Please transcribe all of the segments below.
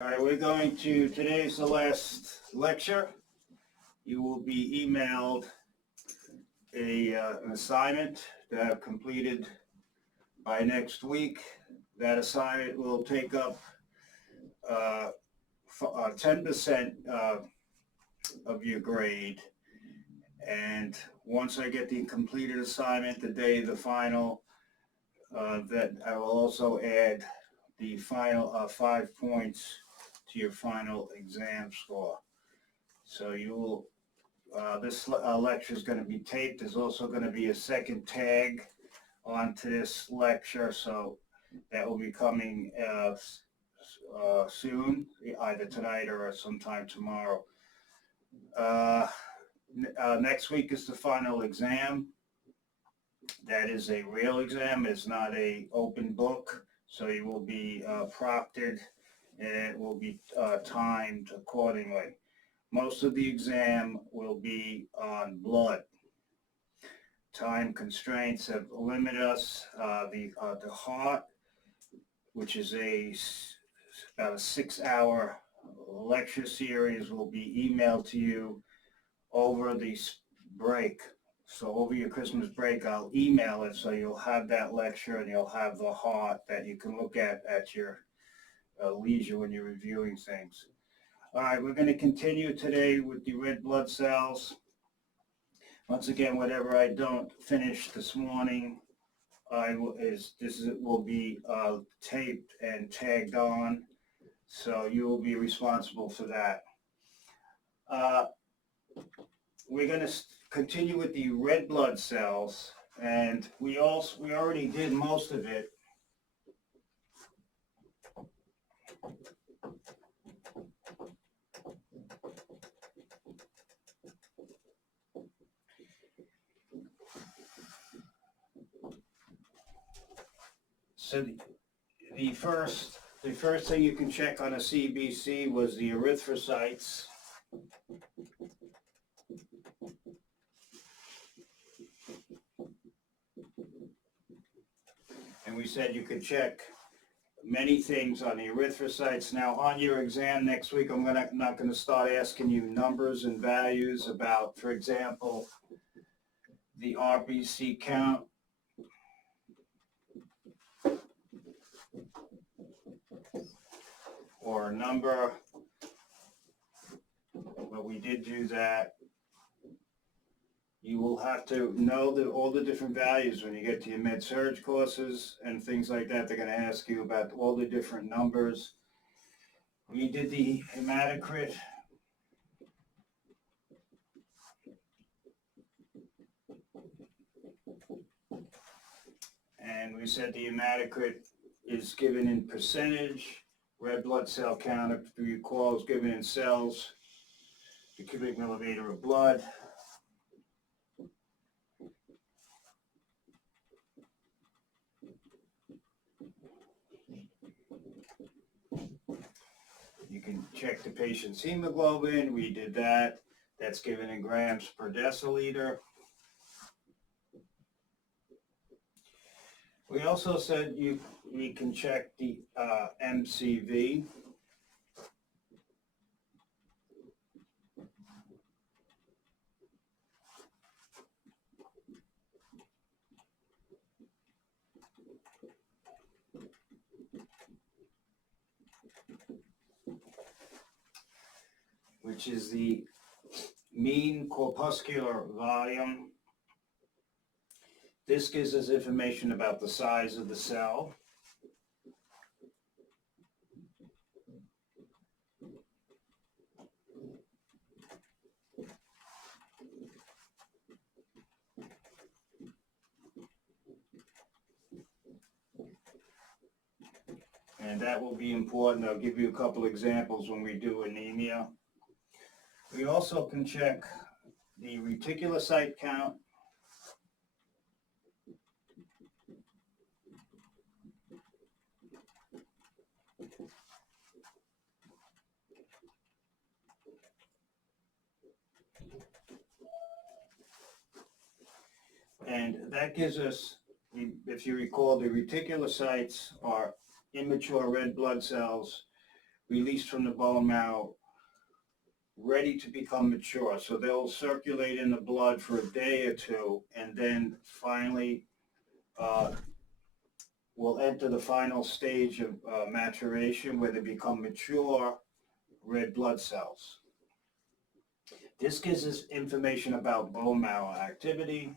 All right, we're going to, today's the last lecture. You will be emailed an assignment to have completed by next week. That assignment will take up 10% of your grade. And once I get the completed assignment, the day of the final, that I will also add the final 5 points to your final exam score. So you will, this lecture is going to be taped. There's also going to be a second tag onto this lecture, so that will be coming soon, either tonight or sometime tomorrow. Next week is the final exam. That is a real exam. It's not a open book, so you will be proctored and it will be timed accordingly. Most of the exam will be on blood. Time constraints have limited us. The heart, which is about a 6-hour lecture series, will be emailed to you over the break. So over your Christmas break, I'll email it so you'll have that lecture and you'll have the heart that you can look at your leisure when you're reviewing things. All right, we're going to continue today with the red blood cells. Once again, whatever I don't finish this morning, will be taped and tagged on, so you will be responsible for that. We're going to continue with the red blood cells, and we already did most of it. So the first thing you can check on a CBC was the erythrocytes. And we said you could check many things on the erythrocytes. Now, on your exam next week, I'm not going to start asking you numbers and values about, for example, the RBC count. Or a number, but we did do that. You will have to know all the different values when you get to your med-surg courses and things like that. They're going to ask you about all the different numbers. We did the hematocrit. And we said the hematocrit is given in percentage. Red blood cell count, if you recall, is given in cells per cubic millimeter of blood. You can check the patient's hemoglobin. We did that. That's given in grams per deciliter. We also said we can check the MCV. Which is the mean corpuscular volume. This gives us information about the size of the cell. And that will be important. I'll give you a couple examples when we do anemia. We also can check the reticulocyte count. And that gives us, if you recall, the reticulocytes are immature red blood cells released from the bone marrow, ready to become mature. So they'll circulate in the blood for a day or two, and then finally will enter the final stage of maturation where they become mature red blood cells. This gives us information about bone marrow activity.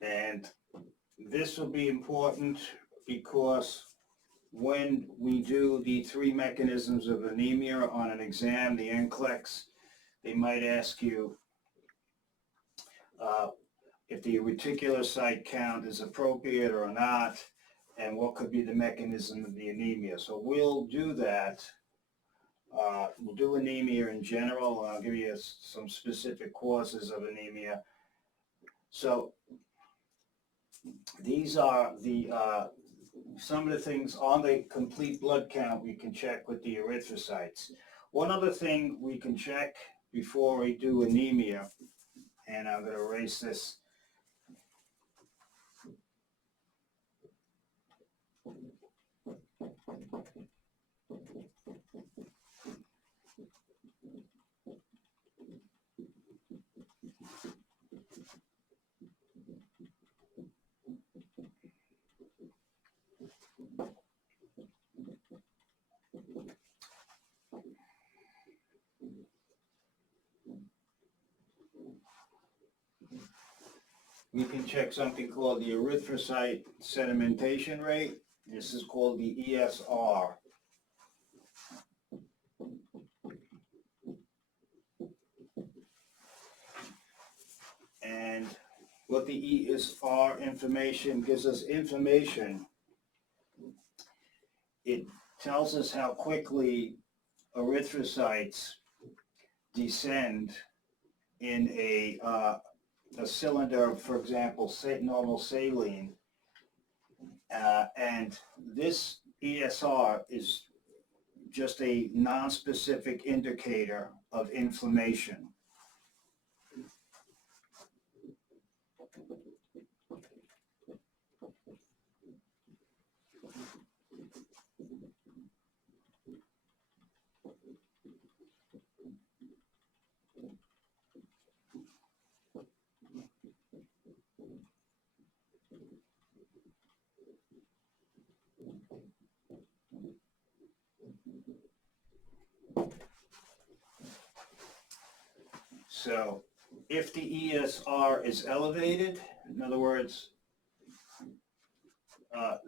And this will be important because when we do the three mechanisms of anemia on an exam, the NCLEX, they might ask you if the reticulocyte count is appropriate or not, and what could be the mechanism of the anemia. So we'll do that. We'll do anemia in general. I'll give you some specific causes of anemia. So these are the some of the things on the complete blood count we can check with the erythrocytes. One other thing we can check before we do anemia, and I'm going to erase this. We can check something called the erythrocyte sedimentation rate. This is called the ESR. And what the ESR information gives us information. It tells us how quickly erythrocytes descend in a cylinder, for example, normal saline, and this ESR is just a non-specific indicator of inflammation. So if the ESR is elevated, in other words,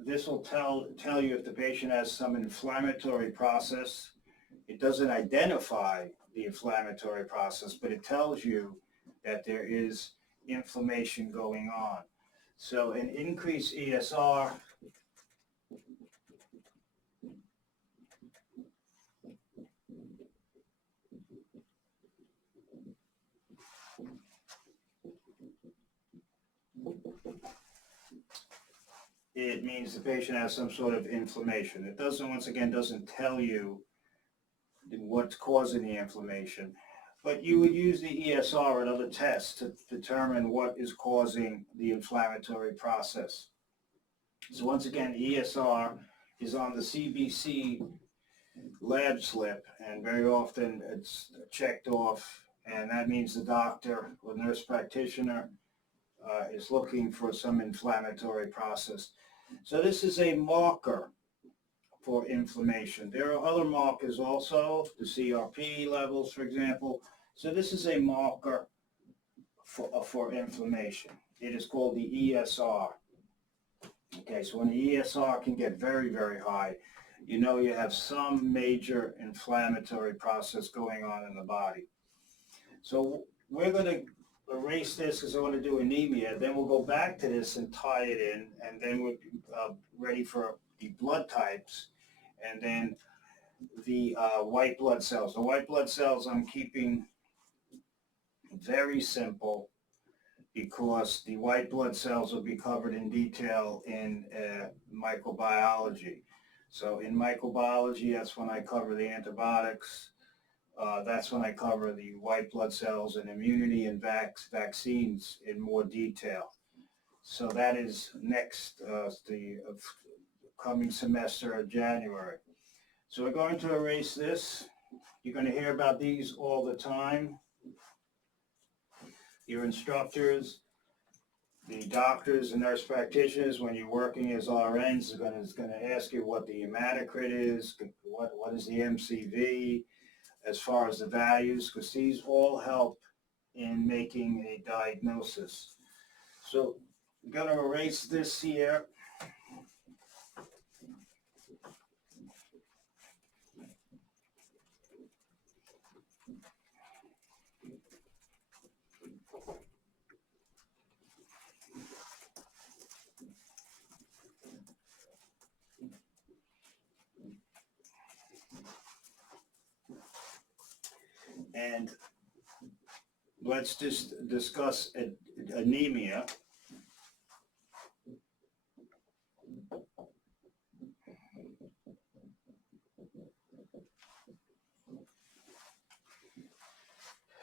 this will tell you if the patient has some inflammatory process. It doesn't identify the inflammatory process, but it tells you that there is inflammation going on. So an increased ESR it means the patient has some sort of inflammation. It doesn't, once again, doesn't tell you what's causing the inflammation, but you would use the ESR and other tests to determine what is causing the inflammatory process. So once again, ESR is on the CBC lab slip, and very often it's checked off, and that means the doctor or nurse practitioner is looking for some inflammatory process. So this is a marker for inflammation. There are other markers also, the CRP levels, for example. So this is a marker for inflammation. It is called the ESR. Okay, so when the ESR can get very, very high, you know you have some major inflammatory process going on in the body. So we're going to erase this because I want to do anemia. Then we'll go back to this and tie it in, and then we'll be ready for the blood types. And then the white blood cells. The white blood cells I'm keeping very simple because the white blood cells will be covered in detail in microbiology. So in microbiology, that's when I cover the antibiotics. That's when I cover the white blood cells and immunity and vaccines in more detail. So that is next, the coming semester of January. So we're going to erase this. You're going to hear about these all the time. Your instructors, the doctors and nurse practitioners, when you're working as RNs, is going to ask you what the hematocrit is, what is the MCV, as far as the values, because these all help in making a diagnosis. So I'm going to erase this here. And let's just discuss anemia.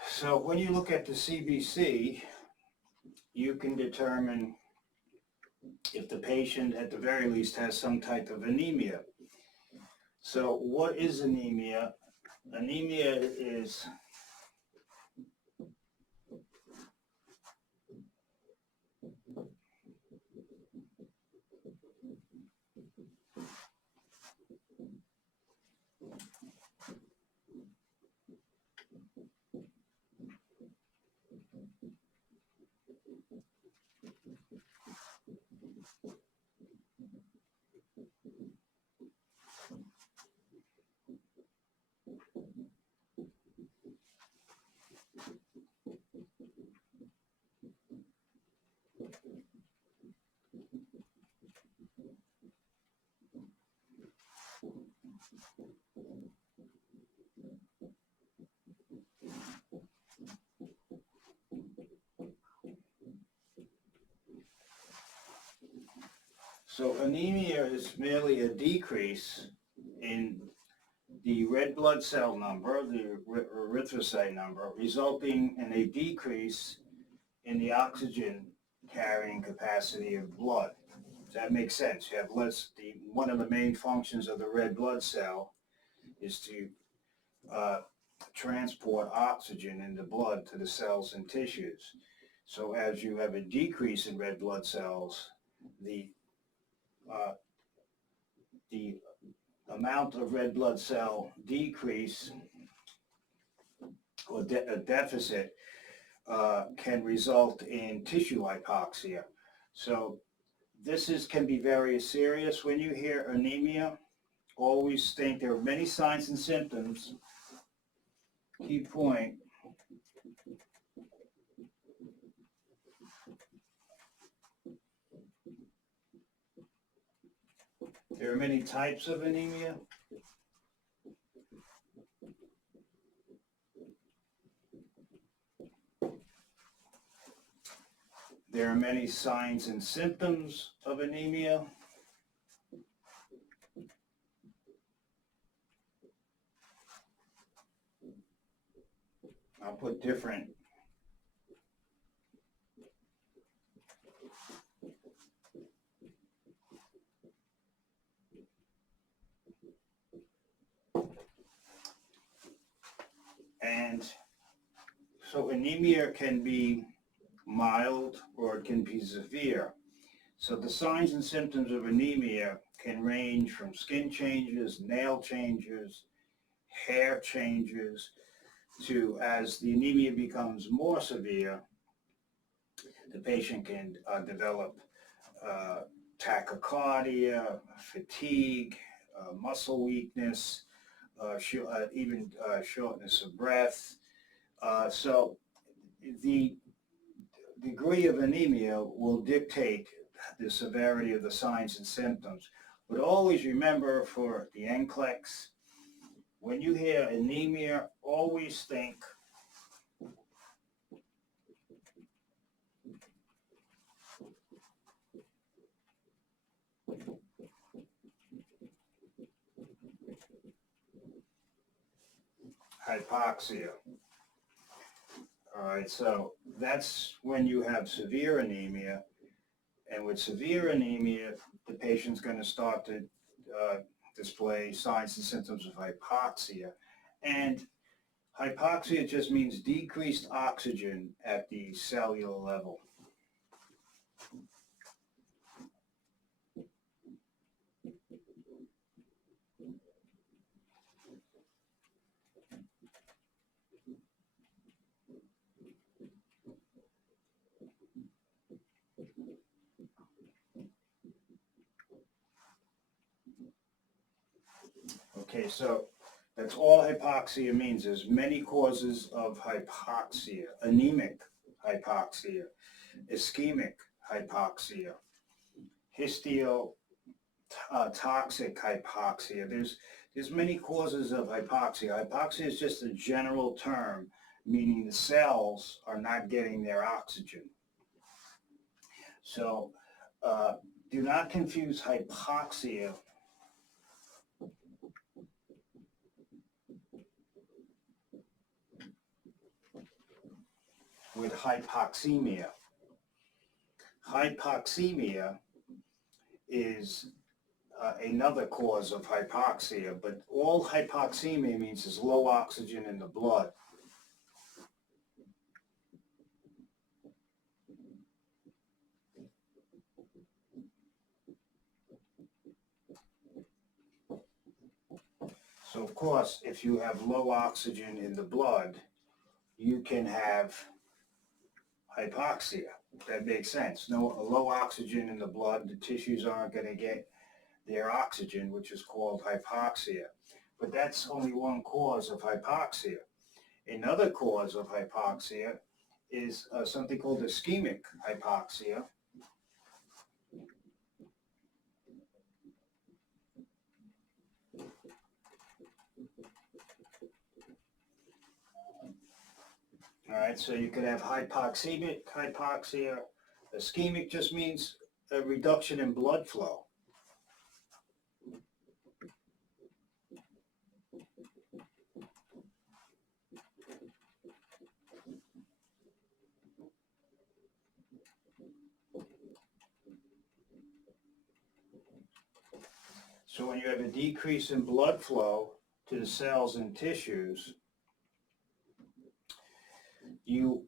So when you look at the CBC, you can determine if the patient at the very least has some type of anemia. So what is anemia? Anemia is So anemia is merely a decrease in the red blood cell number, the erythrocyte number, resulting in a decrease in the oxygen carrying capacity of blood. Does that make sense? You have less, one of the main functions of the red blood cell is to transport oxygen in the blood to the cells and tissues. So as you have a decrease in red blood cells, the amount of red blood cell decrease or a deficit can result in tissue hypoxia. So this can be very serious. When you hear anemia, always think there are many signs and symptoms. Key point. There are many types of anemia. There are many signs and symptoms of anemia. I'll put different. And so anemia can be mild or it can be severe. So the signs and symptoms of anemia can range from skin changes, nail changes, hair changes, to as the anemia becomes more severe, the patient can develop tachycardia, fatigue, muscle weakness, even shortness of breath. So the degree of anemia will dictate the severity of the signs and symptoms. But always remember for the NCLEX, When you hear anemia, always think hypoxia. All right, so that's when you have severe anemia. And with severe anemia, the patient's going to start to display signs and symptoms of hypoxia. And hypoxia just means decreased oxygen at the cellular level. Okay, so that's all hypoxia means. There's many causes of hypoxia: anemic hypoxia, ischemic hypoxia, toxic hypoxia. There's many causes of hypoxia. Hypoxia is just a general term, meaning the cells are not getting their oxygen. So do not confuse hypoxia with hypoxemia. Hypoxemia is another cause of hypoxia, but all hypoxemia means is low oxygen in the blood. So of course, if you have low oxygen in the blood, you can have hypoxia. That makes sense. No, low oxygen in the blood, the tissues aren't going to get their oxygen, which is called hypoxia. But that's only one cause of hypoxia. Another cause of hypoxia is something called ischemic hypoxia. All right, so you could have hypoxemic hypoxia. Ischemic just means a reduction in blood flow. So when you have a decrease in blood flow to the cells and tissues, you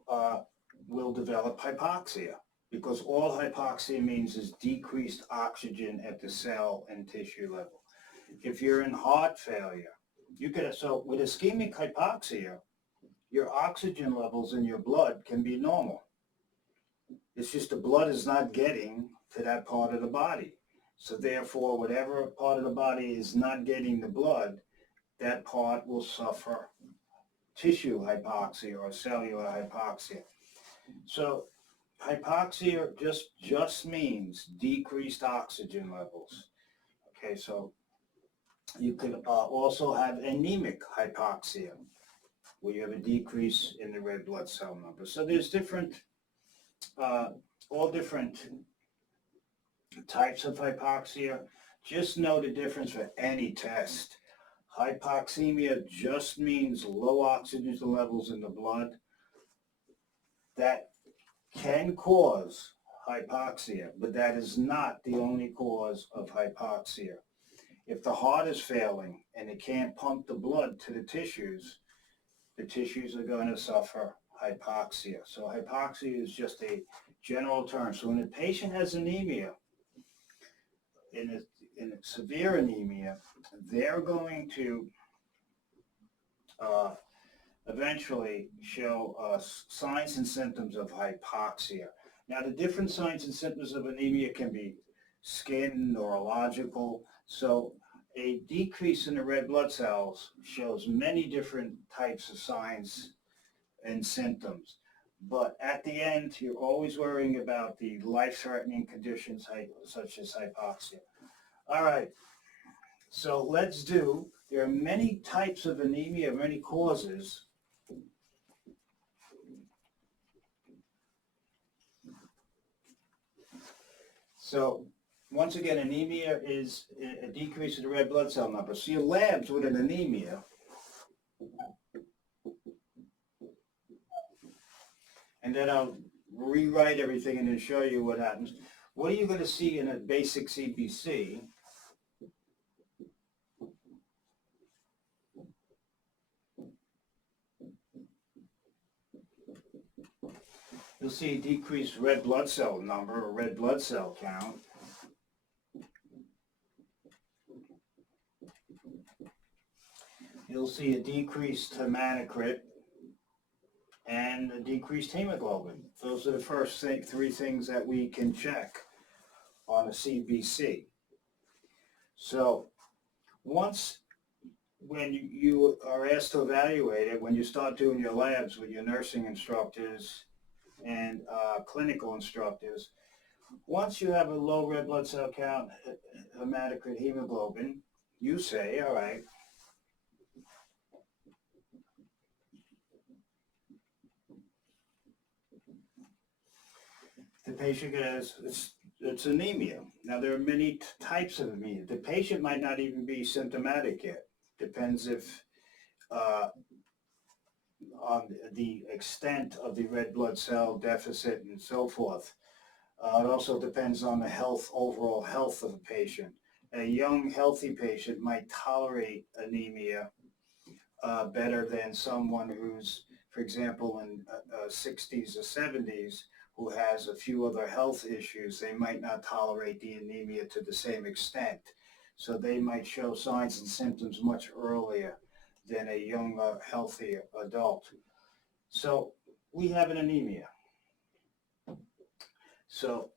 will develop hypoxia, because all hypoxia means is decreased oxygen at the cell and tissue level. If you're in heart failure, so with ischemic hypoxia, your oxygen levels in your blood can be normal. It's just the blood is not getting to that part of the body. So therefore, whatever part of the body is not getting the blood, that part will suffer tissue hypoxia or cellular hypoxia. So hypoxia just means decreased oxygen levels. Okay, so you could also have anemic hypoxia, where you have a decrease in the red blood cell number. So there's all different types of hypoxia. Just know the difference for any test. Hypoxemia just means low oxygen levels in the blood. That can cause hypoxia, but that is not the only cause of hypoxia. If the heart is failing and it can't pump the blood to the tissues are going to suffer hypoxia. So hypoxia is just a general term. So when a patient has anemia, in a severe anemia, they're going to eventually show signs and symptoms of hypoxia. Now, the different signs and symptoms of anemia can be skin, neurological. So a decrease in the red blood cells shows many different types of signs and symptoms. But at the end, you're always worrying about the life-threatening conditions such as hypoxia. All right, so let's do There are many types of anemia, many causes. So once again, anemia is a decrease in the red blood cell number. So your labs with an anemia, and then I'll rewrite everything and then show you what happens. What are you going to see in a basic CBC? You'll see a decreased red blood cell number or red blood cell count. You'll see a decreased hematocrit and a decreased hemoglobin. Those are the first three things that we can check on a CBC. So once when you are asked to evaluate it, when you start doing your labs with your nursing instructors and clinical instructors, once you have a low red blood cell count, hematocrit, hemoglobin, you say, all right, the patient has, it's anemia. Now there are many types of anemia. The patient might not even be symptomatic yet. Depends if on the extent of the red blood cell deficit and so forth. It also depends on the overall health of the patient. A young, healthy patient might tolerate anemia better than someone who's, for example, in 60s or 70s, who has a few other health issues. They might not tolerate the anemia to the same extent. So they might show signs and symptoms much earlier than a young, healthy adult. So we have an anemia. So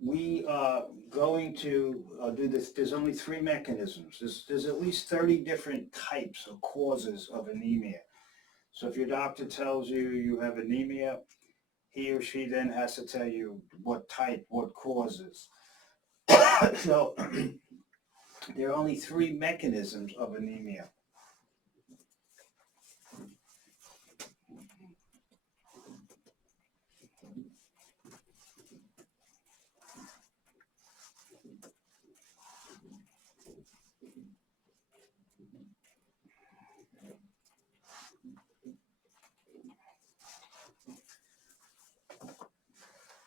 we are going to do this. There's only three mechanisms. There's at least 30 different types or causes of anemia. So if your doctor tells you you have anemia, he or she then has to tell you what type, what causes. So there are only three mechanisms of anemia.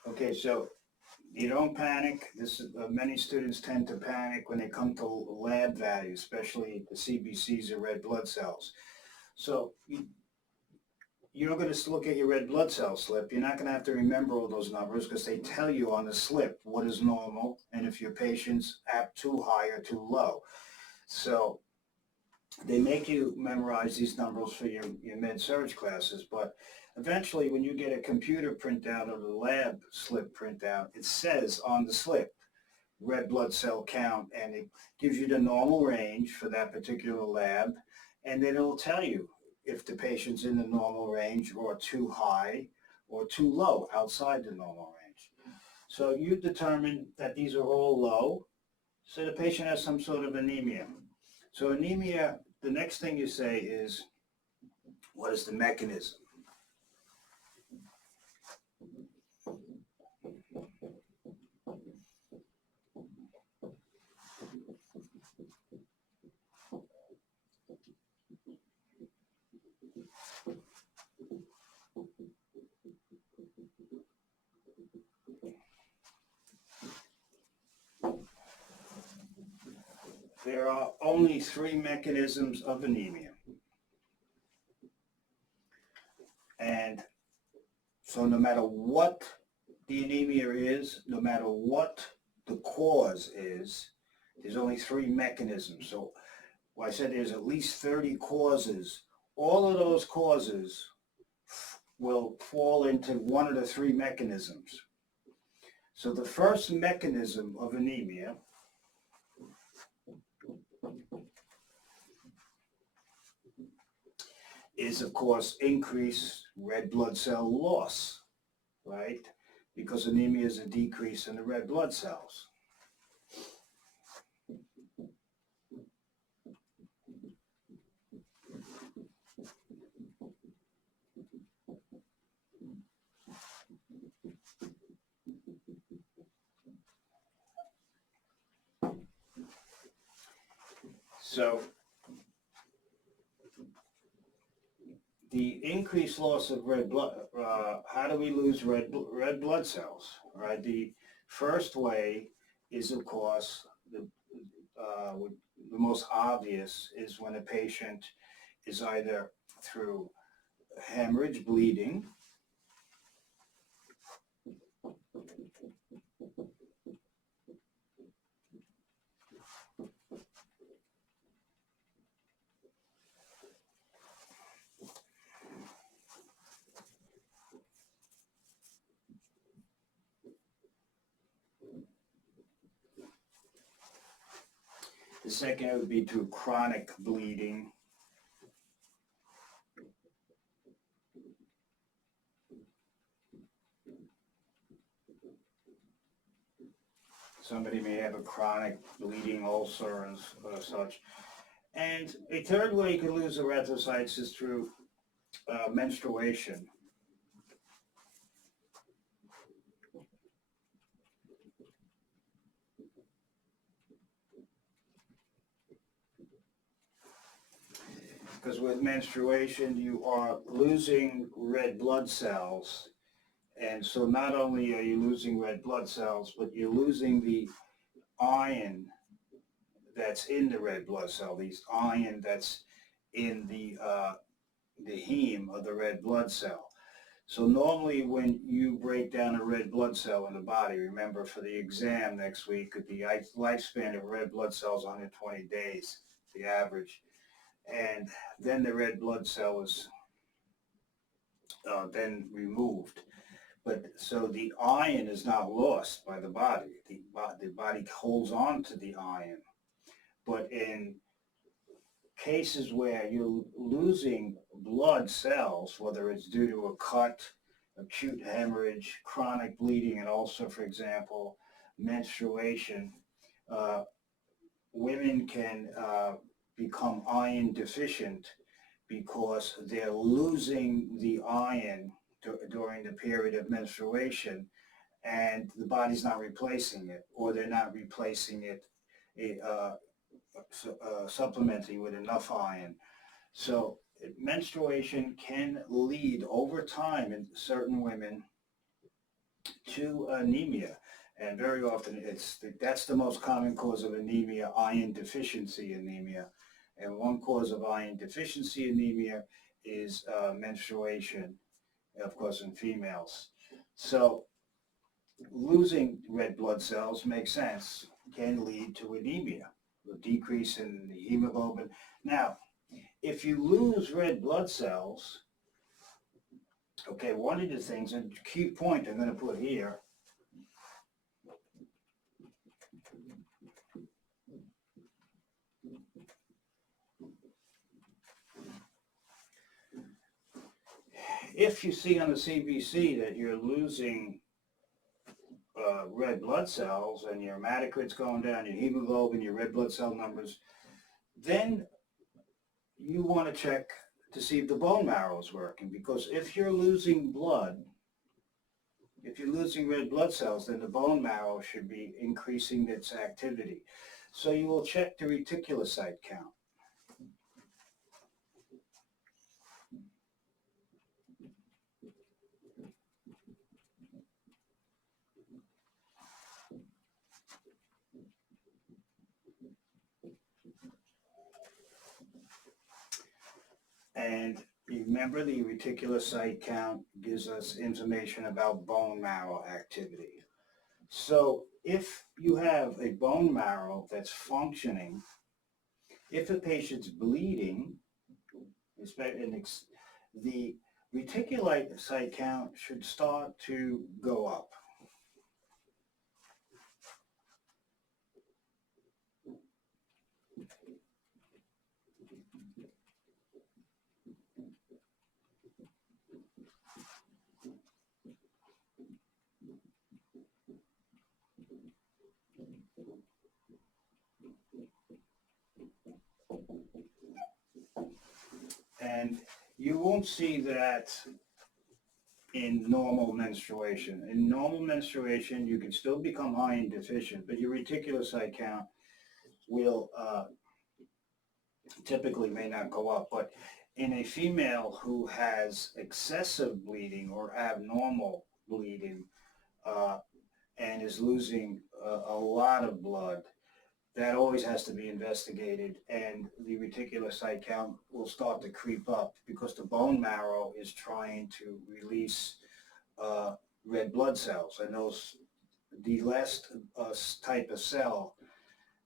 Okay, so you don't panic. Many students tend to panic when they come to lab values, especially the CBCs or red blood cells. So you're going to look at your red blood cell slip. You're not going to have to remember all those numbers because they tell you on the slip what is normal and if your patient's too high or too low. So they make you memorize these numbers for your med-surg classes, but eventually when you get a computer printout or the lab slip printout, it says on the slip red blood cell count, and it gives you the normal range for that particular lab, and then it'll tell you if the patient's in the normal range or too high or too low outside the normal range. So you determine that these are all low, so the patient has some sort of anemia. So anemia, the next thing you say is, what is the mechanism? There are only three mechanisms of anemia. And so no matter what the anemia is, no matter what the cause is, there's only three mechanisms. So I said there's at least 30 causes. All of those causes will fall into one of the three mechanisms. So the first mechanism of anemia is, of course, increased red blood cell loss, right? Because anemia is a decrease in the red blood cells. So the increased loss of red blood, how do we lose red blood cells? Right. The first way is, of course, the most obvious is when a patient is either through hemorrhage, bleeding, the second would be through chronic bleeding. Somebody may have a chronic bleeding ulcer and such. And a third way you can lose erythrocytes is through menstruation. Because with menstruation, you are losing red blood cells. And so not only are you losing red blood cells, but you're losing the iron that's in the red blood cell, these iron that's in the heme of the red blood cell. So normally when you break down a red blood cell in the body, remember for the exam next week, the lifespan of red blood cells is 120 days, the average. And then the red blood cell is then removed. But so the iron is not lost by the body. The body holds on to the iron. But in cases where you're losing blood cells, whether it's due to a cut, acute hemorrhage, chronic bleeding, and also, for example, menstruation, women can become iron deficient because they're losing the iron during the period of menstruation, and the body's not replacing it, or they're not replacing it, supplementing with enough iron. So menstruation can lead over time in certain women to anemia. And very often that's the most common cause of anemia, iron deficiency anemia. And one cause of iron deficiency anemia is menstruation, of course, in females. So losing red blood cells makes sense, can lead to anemia, a decrease in the hemoglobin. Now, if you lose red blood cells, okay, one of the things, and key point I'm going to put here, if you see on the CBC that you're losing red blood cells and your hematocrit's going down, your hemoglobin, your red blood cell numbers, then you want to check to see if the bone marrow is working. Because if you're losing blood, if you're losing red blood cells, then the bone marrow should be increasing its activity. So you will check the reticulocyte count. And remember, the reticulocyte count gives us information about bone marrow activity. So if you have a bone marrow that's functioning, if a patient's bleeding, the reticulocyte count should start to go up. And you won't see that in normal menstruation. In normal menstruation, you can still become iron deficient, but your reticulocyte count will typically may not go up, but in a female who has excessive bleeding or abnormal bleeding uh, and is losing a lot of blood, that always has to be investigated, and the reticulocyte count will start to creep up because the bone marrow is trying to release red blood cells, and those the last type of cell,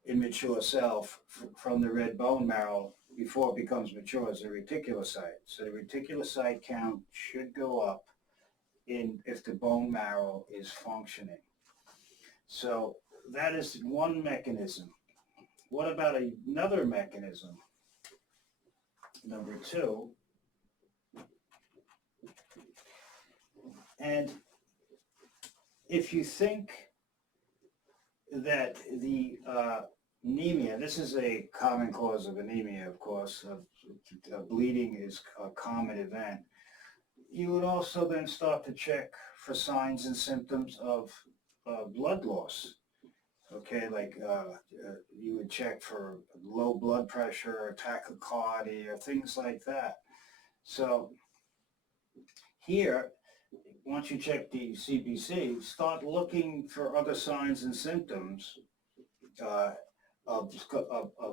immature cell from the red bone marrow before it becomes mature is the reticulocyte. So the reticulocyte count should go up in if the bone marrow is functioning. So that is one mechanism. What about another mechanism? Number two, and if you think that the anemia, this is a common cause of anemia, of course, bleeding is a common event. You would also then start to check for signs and symptoms of blood loss. Okay, like you would check for low blood pressure or tachycardia or things like that. So here, once you check the CBC, start looking for other signs and symptoms uh, of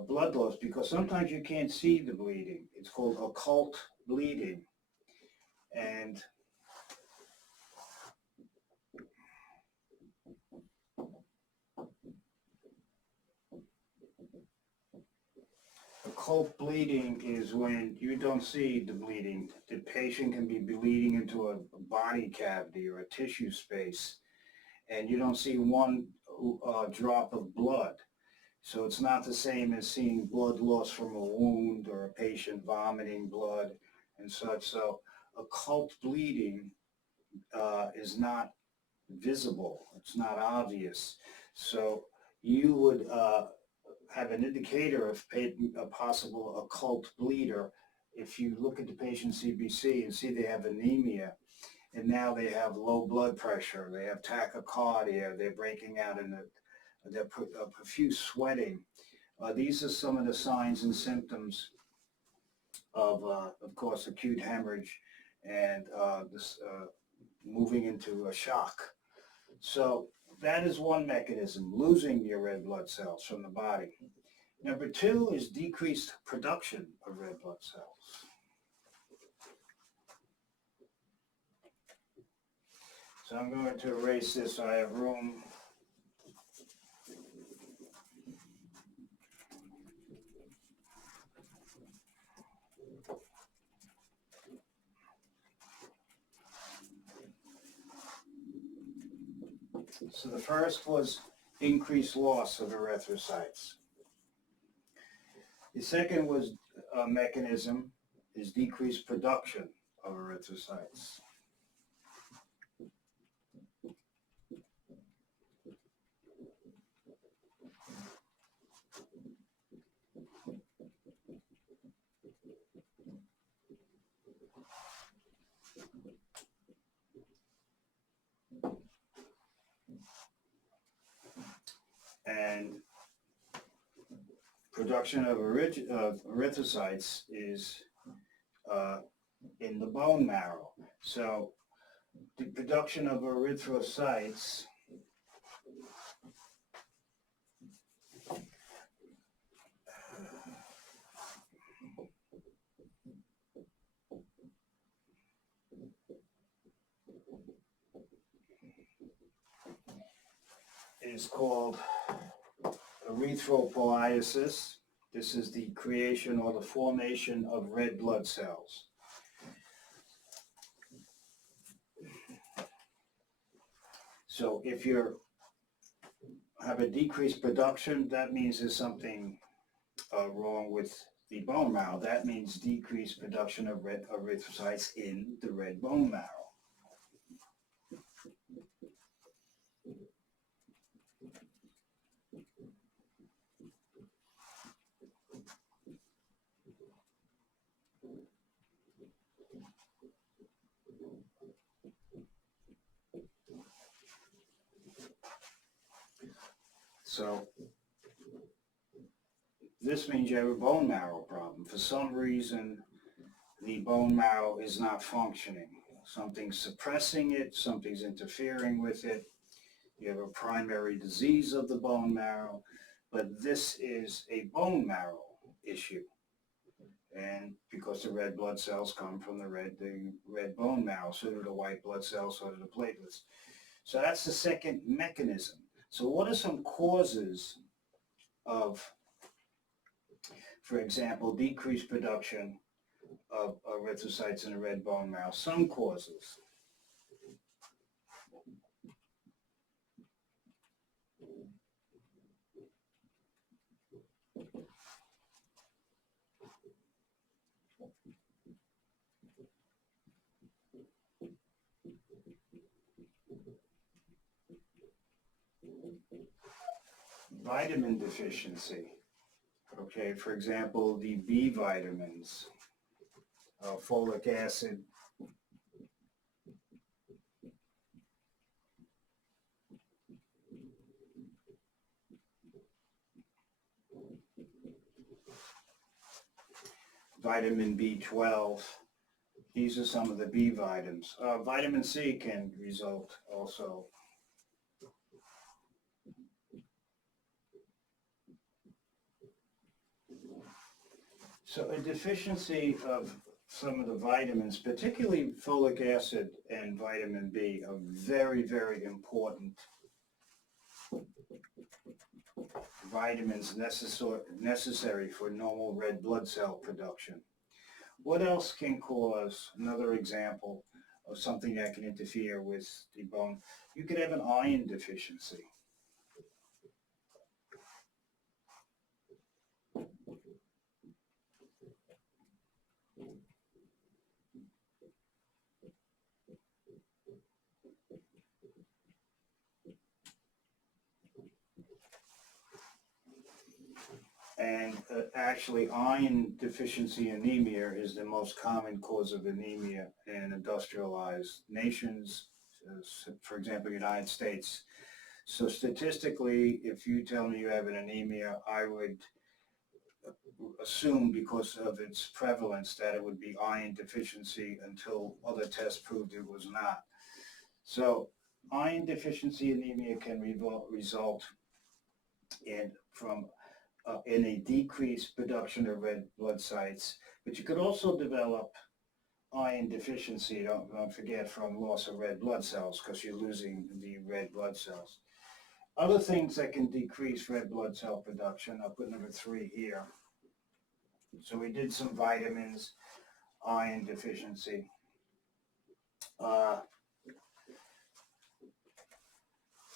blood loss, because sometimes you can't see the bleeding. It's called occult bleeding. And occult bleeding is when you don't see the bleeding. The patient can be bleeding into a body cavity or a tissue space, and you don't see one drop of blood. So it's not the same as seeing blood loss from a wound or a patient vomiting blood and such. So occult bleeding is not visible. It's not obvious. So you would have an indicator of a possible occult bleeder if you look at the patient's CBC and see they have anemia, and now they have low blood pressure, they have tachycardia, they're breaking out in they're profuse sweating. These are some of the signs and symptoms of course, acute hemorrhage and this moving into a shock. So that is one mechanism, losing your red blood cells from the body. Number two is decreased production of red blood cells. So I'm going to erase this so I have room. So the first was increased loss of erythrocytes. The second was mechanism is decreased production of erythrocytes. And production of erythrocytes is in the bone marrow. So the production of erythrocytes is called erythropoiesis. This is the creation or the formation of red blood cells. So if you have a decreased production, that means there's something wrong with the bone marrow. That means decreased production of red erythrocytes in the red bone marrow. So this means you have a bone marrow problem. For some reason, the bone marrow is not functioning. Something's suppressing it, something's interfering with it. You have a primary disease of the bone marrow, but this is a bone marrow issue. And because the red blood cells come from the red bone marrow, so do the white blood cells, so do the platelets. So that's the second mechanism. So what are some causes of, for example, decreased production of erythrocytes in the red bone marrow? Some causes. Vitamin deficiency. Okay, for example, the B vitamins, folic acid, vitamin B12. These are some of the B vitamins. Vitamin C can result also. So a deficiency of some of the vitamins, particularly folic acid and vitamin B, are very, very important vitamins necessary for normal red blood cell production. What else can cause, another example of something that can interfere with the bone? You could have an iron deficiency. And actually, iron deficiency anemia is the most common cause of anemia in industrialized nations, for example, United States. So statistically, if you tell me you have an anemia, I would assume because of its prevalence that it would be iron deficiency until other tests proved it was not. So iron deficiency anemia can result in a decreased production of red blood cells, but you could also develop iron deficiency, don't forget, from loss of red blood cells because you're losing the red blood cells. Other things that can decrease red blood cell production, I'll put number 3 here. So we did some vitamins, iron deficiency.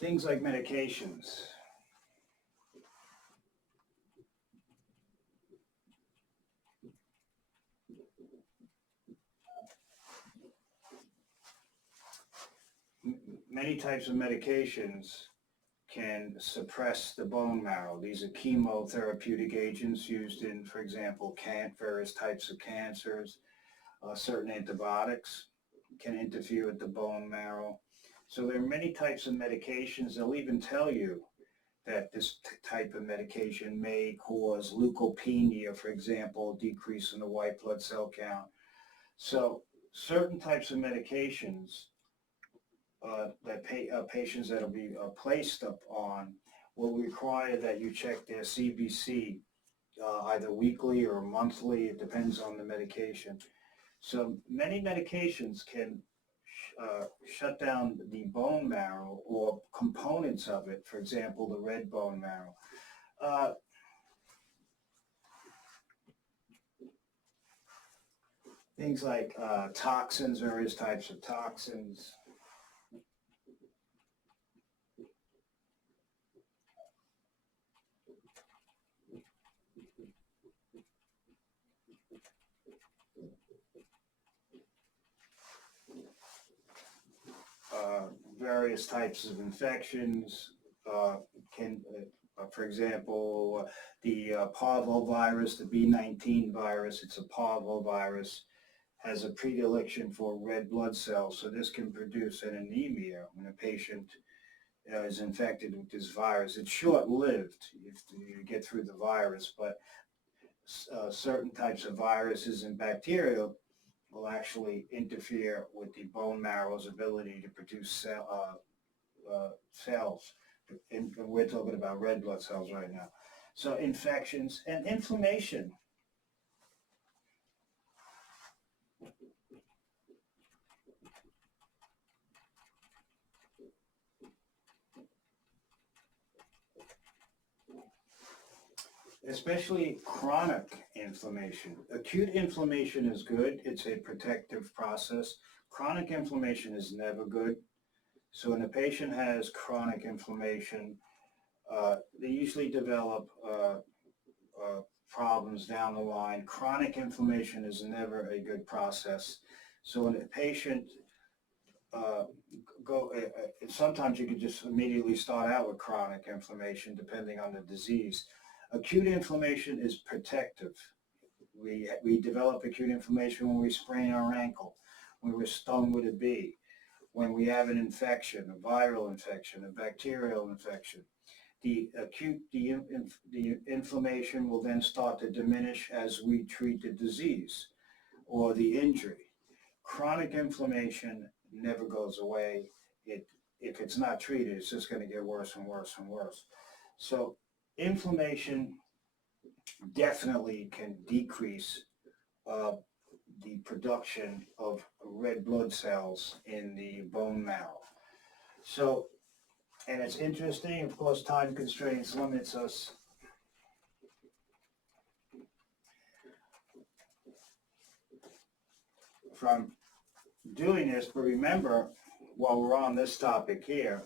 Things like medications. Many types of medications can suppress the bone marrow. These are chemotherapeutic agents used in, for example, various types of cancers. Certain antibiotics can interfere with the bone marrow. So there are many types of medications. They'll even tell you that this type of medication may cause leukopenia, for example, decrease in the white blood cell count. So certain types of medications that patients that will be placed on will require that you check their CBC either weekly or monthly. It depends on the medication. So many medications can shut down the bone marrow or components of it, for example, the red bone marrow. Things like toxins, various types of toxins. Various types of infections for example, the parvovirus, the B19 virus, it's a parvovirus, has a predilection for red blood cells, so this can produce an anemia when a patient is infected with this virus. It's short-lived if you get through the virus, but certain types of viruses and bacteria will actually interfere with the bone marrow's ability to produce cells. And we're talking about red blood cells right now. So infections and inflammation. Especially chronic inflammation. Acute inflammation is good. It's a protective process. Chronic inflammation is never good. So when a patient has chronic inflammation, they usually develop problems down the line. Chronic inflammation is never a good process. So when a patient sometimes you could just immediately start out with chronic inflammation depending on the disease. Acute inflammation is protective. We develop acute inflammation when we sprain our ankle, when we're stung with a bee, when we have an infection, a viral infection, a bacterial infection. The inflammation will then start to diminish as we treat the disease or the injury. Chronic inflammation never goes away. If it's not treated, it's just going to get worse and worse and worse. So inflammation definitely can decrease the production of red blood cells in the bone marrow. So, and it's interesting, of course, time constraints limits us from doing this, but remember, while we're on this topic here,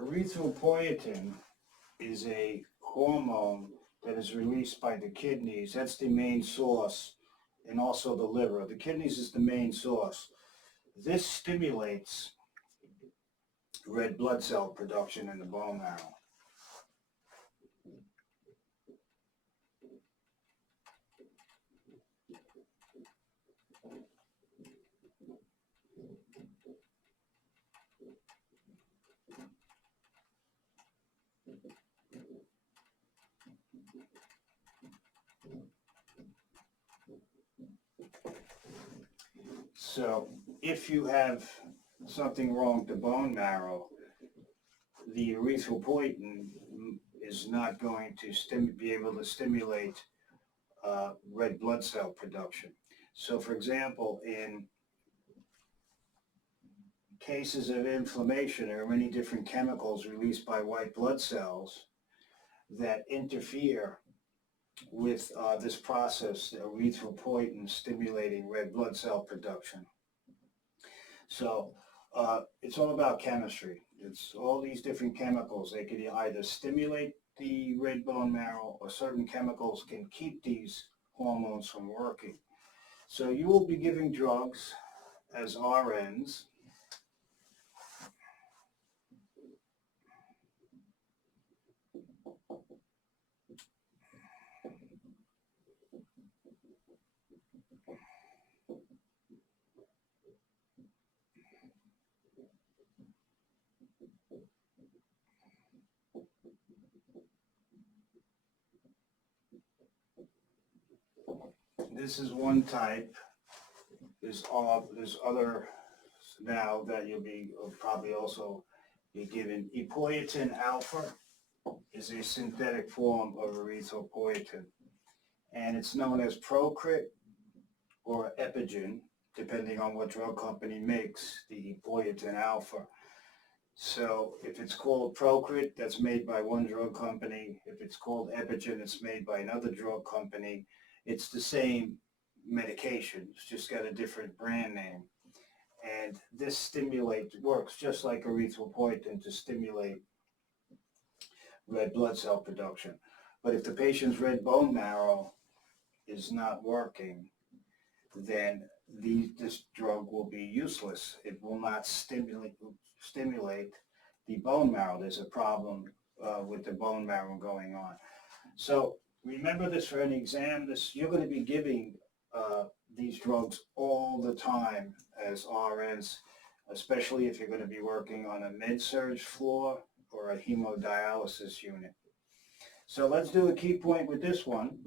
erythropoietin is a hormone that is released by the kidneys. That's the main source, and also the liver. The kidneys is the main source. This stimulates red blood cell production in the bone marrow. So if you have something wrong with the bone marrow, the erythropoietin is not going to be able to stimulate red blood cell production. So for example, in cases of inflammation, there are many different chemicals released by white blood cells that interfere with this process, erythropoietin stimulating red blood cell production. So it's all about chemistry. It's all these different chemicals. They can either stimulate the red bone marrow, or certain chemicals can keep these hormones from working. So you will be giving drugs as RNs. This is one type. There's other now that you'll probably also be given. Epoietin alpha is a synthetic form of erythropoietin, and it's known as Procrit or Epigen, depending on what drug company makes the epoietin alpha. So if it's called Procrit, that's made by one drug company. If it's called Epigen, it's made by another drug company. It's the same medication, it's just got a different brand name. And this works just like erythropoietin to stimulate red blood cell production. But if the patient's red bone marrow is not working, then this drug will be useless. It will not stimulate the bone marrow. There's a problem with the bone marrow going on. So remember this for an exam. You're going to be giving these drugs all the time as RNs, especially if you're going to be working on a med-surg floor or a hemodialysis unit. So let's do a key point with this one.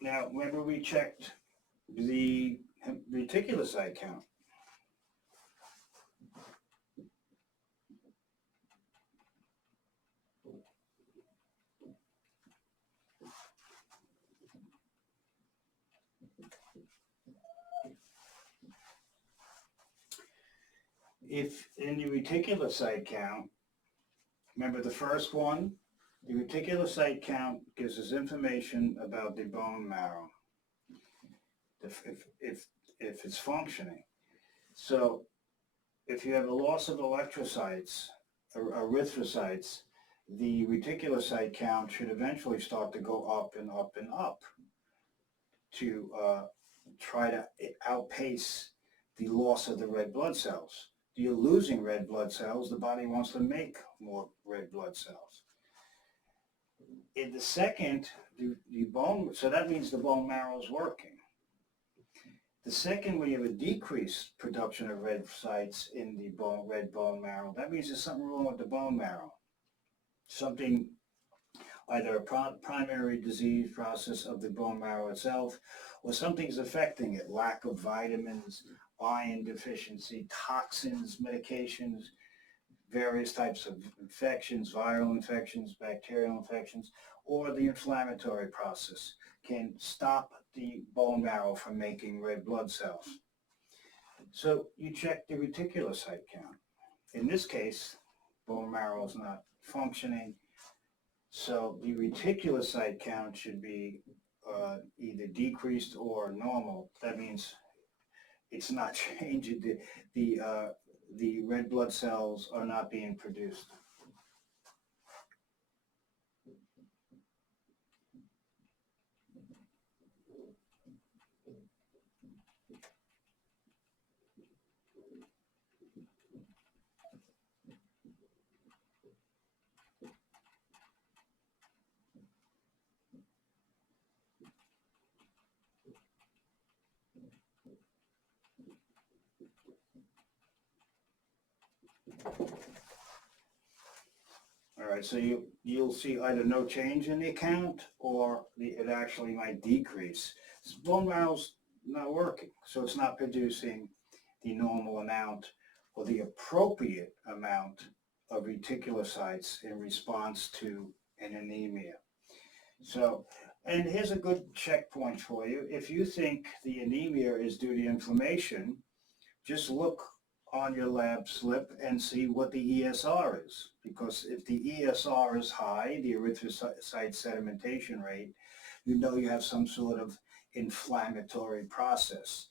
Now remember we checked the reticulocyte count. If in the reticulocyte count, remember the first one, the reticulocyte count gives us information about the bone marrow, if it's functioning. So if you have a loss of electrocytes or erythrocytes, the reticulocyte count should eventually start to go up and up and up to try to outpace the loss of the red blood cells. You're losing red blood cells, the body wants to make more red blood cells. In the second, the bone, so that means the bone marrow is working. The second, when you have a decreased production of red cytes in the red bone marrow, that means there's something wrong with the bone marrow. Something, either a primary disease process of the bone marrow itself, or something's affecting it, lack of vitamins, iron deficiency, toxins, medications, various types of infections, viral infections, bacterial infections, or the inflammatory process can stop the bone marrow from making red blood cells. So you check the reticulocyte count. In this case, bone marrow is not functioning, so the reticulocyte count should be either decreased or normal. That means it's not changing. The red blood cells are not being produced. All right, so you'll see either no change in the count or it actually might decrease. Bone marrow's not working, so it's not producing the normal amount or the appropriate amount of reticulocytes in response to an anemia. So, and here's a good checkpoint for you. If you think the anemia is due to inflammation, just look on your lab slip and see what the ESR is. Because if the ESR is high, the erythrocyte sedimentation rate, you know you have some sort of inflammatory process.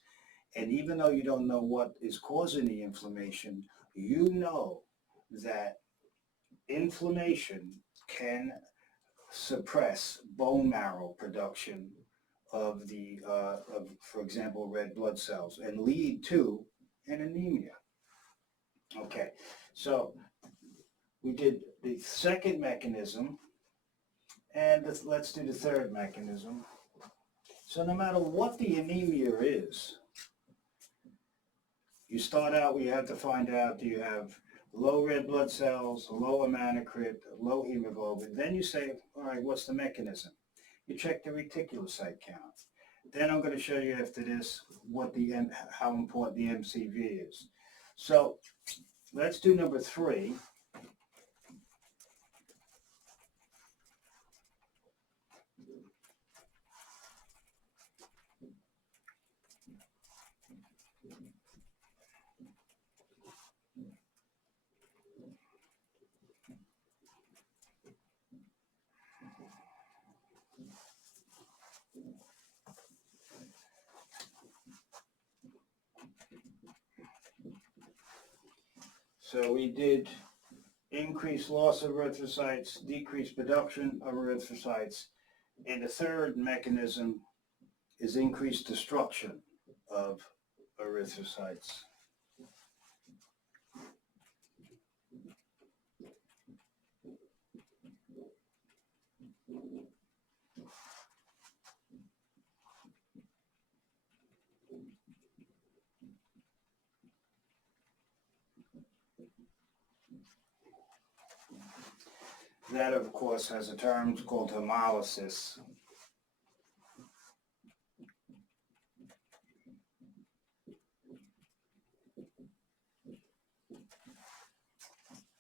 And even though you don't know what is causing the inflammation, you know that inflammation can suppress bone marrow production of for example, red blood cells and lead to an anemia. Okay, so we did the second mechanism, and let's do the third mechanism. So no matter what the anemia is, you start out, we have to find out, do you have low red blood cells, low hematocrit, low hemoglobin? Then you say, all right, what's the mechanism? You check the reticulocyte count. Then I'm going to show you after this how important the MCV is. So let's do number 3. So we did increased loss of erythrocytes, decreased production of erythrocytes, and the third mechanism is increased destruction of erythrocytes. That, of course, has a term called hemolysis.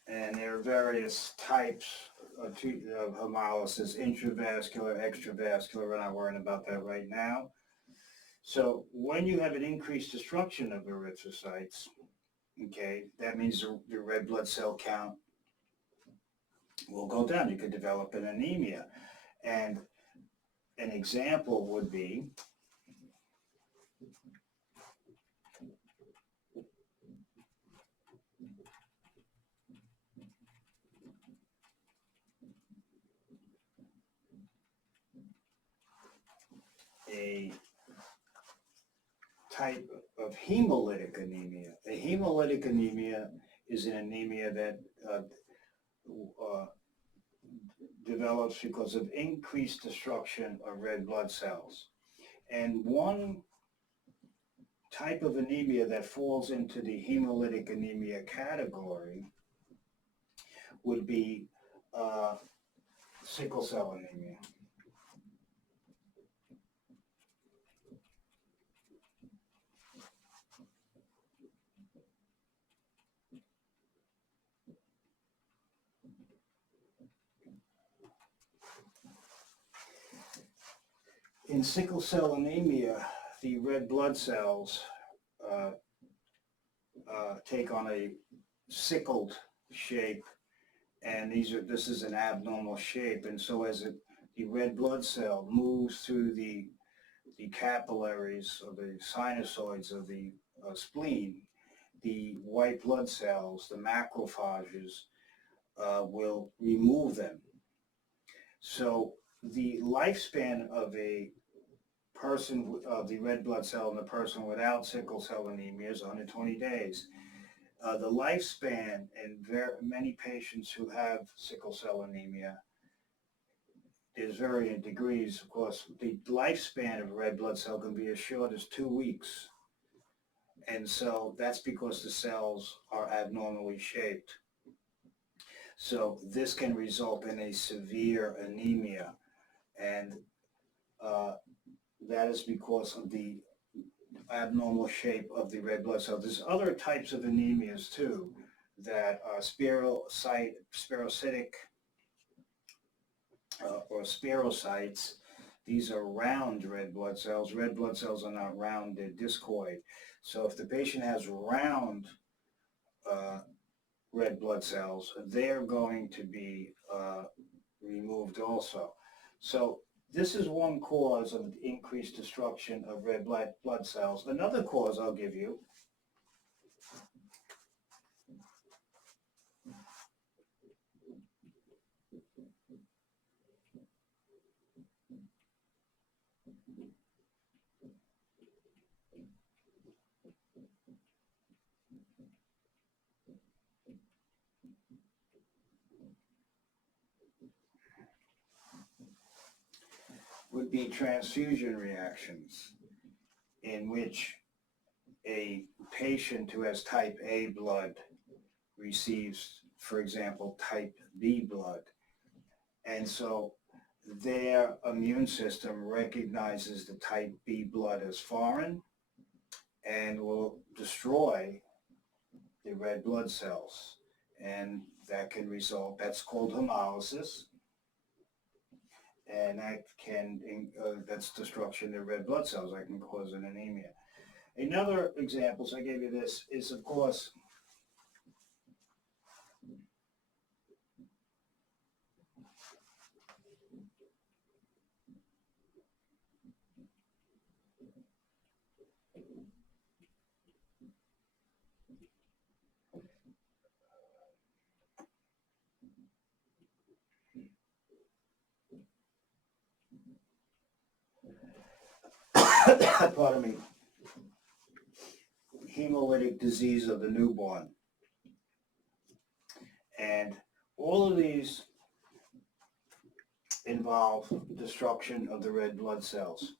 And there are various types of hemolysis, intravascular, extravascular. We're not worrying about that right now. So when you have an increased destruction of erythrocytes, okay, that means the red blood cell count will go down. You could develop an anemia. And an example would be a type of hemolytic anemia. A hemolytic anemia is an anemia that develops because of increased destruction of red blood cells. And one type of anemia that falls into the hemolytic anemia category would be sickle cell anemia. In sickle cell anemia, the red blood cells take on a sickled shape, and this is an abnormal shape. And so as the red blood cell moves through the capillaries or the sinusoids of the spleen, the white blood cells, the macrophages, will remove them. So the lifespan of a person of the red blood cell in a person without sickle cell anemia is 120 days. The lifespan in many patients who have sickle cell anemia is varying degrees. Of course, the lifespan of a red blood cell can be as short as 2 weeks. And so that's because the cells are abnormally shaped. So this can result in a severe anemia, and that is because of the abnormal shape of the red blood cell. There's other types of anemias too that are spherocytic or spherocytes. These are round red blood cells. Red blood cells are not round, they're discoid. So if the patient has round red blood cells, they're going to be removed also. So this is one cause of increased destruction of red blood cells. Another cause I'll give you would be transfusion reactions, in which a patient who has type A blood receives, for example, type B blood. And so their immune system recognizes the type B blood as foreign and will destroy the red blood cells. And that can result, that's called hemolysis. And that can, that's destruction of red blood cells. That can cause an anemia. Another example, so I gave you this, is of course pardon me, hemolytic disease of the newborn. And all of these involve destruction of the red blood cells.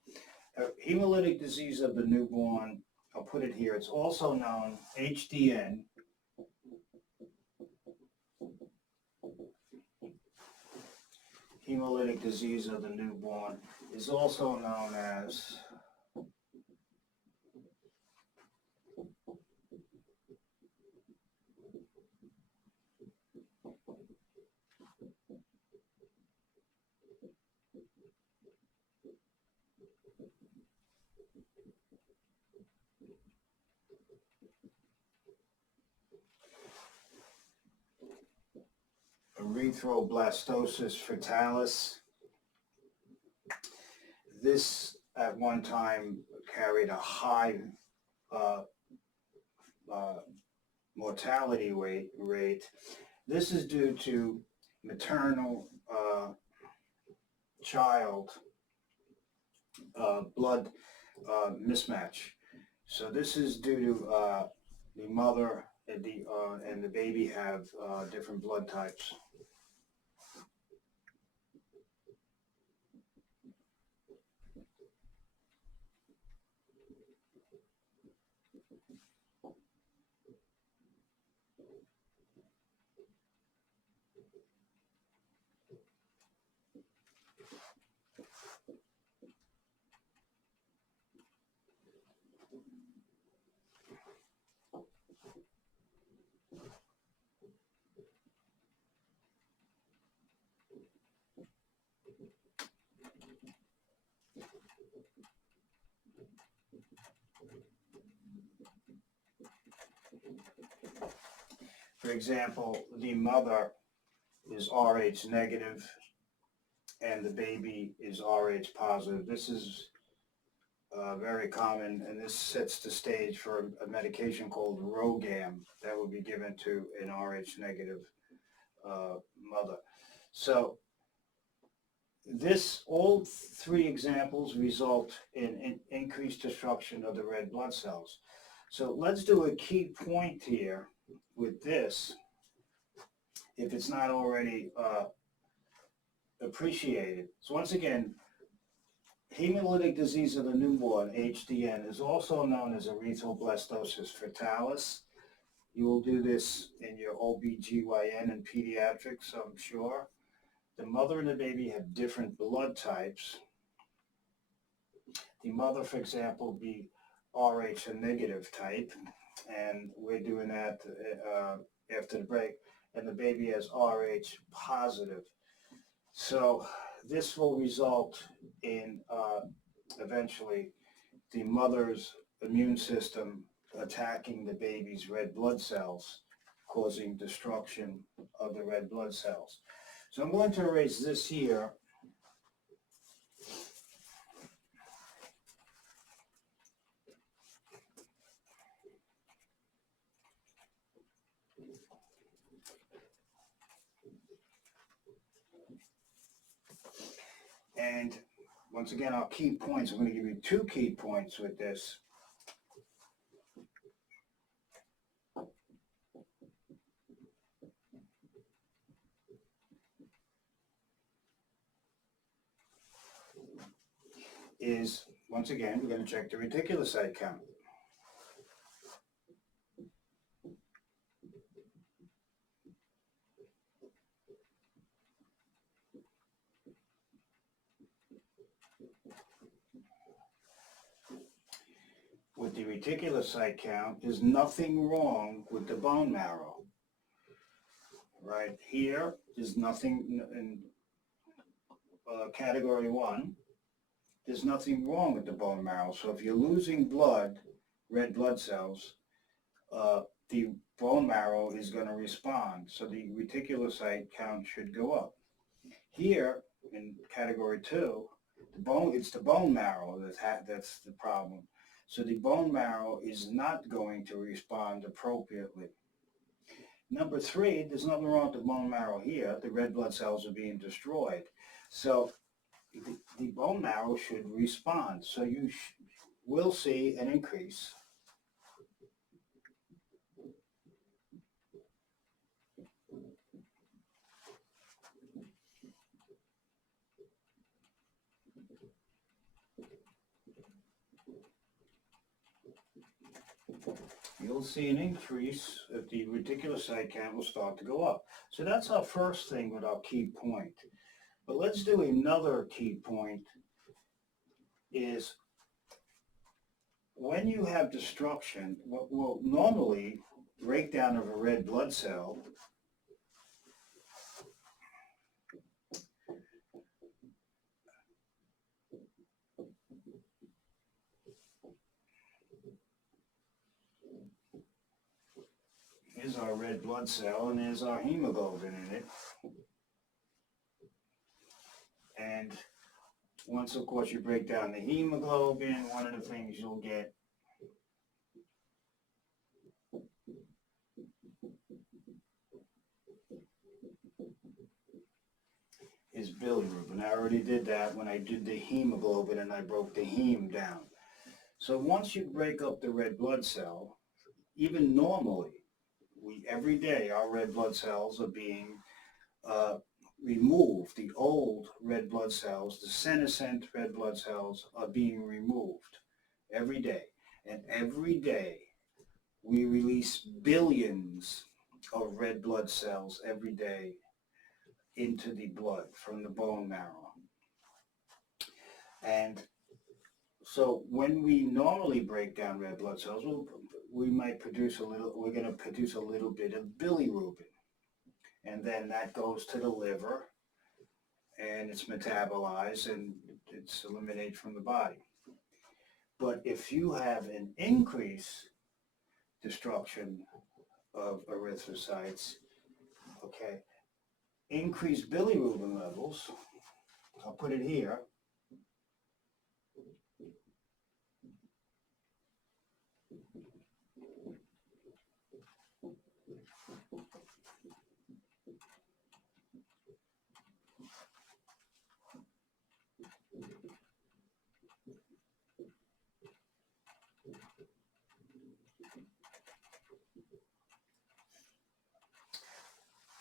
Hemolytic disease of the newborn, I'll put it here, it's also known HDN, hemolytic disease of the newborn, is also known as erythroblastosis fetalis. This at one time carried a high mortality rate. This is due to maternal child blood mismatch. So this is due to the mother and the baby have different blood types. For example, the mother is Rh negative and the baby is Rh positive. This is very common, and this sets the stage for a medication called Rogam that will be given to an Rh negative mother. So all three examples result in increased destruction of the red blood cells. So let's do a key point here with this, if it's not already appreciated. So once again, hemolytic disease of the newborn, HDN, is also known as erythroblastosis fetalis. You will do this in your OBGYN and pediatrics, I'm sure. The mother and the baby have different blood types. The mother, for example, will be Rh a negative type, and we're doing that after the break, and the baby has Rh positive. So this will result in eventually the mother's immune system attacking the baby's red blood cells, causing destruction of the red blood cells. So I'm going to erase this here. And once again, our key points, I'm going to give you 2 key points with this. Is, once again, we're going to check the reticulocyte count. With the reticulocyte count, there's nothing wrong with the bone marrow. Right here, there's nothing in category 1. There's nothing wrong with the bone marrow. So if you're losing blood, red blood cells, the bone marrow is going to respond. So the reticulocyte count should go up. Here, in category 2, it's the bone marrow that's the problem. So the bone marrow is not going to respond appropriately. Number 3, there's nothing wrong with the bone marrow here. The red blood cells are being destroyed. So the bone marrow should respond. So will see an increase if the reticulocyte count will start to go up. So that's our first thing with our key point. But let's do another key point is when you have destruction, what will normally breakdown of a red blood cell is our red blood cell and there's our hemoglobin in it. And once, of course, you break down the hemoglobin, one of the things you'll get is bilirubin. I already did that when I did the hemoglobin and I broke the heme down. So once you break up the red blood cell, even normally, every day our red blood cells are being removed. The old red blood cells, the senescent red blood cells, are being removed every day. And every day we release billions of red blood cells every day into the blood from the bone marrow. And so when we normally break down red blood cells, we might produce we're going to produce a little bit of bilirubin. And then that goes to the liver and it's metabolized and it's eliminated from the body. But if you have an increased destruction of erythrocytes, okay, increased bilirubin levels, I'll put it here,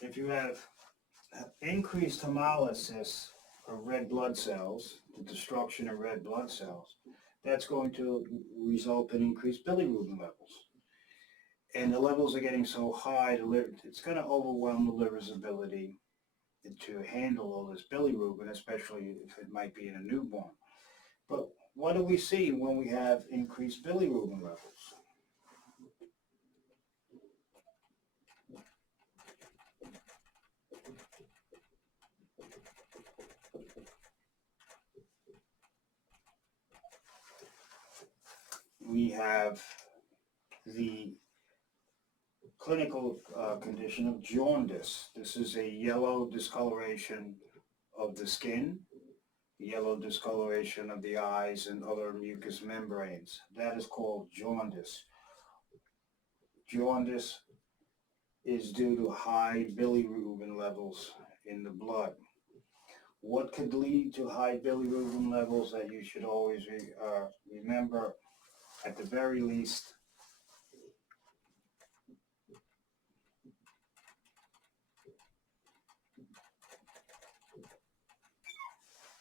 if you have increased hemolysis of red blood cells, the destruction of red blood cells, that's going to result in increased bilirubin levels. And the levels are getting so high, it's going to overwhelm the liver's ability to handle all this bilirubin, especially if it might be in a newborn. But what do we see when we have increased bilirubin levels? We have the clinical condition of jaundice. This is a yellow discoloration of the skin, yellow discoloration of the eyes and other mucous membranes. That is called jaundice. Jaundice is due to high bilirubin levels in the blood. What could lead to high bilirubin levels that you should always remember, at the very least,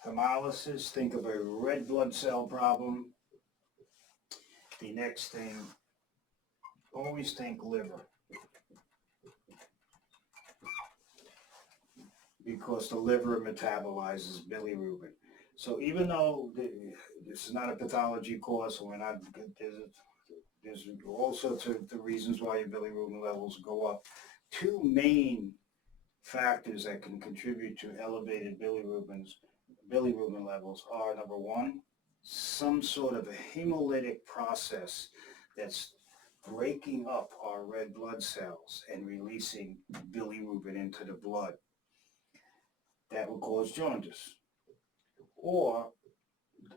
hemolysis, think of a red blood cell problem. The next thing, always think liver, because the liver metabolizes bilirubin. So even though this is not a pathology course, and we're not, there's all sorts of the reasons why your bilirubin levels go up. Two main factors that can contribute to elevated bilirubin levels are, number one, some sort of a hemolytic process that's breaking up our red blood cells and releasing bilirubin into the blood. That will cause jaundice. Or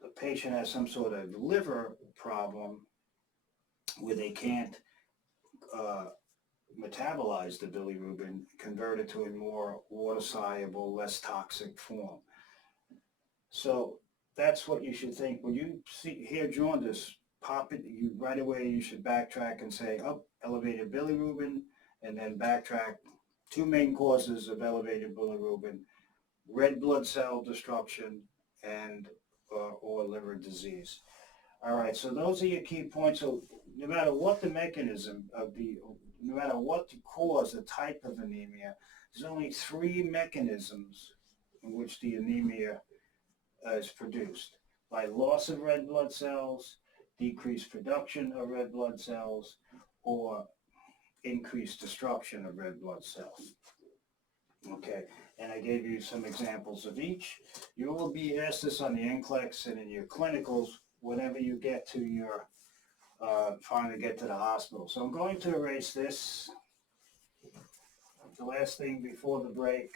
the patient has some sort of liver problem where they can't metabolize the bilirubin, convert it to a more water-soluble, less toxic form. So that's what you should think. When you hear jaundice, pop it, right away you should backtrack and say, oh, elevated bilirubin, and then backtrack. Two main causes of elevated bilirubin: red blood cell destruction and or liver disease. All right, so those are your key points. So no matter what the mechanism of no matter what the cause, the type of anemia, there's only three mechanisms in which the anemia is produced: by loss of red blood cells, decreased production of red blood cells, or increased destruction of red blood cells. Okay, and I gave you some examples of each. You will be asked this on the NCLEX and in your clinicals whenever you get to your, finally get to the hospital. So I'm going to erase this, the last thing before the break.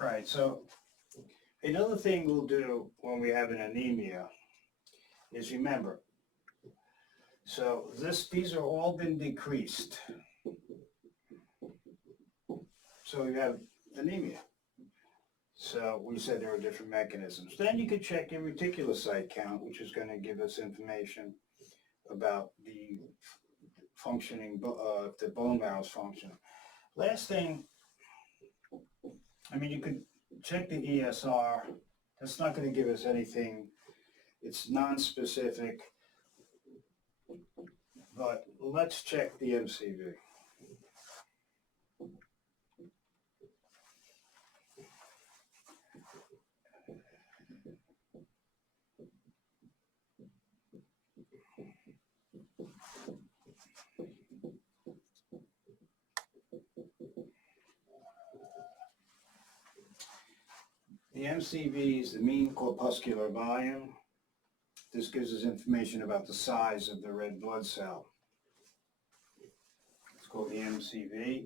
All right, so another thing we'll do when we have an anemia is remember, so these are all been decreased. So we have anemia. So we said there are different mechanisms. Then you could check your reticulocyte count, which is going to give us information about the functioning, the bone marrow's function. Last thing, I mean, you could check the ESR. That's not going to give us anything. It's non-specific. But let's check the MCV. The MCV is the mean corpuscular volume. This gives us information about the size of the red blood cell. It's called the MCV.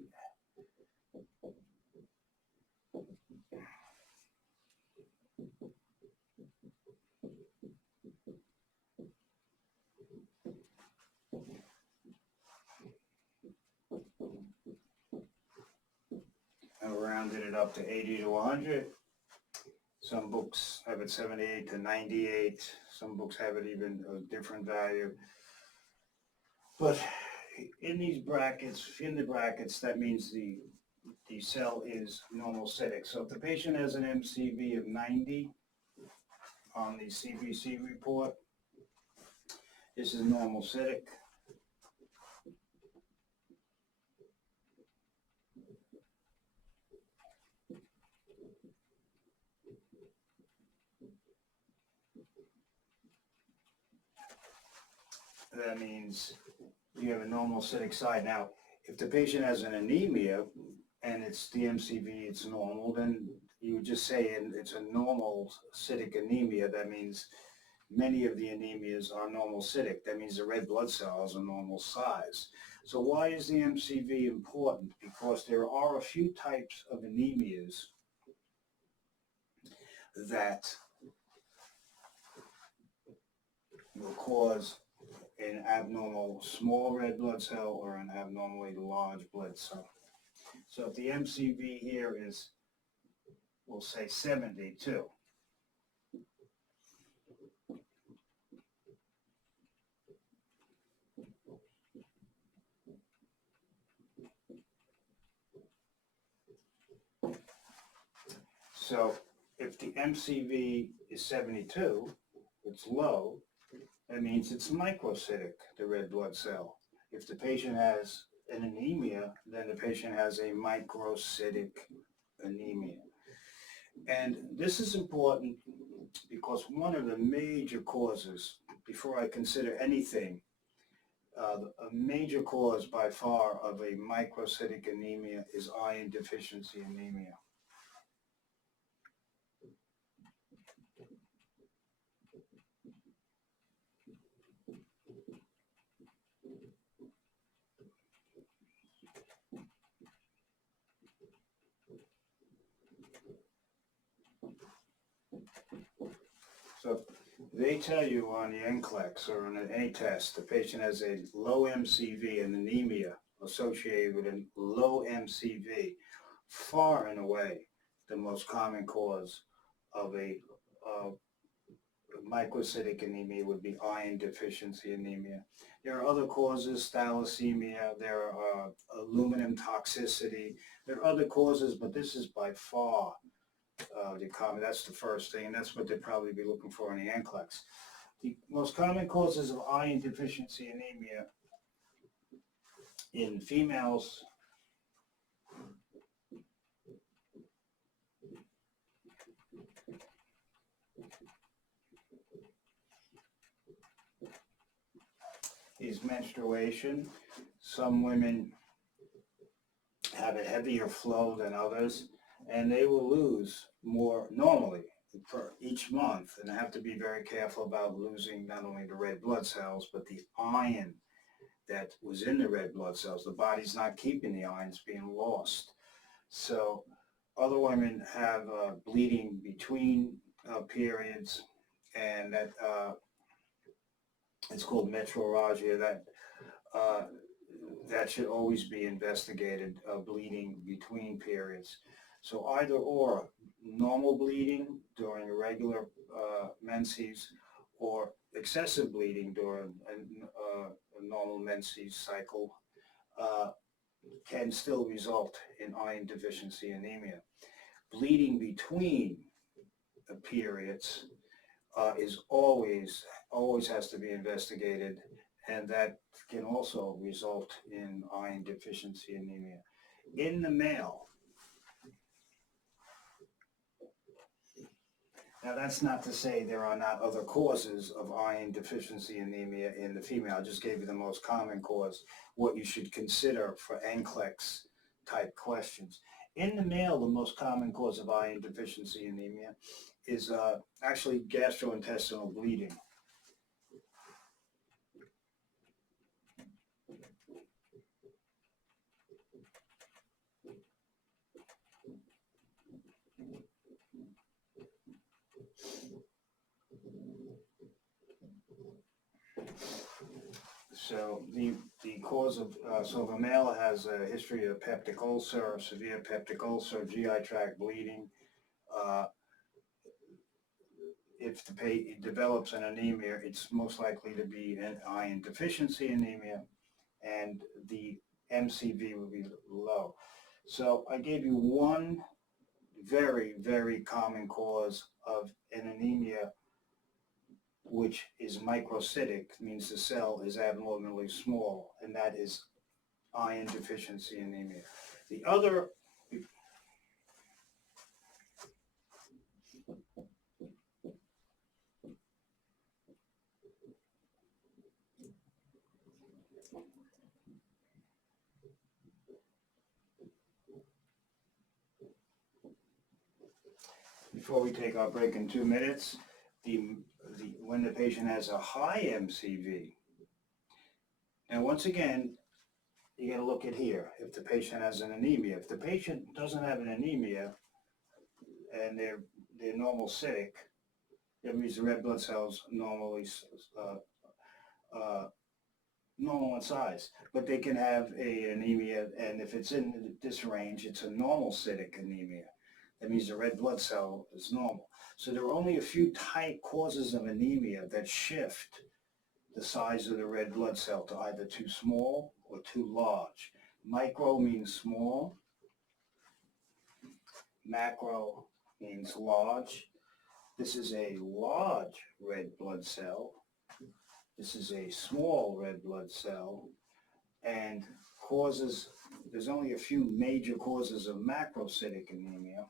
I rounded it up to 80 to 100. Some books have it 78 to 98. Some books have it even a different value. But in these brackets, that means the cell is normocytic. So if the patient has an MCV of 90 on the CBC report, this is normocytic. That means you have a normocytic side. Now, if the patient has an anemia and it's the MCV, it's normal, then you would just say it's a normal cytic anemia. That means many of the anemias are normocytic. That means the red blood cells are normal size. So why is the MCV important? Because there are a few types of anemias that will cause an abnormal small red blood cell or an abnormally large blood cell. So if the MCV here is, we'll say 72, so if the MCV is 72, it's low, that means it's microcytic, the red blood cell. If the patient has an anemia, then the patient has a microcytic anemia. And this is important because one of the major causes, before I consider anything, a major cause by far of a microcytic anemia is iron deficiency anemia. So they tell you on the NCLEX or on any test, the patient has a low MCV and anemia associated with a low MCV, far and away the most common cause of a microcytic anemia would be iron deficiency anemia. There are other causes, thalassemia, there are aluminum toxicity, there are other causes, but this is by far the common, that's the first thing, and that's what they'd probably be looking for in the NCLEX. The most common causes of iron deficiency anemia in females is menstruation. Some women have a heavier flow than others, and they will lose more normally for each month, and have to be very careful about losing not only the red blood cells, but the iron that was in the red blood cells. The body's not keeping the iron, it's being lost. So other women have bleeding between periods, and that it's called metrorrhagia. That should always be investigated, bleeding between periods. So either or, normal bleeding during irregular menses or excessive bleeding during a normal menses cycle can still result in iron deficiency anemia. Bleeding between periods is always has to be investigated, and that can also result in iron deficiency anemia. In the male, now that's not to say there are not other causes of iron deficiency anemia in the female. I just gave you the most common cause, what you should consider for NCLEX type questions. In the male, the most common cause of iron deficiency anemia is actually gastrointestinal bleeding. So the cause of, so if a male has a history of peptic ulcer, severe peptic ulcer, GI tract bleeding, if the patient develops an anemia, it's most likely to be an iron deficiency anemia, and the MCV will be low. So I gave you one very, very common cause of an anemia which is microcytic, means the cell is abnormally small, and that is iron deficiency anemia. The other, before we take our break in 2 minutes, when the patient has a high MCV, now once again, you got to look at here, if the patient has an anemia. If the patient doesn't have an anemia and they're normalcytic, that means the red blood cells normally normal in size, but they can have a anemia, and if it's in this range, it's a normalcytic anemia. That means the red blood cell is normal. So there are only a few type causes of anemia that shift the size of the red blood cell to either too small or too large. Micro means small, macro means large. This is a large red blood cell, This is a small red blood cell and causes, there's only a few major causes of macrocytic anemia.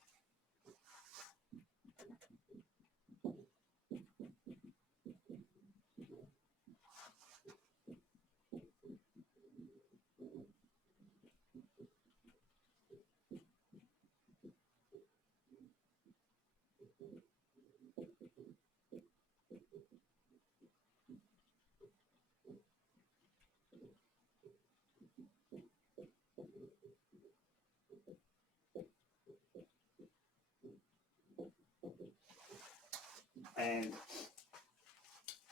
And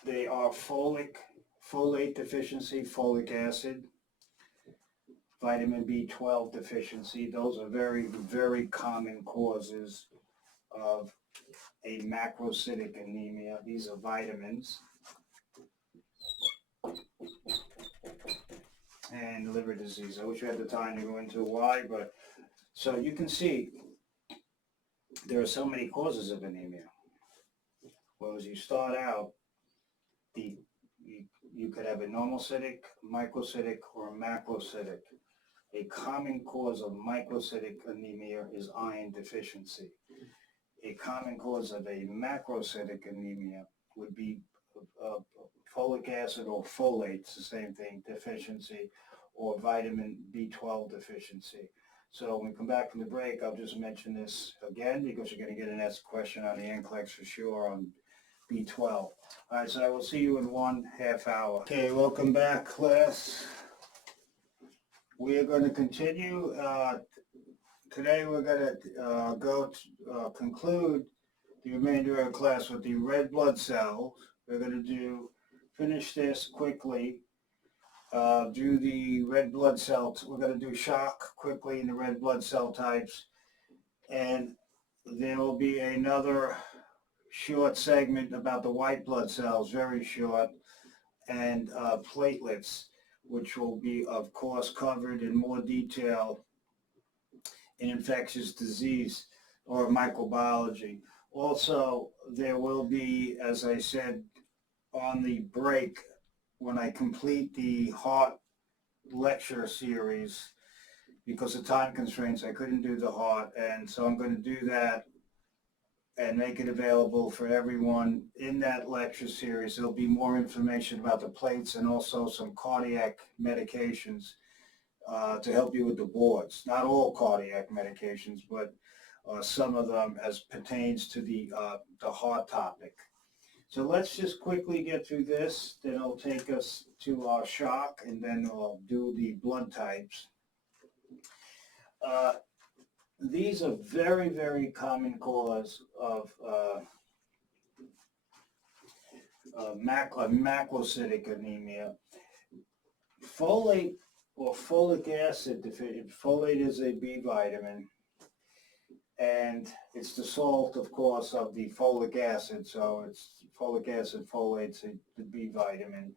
they are folate deficiency, folic acid, vitamin B12 deficiency. Those are very, very common causes of a macrocytic anemia. These are vitamins. And liver disease. I wish we had the time to go into why, but so you can see there are so many causes of anemia. Well, as you start out, you could have a normocytic, microcytic, or macrocytic. A common cause of microcytic anemia is iron deficiency. A common cause of a macrocytic anemia would be folic acid or folates, the same thing, deficiency, or vitamin B12 deficiency. So when we come back from the break, I'll just mention this again because you're going to get an S question on the NCLEX for sure on B12. All right, so I will see you in 1/2 hour. Okay, welcome back, class. We are going to continue. Today we're going to conclude the remainder of the class with the red blood cells. We're going to finish this quickly, do the red blood cells. We're going to do shock quickly in the red blood cell types, and there will be another short segment about the white blood cells, very short, and platelets, which will be, of course, covered in more detail in infectious disease or microbiology. Also, there will be, as I said on the break, when I complete the heart lecture series, because of time constraints, I couldn't do the heart, and so I'm going to do that and make it available for everyone in that lecture series. There'll be more information about the plates and also some cardiac medications to help you with the boards. Not all cardiac medications, but some of them as pertains to the heart topic. So let's just quickly get through this, then it'll take us to our shock, and then we'll do the blood types. These are very, very common cause of macrocytic anemia. Folate or folic acid deficiency. Folate is a B vitamin, and it's the salt, of course, of the folic acid. So it's folic acid, folates, the B vitamin.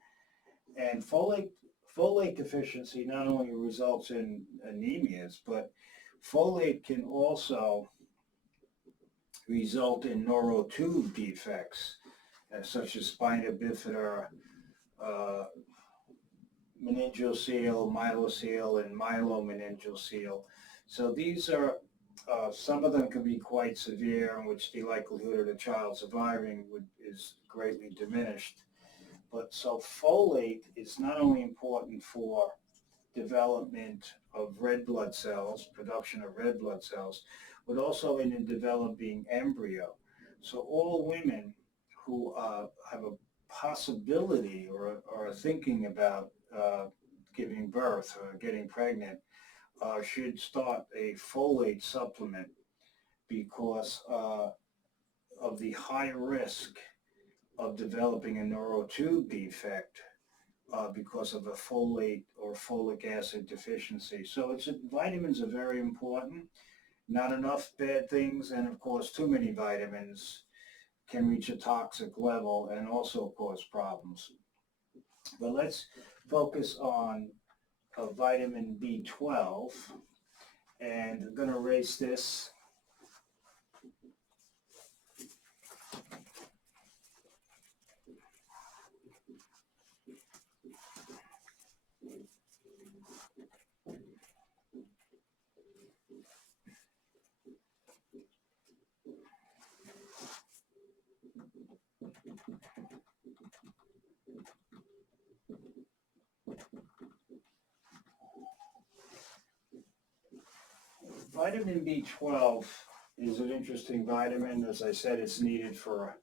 And folate deficiency not only results in anemias, but folate can also result in neurotube defects, such as spina bifida, meningocele, myelocele, and myelomeningocele. So these are, some of them can be quite severe, in which the likelihood of the child surviving is greatly diminished. But so folate is not only important for development of red blood cells, production of red blood cells, but also in developing embryo. So all women who have a possibility or are thinking about giving birth or getting pregnant should start a folate supplement because of the high risk of developing a neurotube defect because of a folate or folic acid deficiency. So vitamins are very important. Not enough bad things, and of course too many vitamins can reach a toxic level and also cause problems. But let's focus on vitamin B12, and I'm going to erase this. Vitamin B12 is an interesting vitamin. As I said, it's needed for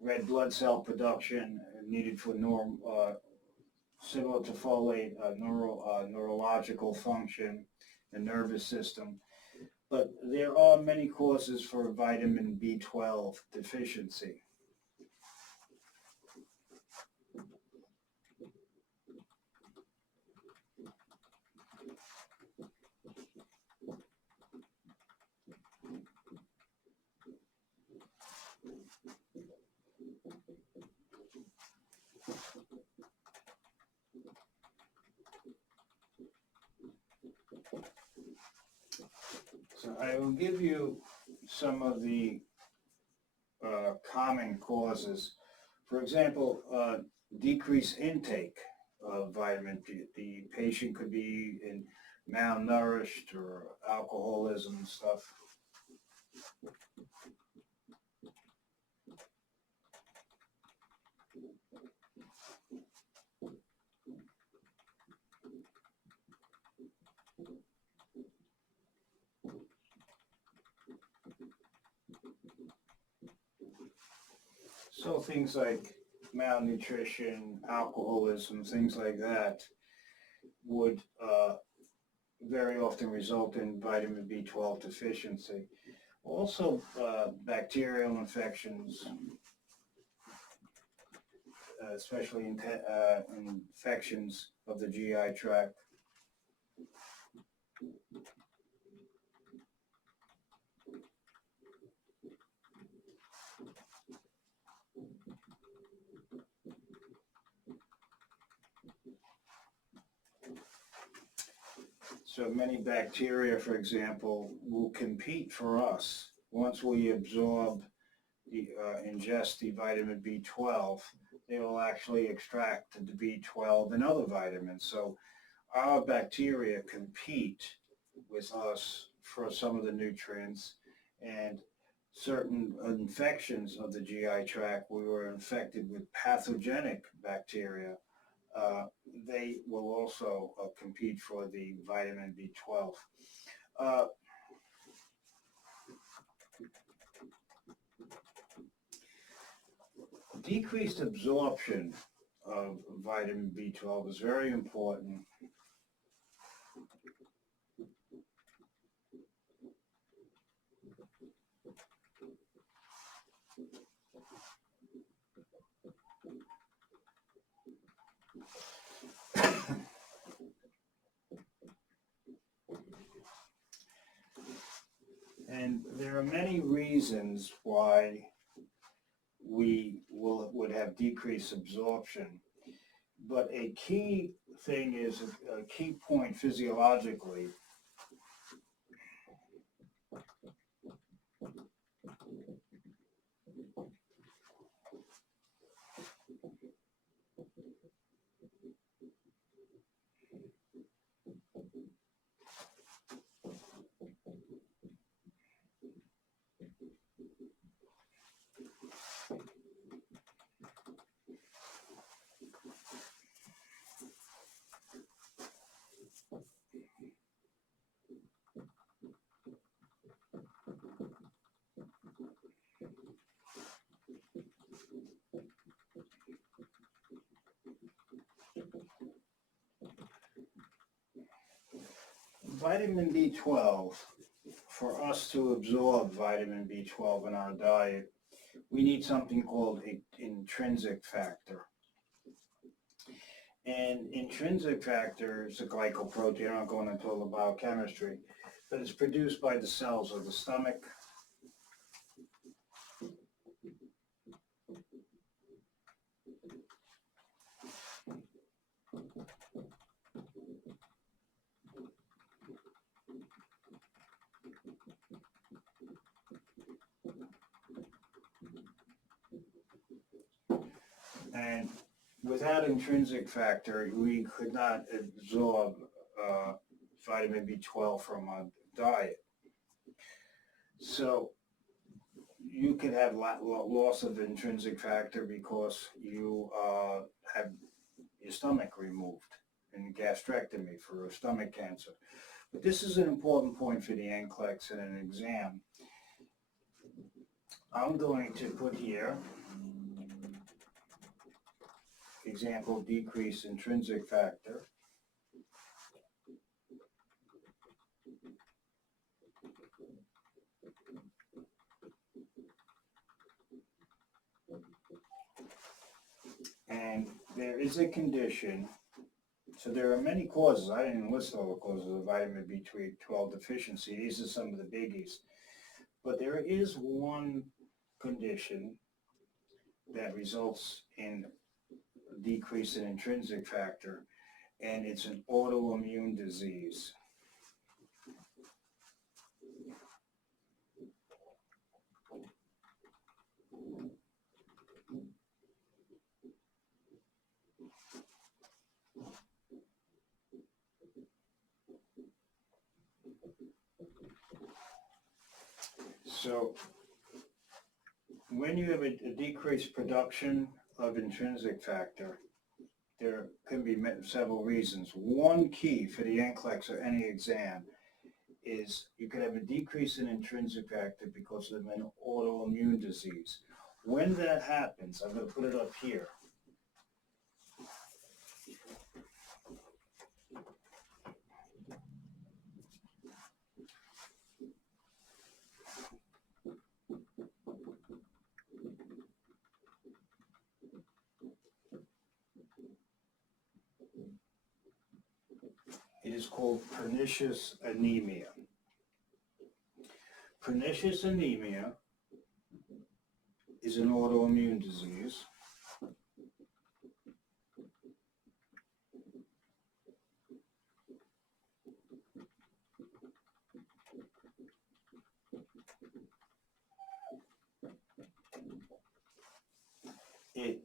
red blood cell production, needed for similar to folate, neurological function, the nervous system. But there are many causes for vitamin B12 deficiency. So I will give you some of the common causes. For example, decreased intake of vitamin D. The patient could be malnourished or alcoholism and stuff. So things like malnutrition, alcoholism, things like that would very often result in vitamin B12 deficiency. Also, bacterial infections, especially infections of the GI tract. So many bacteria, for example, will compete for us once we ingest the vitamin B12. They will actually extract the B12 and other vitamins. So our bacteria compete with us for some of the nutrients, and certain infections of the GI tract, we were infected with pathogenic bacteria. They will also compete for the vitamin B12. Uh, Decreased absorption of vitamin B12 is very important. And there are many reasons why we would have decreased absorption. But a key thing is a key point physiologically. Vitamin B12, for us to absorb vitamin B12 in our diet, we need something called an intrinsic factor. And intrinsic factor is a glycoprotein. I'm not going into all the biochemistry, but it's produced by the cells of the stomach. And without intrinsic factor, we could not absorb vitamin B12 from our diet. So you could have loss of intrinsic factor because you have your stomach removed in gastrectomy for stomach cancer. But this is an important point for the NCLEX in an exam. I'm going to put here, example, decrease intrinsic factor. And there is a condition, so there are many causes. I didn't list all the causes of vitamin B12 deficiency. These are some of the biggies. But there is one condition that results in a decrease in intrinsic factor, and it's an autoimmune disease. So when you have a decreased production of intrinsic factor, there can be several reasons. One key for the NCLEX or any exam is you could have a decrease in intrinsic factor because of an autoimmune disease. When that happens, I'm going to put it up here. It is called pernicious anemia. Pernicious anemia is an autoimmune disease. It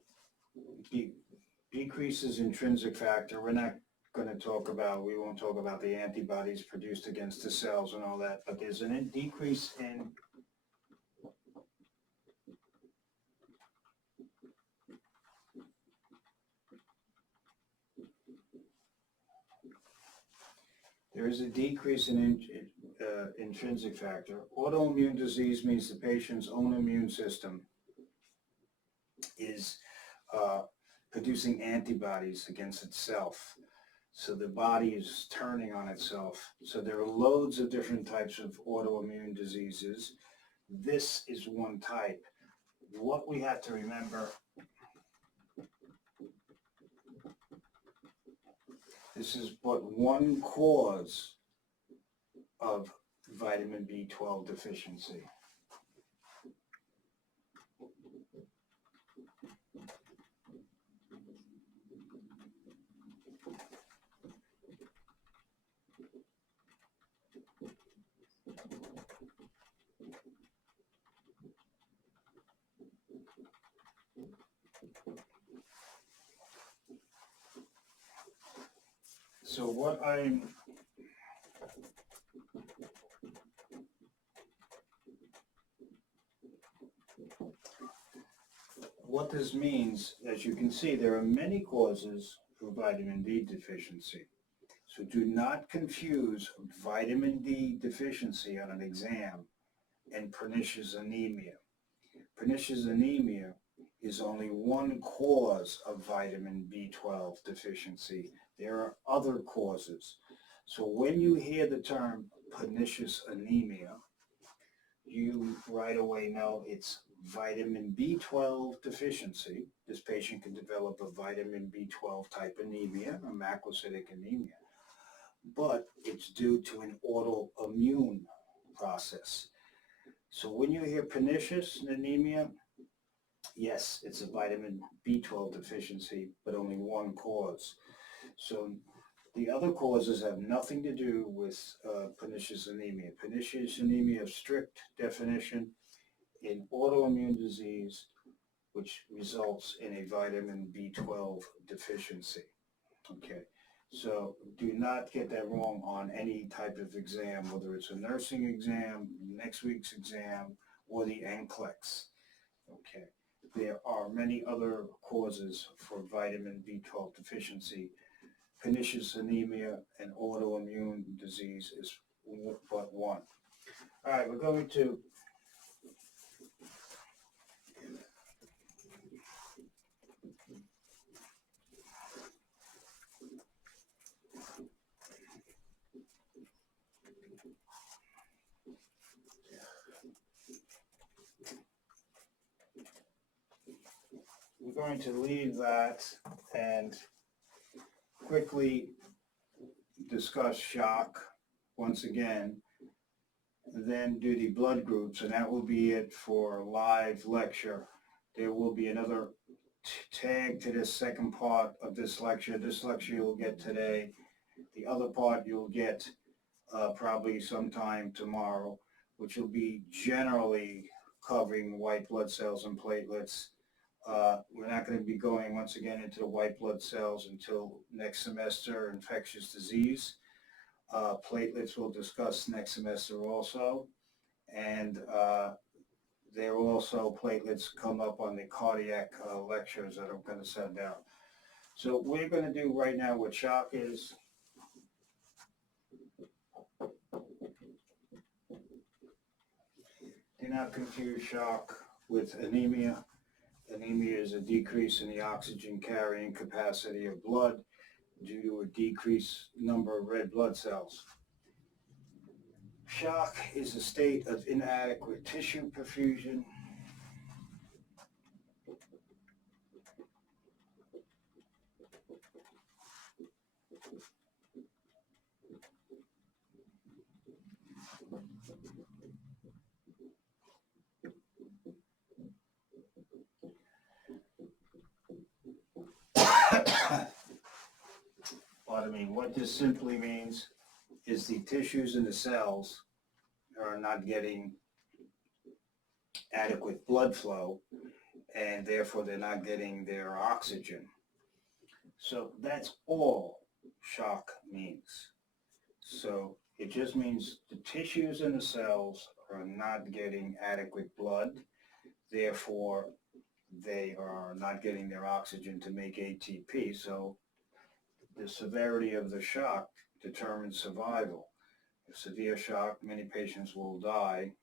decreases intrinsic factor. We're not going to talk about, we won't talk about the antibodies produced against the cells and all that, but there's a decrease in intrinsic factor. Autoimmune disease means the patient's own immune system is producing antibodies against itself. So the body is turning on itself. So there are loads of different types of autoimmune diseases. This is one type. What we have to remember, this is but one cause of vitamin B12 deficiency. So what this means, as you can see, there are many causes for vitamin D deficiency. So do not confuse vitamin D deficiency on an exam and pernicious anemia. Pernicious anemia is only one cause of vitamin B12 deficiency. There are other causes. So when you hear the term pernicious anemia, you right away know it's vitamin B12 deficiency. This patient can develop a vitamin B12 type anemia, a macrocytic anemia, but it's due to an autoimmune process. So when you hear pernicious anemia, yes, it's a vitamin B12 deficiency, but only one cause. So the other causes have nothing to do with pernicious anemia. Pernicious anemia, strict definition, in autoimmune disease, which results in a vitamin B12 deficiency. Okay, so do not get that wrong on any type of exam, whether it's a nursing exam, next week's exam, or the NCLEX. Okay, there are many other causes for vitamin B12 deficiency pernicious anemia and autoimmune disease is but one. All right, we're going to leave that and quickly discuss shock once again, then do the blood groups, and that will be it for a live lecture. There will be another tag to this second part of this lecture. This lecture you'll get today. The other part you'll get probably sometime tomorrow, which will be generally covering white blood cells and platelets. We're not going to be going once again into the white blood cells until next semester, infectious disease. Platelets we'll discuss next semester also. And there will also platelets come up on the cardiac lectures that I'm going to send out. So we're going to do right now what shock is. Do not confuse shock with anemia. Anemia is a decrease in the oxygen carrying capacity of blood due to a decreased number of red blood cells. Shock is a state of inadequate tissue perfusion. Pardon me. What this simply means is the tissues in the cells are not getting adequate blood flow, and therefore they're not getting their oxygen. So that's all shock means. So it just means the tissues in the cells are not getting adequate blood, therefore they are not getting their oxygen to make ATP. So the severity of the shock determines survival. If severe shock, many patients will die.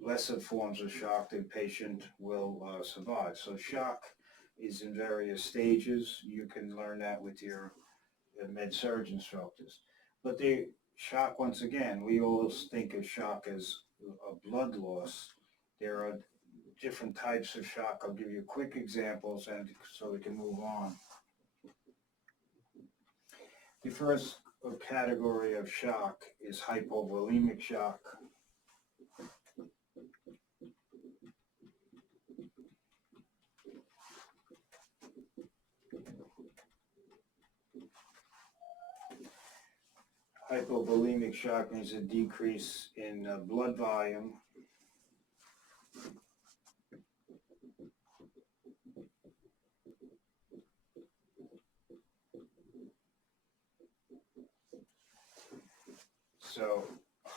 Lesser forms of shock, the patient will survive. So shock is in various stages. You can learn that with your med-surg instructors. But the shock, once again, we always think of shock as a blood loss. There are different types of shock. I'll give you quick examples and so we can move on. The first category of shock is hypovolemic shock. Hypovolemic shock means a decrease in blood volume. So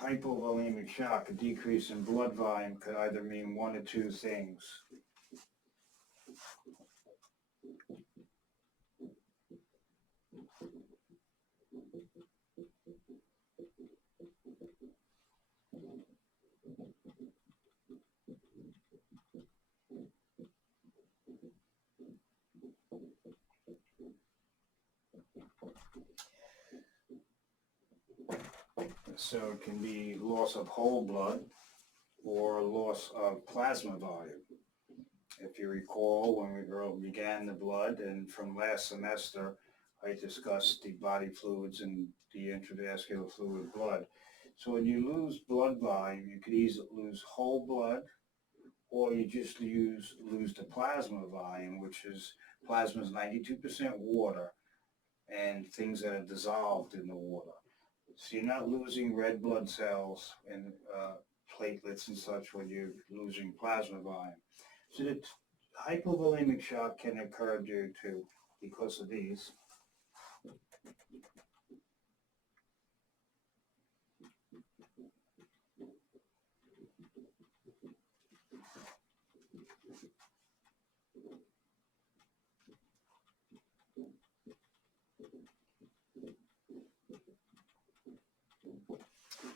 hypovolemic shock, a decrease in blood volume, could either mean one or two things. So it can be loss of whole blood or loss of plasma volume. If you recall, when we began the blood, and from last semester, I discussed the body fluids and the intravascular fluid blood. So when you lose blood volume, you could easily lose whole blood, or you just lose the plasma volume, which is, plasma is 92% water and things that are dissolved in the water. So you're not losing red blood cells and platelets and such when you're losing plasma volume. So the hypovolemic shock can occur due to, because of these.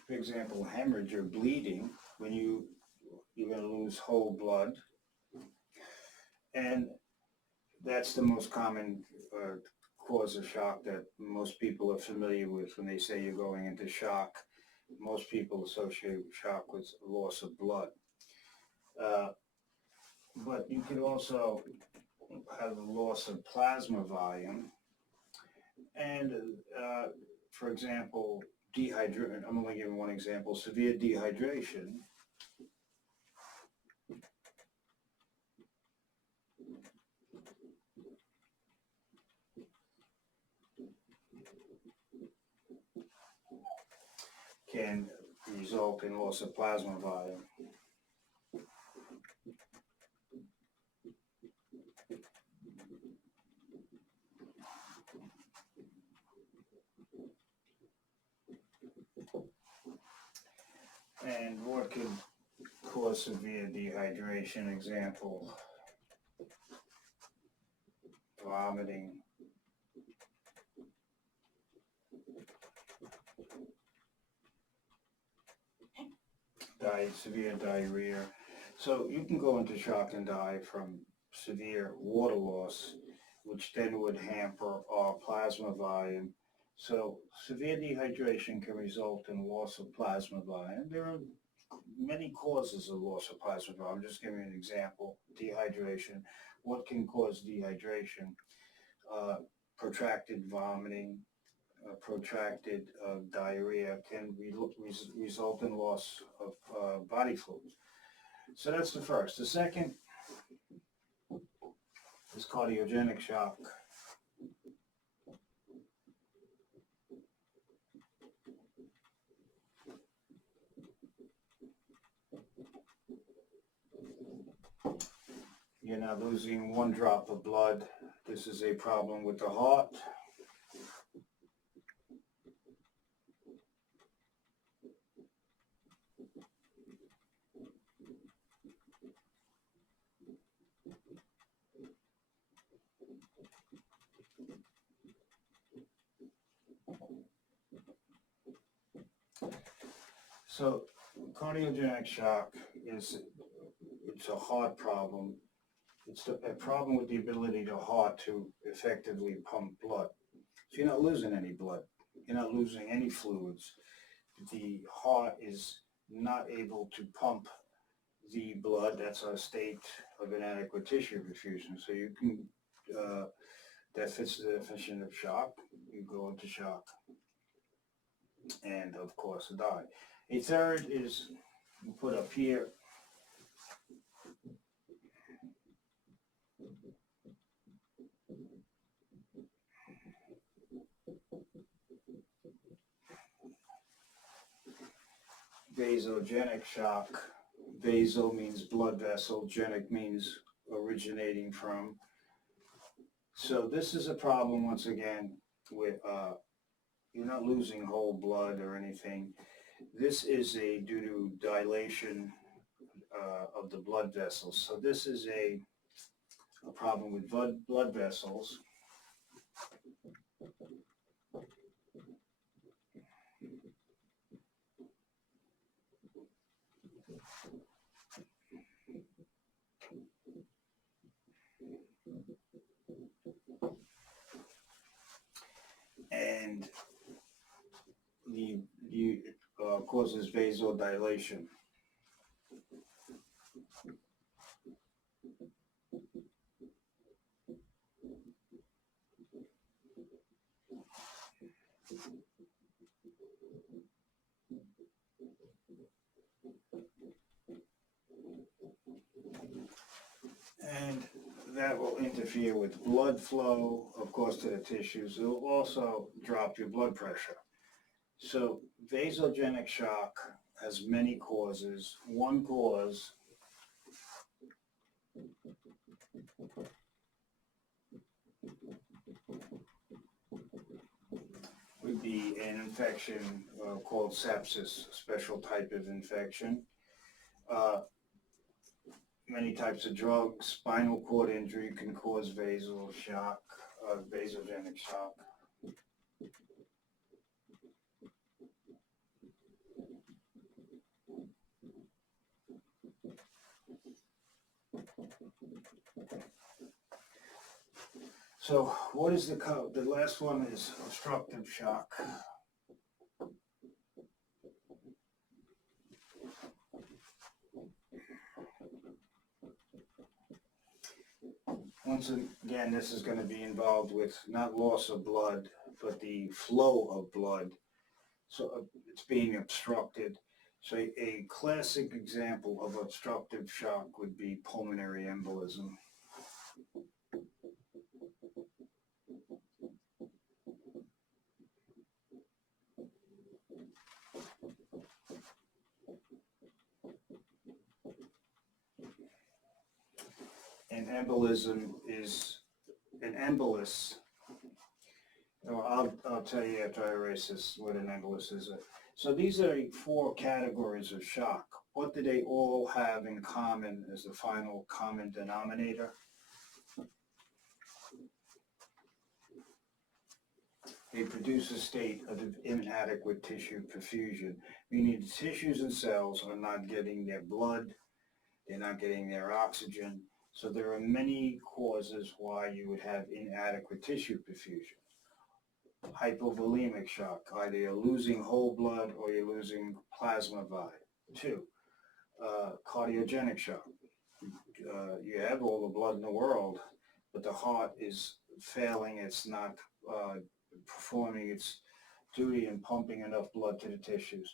for example, hemorrhage or bleeding, when you're going to lose whole blood. And that's the most common cause of shock that most people are familiar with when they say you're going into shock. Most people associate shock with loss of blood. But you could also have a loss of plasma volume. And, for example, dehydration. I'm only giving one example. Severe dehydration can result in loss of plasma volume. And what could cause severe dehydration? Example, vomiting, severe diarrhea. So you can go into shock and die from severe water loss, which then would hamper our plasma volume. So severe dehydration can result in loss of plasma volume. There are many causes of loss of plasma volume. I'm just giving you an example. Dehydration. What can cause dehydration? Protracted vomiting, protracted diarrhea can result in loss of body fluids. So that's the first. The second is cardiogenic shock. You're not losing one drop of blood. This is a problem with the heart. So cardiogenic shock it's a heart problem. It's a problem with the ability of the heart to effectively pump blood. So you're not losing any blood. You're not losing any fluids. The heart is not able to pump the blood. That's a state of inadequate tissue perfusion. So you can, that fits the definition of shock. You go into shock and, of course, die. A third is put up here. Vasogenic shock. Vaso means blood vessel, genic means originating from. So this is a problem, once again, with you're not losing whole blood or anything. This is due to dilation of the blood vessels. So this is a problem with blood vessels. And causes vasodilation. And that will interfere with blood flow, of course, to the tissues. It will also drop your blood pressure. So vasogenic shock has many causes. One cause would be an infection called sepsis, a special type of infection. Many types of drugs, spinal cord injury can cause vasogenic shock. So what is the last one is obstructive shock. Once again, this is going to be involved with not loss of blood, but the flow of blood. So it's being obstructed. So a classic example of obstructive shock would be pulmonary embolism. An embolism is an embolus. I'll tell you after I erase this what an embolus is. So these are 4 categories of shock. What do they all have in common as the final common denominator? They produce a state of inadequate tissue perfusion, meaning the tissues and cells are not getting their blood, they're not getting their oxygen. So there are many causes why you would have inadequate tissue perfusion. Hypovolemic shock, either you're losing whole blood or you're losing plasma volume. 2, cardiogenic shock. You have all the blood in the world, but the heart is failing, it's not performing its duty in pumping enough blood to the tissues.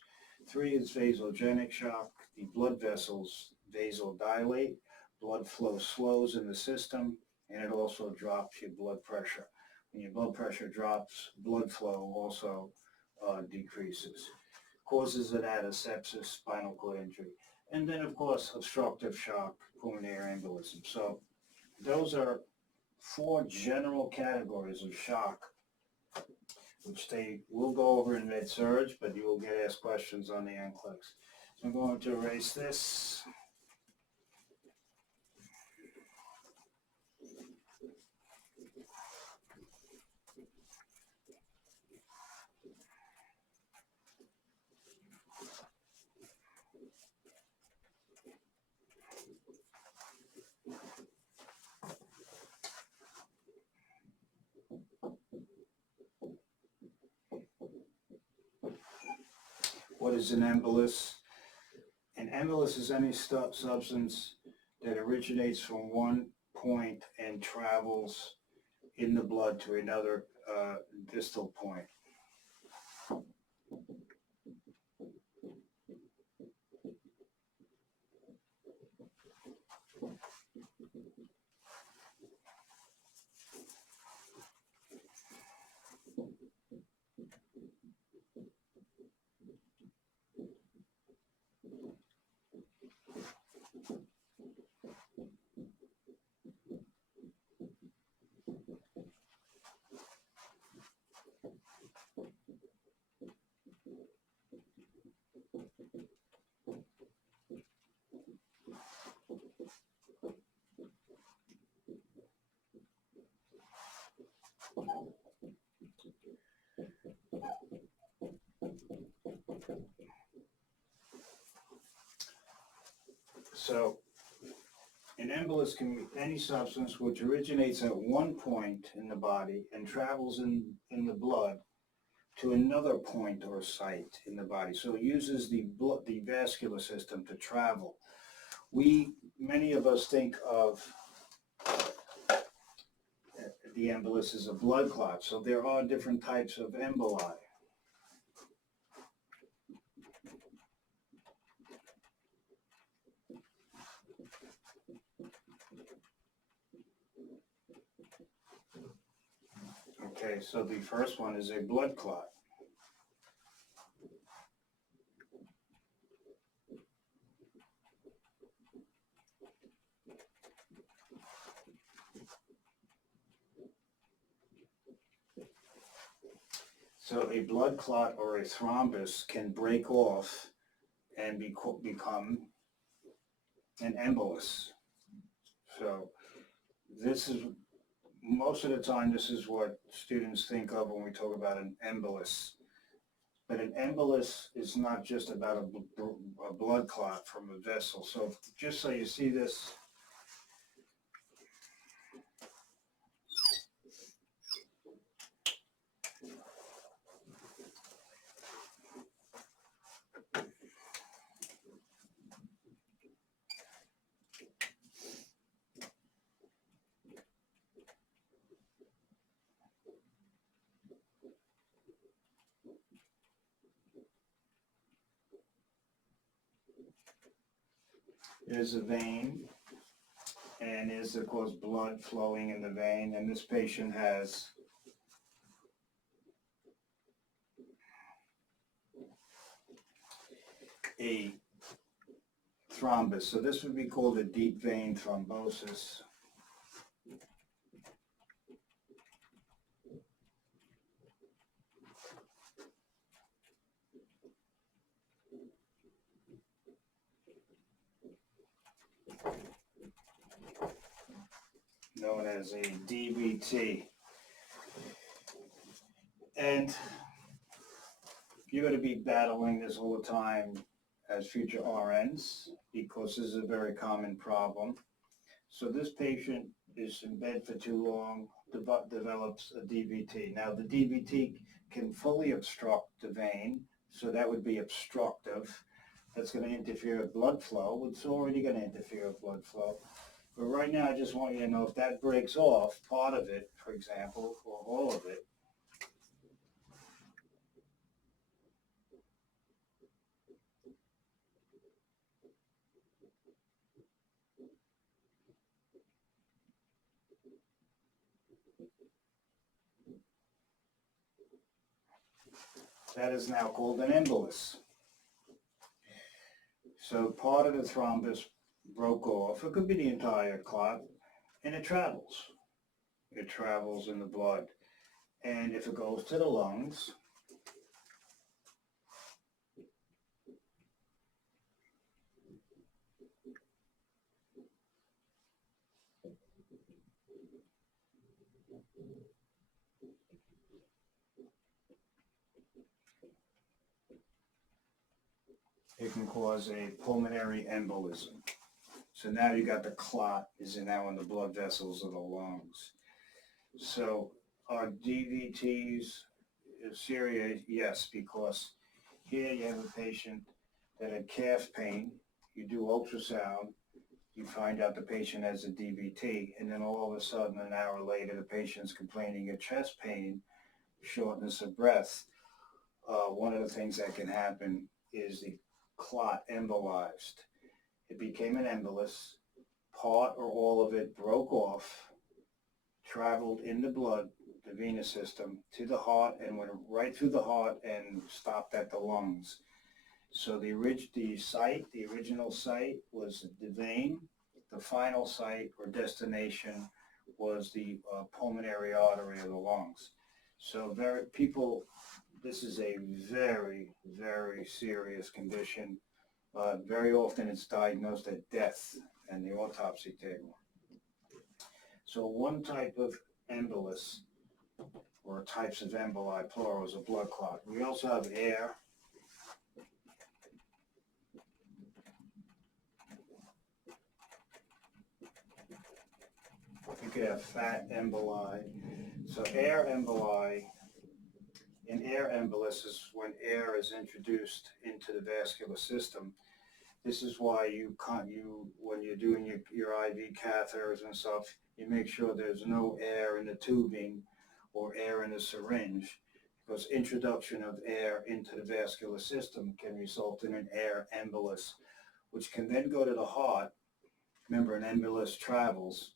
3 is vasogenic shock. The blood vessels vasodilate, blood flow slows in the system, and it also drops your blood pressure. When your blood pressure drops, blood flow also decreases. Causes of that are sepsis, spinal cord injury, and then of course obstructive shock, pulmonary embolism. So those are 4 general categories of shock, which they will go over in med-surg, but you will get asked questions on the NCLEX. So I'm going to erase this. What is an embolus? An embolus is any substance that originates from one point and travels in the blood to another distal point. So an embolus can be any substance which originates at one point in the body and travels in the blood to another point or site in the body. So it uses the vascular system to travel. Many of us think of the embolus as a blood clot. So there are different types of emboli. Okay, so the first one is a blood clot. So a blood clot or a thrombus can break off and become an embolus. So this is, most of the time, this is what students think of when we talk about an embolus. But an embolus is not just about a blood clot from a vessel. So just so you see this, There's a vein, and there's, of course, blood flowing in the vein, and this patient has a thrombus. So this would be called a deep vein thrombosis. Known as a DVT. And you're going to be battling this all the time as future RNs because this is a very common problem. So this patient is in bed for too long, develops a DVT. Now the DVT can fully obstruct the vein, so that would be obstructive. That's going to interfere with blood flow. It's already going to interfere with blood flow. But right now I just want you to know if that breaks off, part of it, for example, or all of it, that is now called an embolus. So part of the thrombus broke off. It could be the entire clot, and it travels. It travels in the blood. And if it goes to the lungs, it can cause a pulmonary embolism. So now you got the clot is now in the blood vessels of the lungs. So are DVTs serious? Yes, because here you have a patient that had calf pain. You do ultrasound, you find out the patient has a DVT, and then all of a sudden, an hour later, the patient's complaining of chest pain, shortness of breath. One of the things that can happen is the clot embolized. It became an embolus. Part or all of it broke off, traveled in the blood, the venous system, to the heart, and went right through the heart and stopped at the lungs. So the original site was the vein. The final site or destination was the pulmonary artery of the lungs. So this is a very, very serious condition. Very often it's diagnosed at death and the autopsy table. So one type of embolus, or types of emboli, plural, is a blood clot. We also have air. You could have fat emboli. So air emboli, an air embolus is when air is introduced into the vascular system. This is why when you're doing your IV catheters and stuff, you make sure there's no air in the tubing or air in the syringe, because introduction of air into the vascular system can result in an air embolus, which can then go to the heart. Remember, an embolus travels.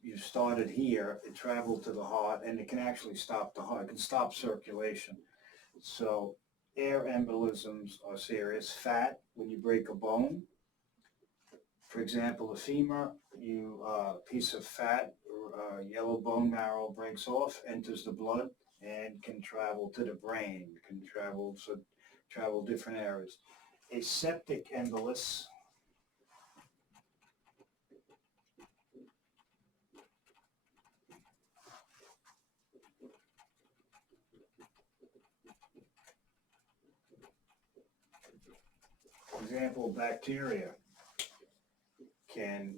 You started here, it traveled to the heart, and it can actually stop the heart. It can stop circulation. So air embolisms are serious. Fat, when you break a bone, for example, a femur, piece of fat, yellow bone marrow breaks off, enters the blood, and can travel to the brain, can travel different areas. A septic embolus, for example, bacteria can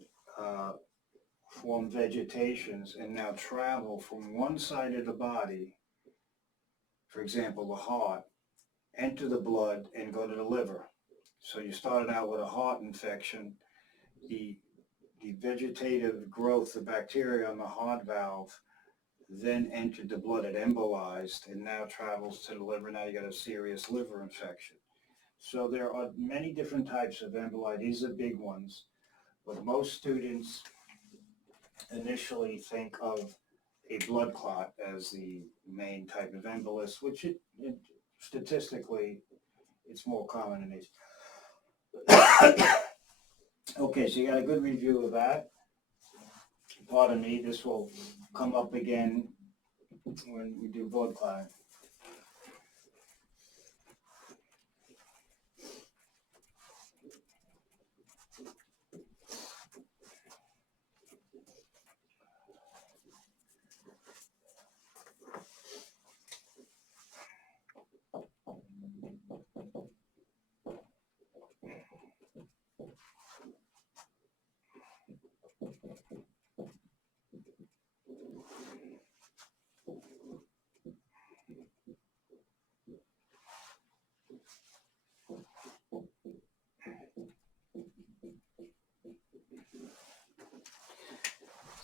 form vegetations and now travel from one side of the body, for example, the heart, enter the blood and go to the liver. So you started out with a heart infection. The vegetative growth of bacteria on the heart valve then entered the blood, it embolized, and now travels to the liver. Now you got a serious liver infection. So there are many different types of emboli. These are big ones, but most students initially think of a blood clot as the main type of embolus, which statistically it's more common in these. Okay, so you got a good review of that. Pardon me, this will come up again when we do blood clotting.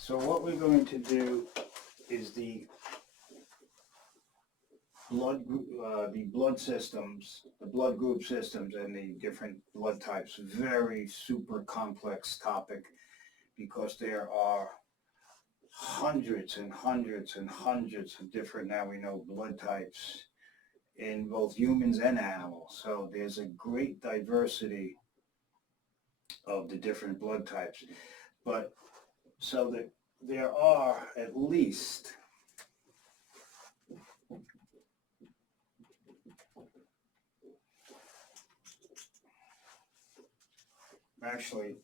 So what we're going to do is the blood systems, the blood group systems and the different blood types. Very super complex topic because there are hundreds and hundreds and hundreds of different, now we know, blood types in both humans and animals. So there's a great diversity of the different blood types. But so that there are at least actually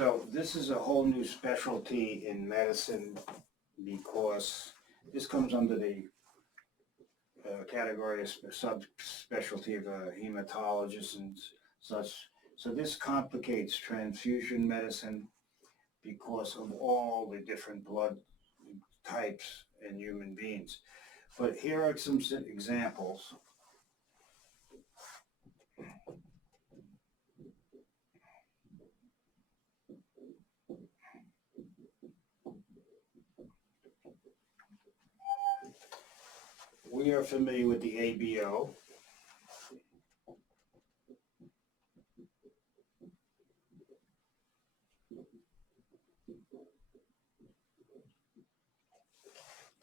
so this is a whole new specialty in medicine because this comes under the category of subspecialty of a hematologist and such. So this complicates transfusion medicine because of all the different blood types in human beings. But here are some examples. We are familiar with the ABO.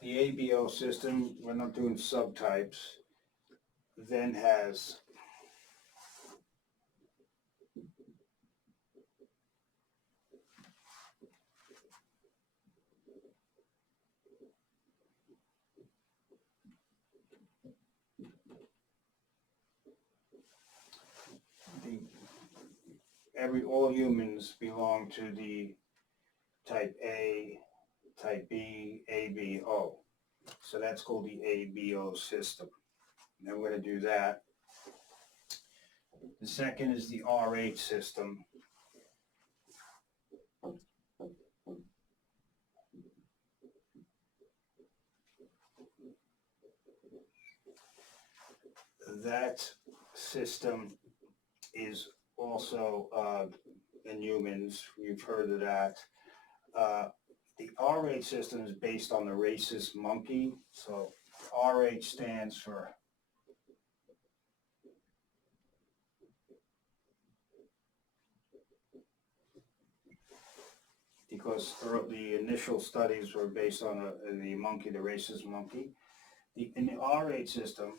The ABO system, we're not doing subtypes, then has all humans belong to the type A, type B, ABO. So that's called the ABO system. Now we're going to do that. The second is the RH system. That system is also in humans. You've heard of that. The RH system is based on the rhesus monkey. So RH stands for because the initial studies were based on the monkey, the rhesus monkey. In the RH system,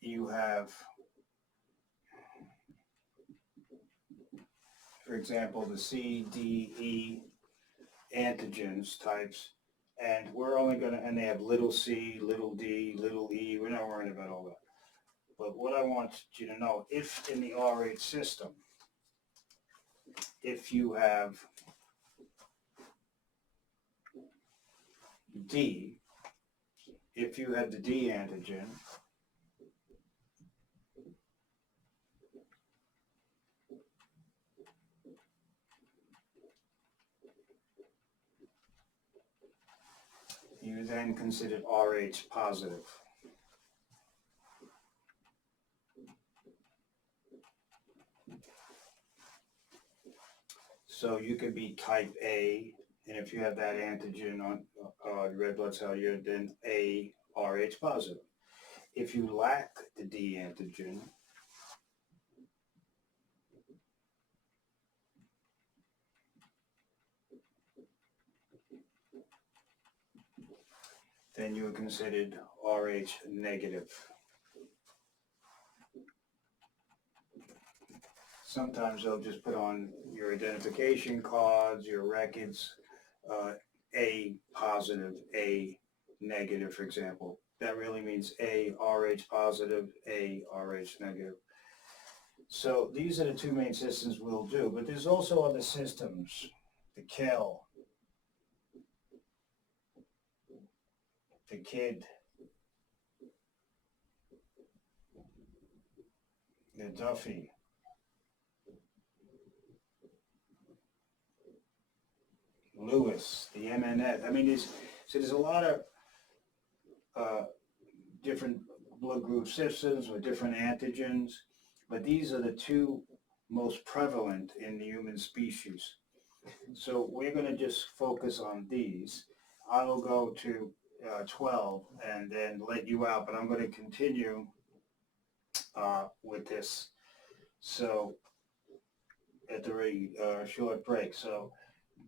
you have, for example, the C, D, E antigens types, and we're only going to, and they have little c, little d, little e, we're not worrying about all that. But what I want you to know, if in the RH system, if you have D, if you have the D antigen, you then considered Rh positive. So you could be type A, and if you have that antigen on red blood cell, you're then A Rh positive. If you lack the D antigen, then you are considered Rh negative. Sometimes they'll just put on your identification cards, your records, A positive, A negative, for example. That really means A Rh positive, A Rh negative. So these are the two main systems we'll do, but there's also other systems, the KEL, the KID, the Duffy, Lewis, the MNF. I mean, there's a lot of different blood group systems with different antigens, but these are the two most prevalent in the human species. So we're going to just focus on these. I will go to 12 and then let you out, but I'm going to continue with this. So at the very short break. So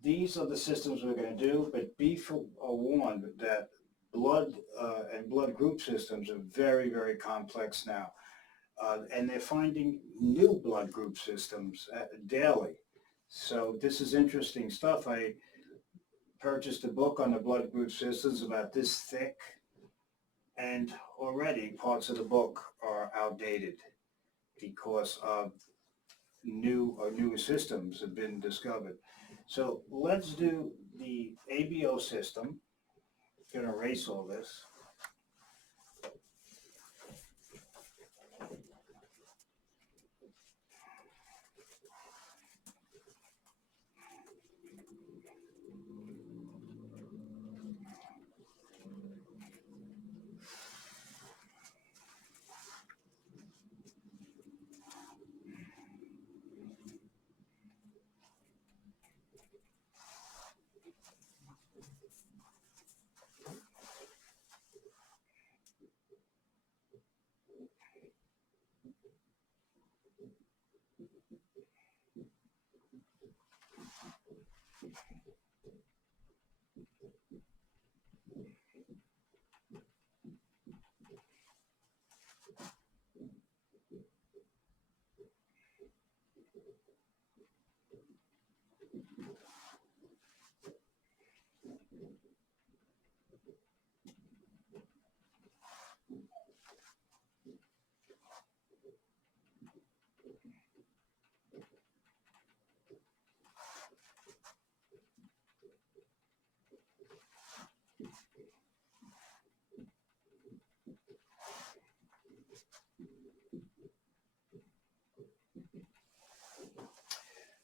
these are the systems we're going to do, but be forewarned that blood and blood group systems are very, very complex now. And they're finding new blood group systems daily. So this is interesting stuff. I purchased a book on the blood group systems about this thick, and already parts of the book are outdated because of newer systems have been discovered. So let's do the ABO system. I'm going to erase all this.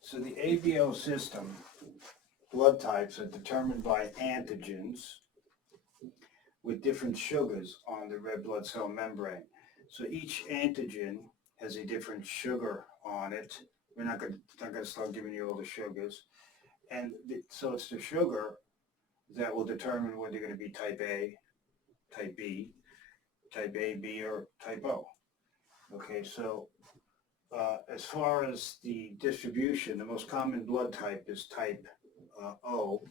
So the ABO system, blood types are determined by antigens with different sugars on the red blood cell membrane. So each antigen has a different sugar on it. We're not going to start giving you all the sugars. And so it's the sugar that will determine whether you're going to be type A, type B, type A, B, or type O. Okay, so as far as the distribution, the most common blood type is type O.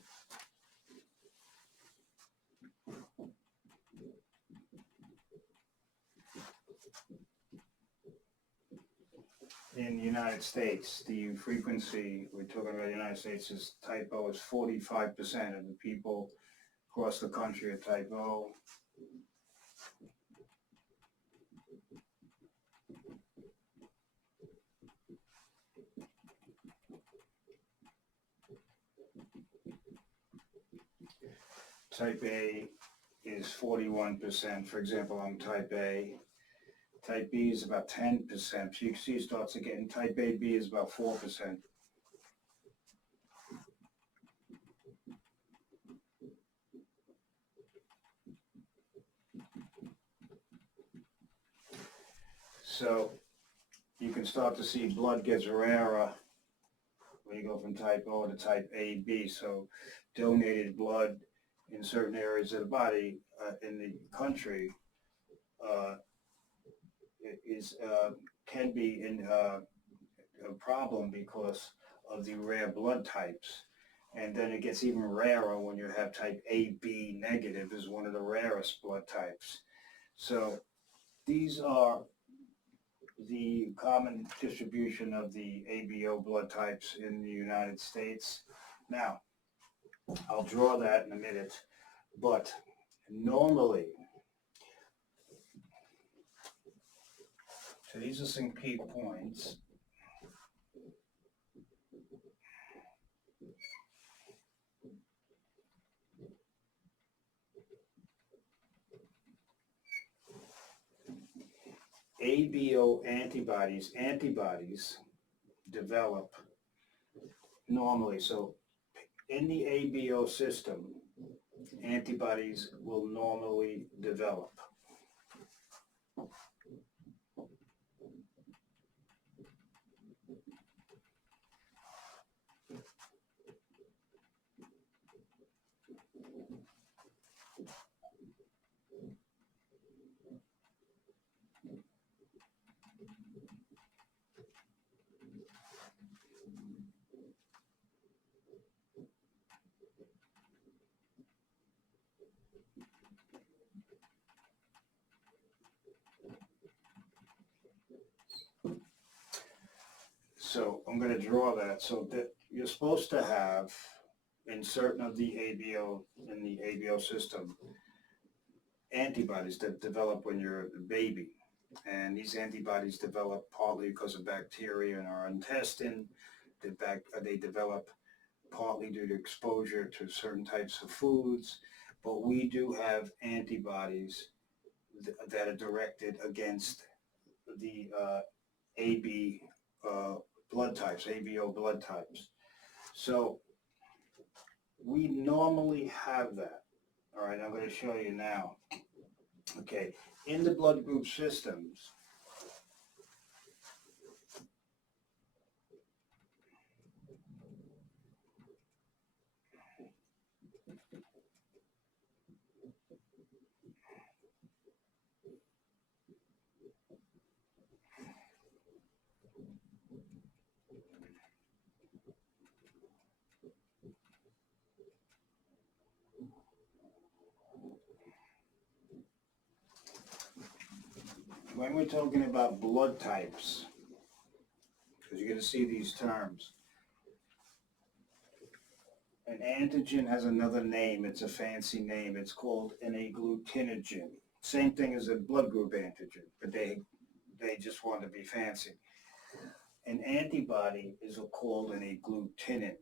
In the United States, the frequency, we're talking about the United States, is type O is 45% of the people across the country are type O. Type A is 41%. For example, I'm type A. Type B is about 10%. So you can see it starts again. Type AB is about 4%. So you can start to see blood gets rarer when you go from type O to type AB. So donated blood in certain areas of the body in the country is can be a problem because of the rare blood types. And then it gets even rarer when you have type AB negative is one of the rarest blood types. So these are the common distribution of the ABO blood types in the United States. Now, I'll draw that in a minute, but normally, so these are some key points. ABO antibodies develop normally. So in the ABO system, antibodies will normally develop. So I'm going to draw that so that you're supposed to have in certain of the ABO, in the ABO system, antibodies that develop when you're a baby. And these antibodies develop partly because of bacteria in our intestine. They develop partly due to exposure to certain types of foods. But we do have antibodies that are directed against the AB blood types, ABO blood types. So we normally have that. All right, I'm going to show you now. Okay, in the blood group systems, when we're talking about blood types, because you're going to see these terms, an antigen has another name. It's a fancy name. It's called an agglutinogen. Same thing as a blood group antigen, but they just want to be fancy. An antibody is called an agglutinin.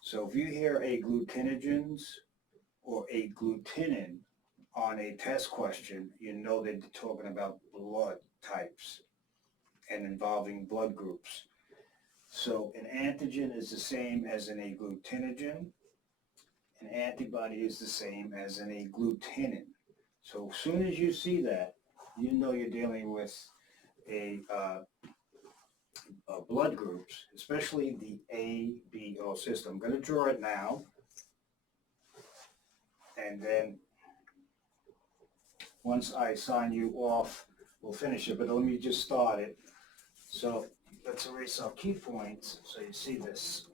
So if you hear agglutinogens or agglutinin on a test question, you know they're talking about blood types and involving blood groups. So an antigen is the same as an agglutinogen. An antibody is the same as an agglutinin. So as soon as you see that, you know you're dealing with blood groups, especially the ABO system. I'm going to draw it now, and then once I sign you off, we'll finish it, but let me just start it. So let's erase our key points so you see this.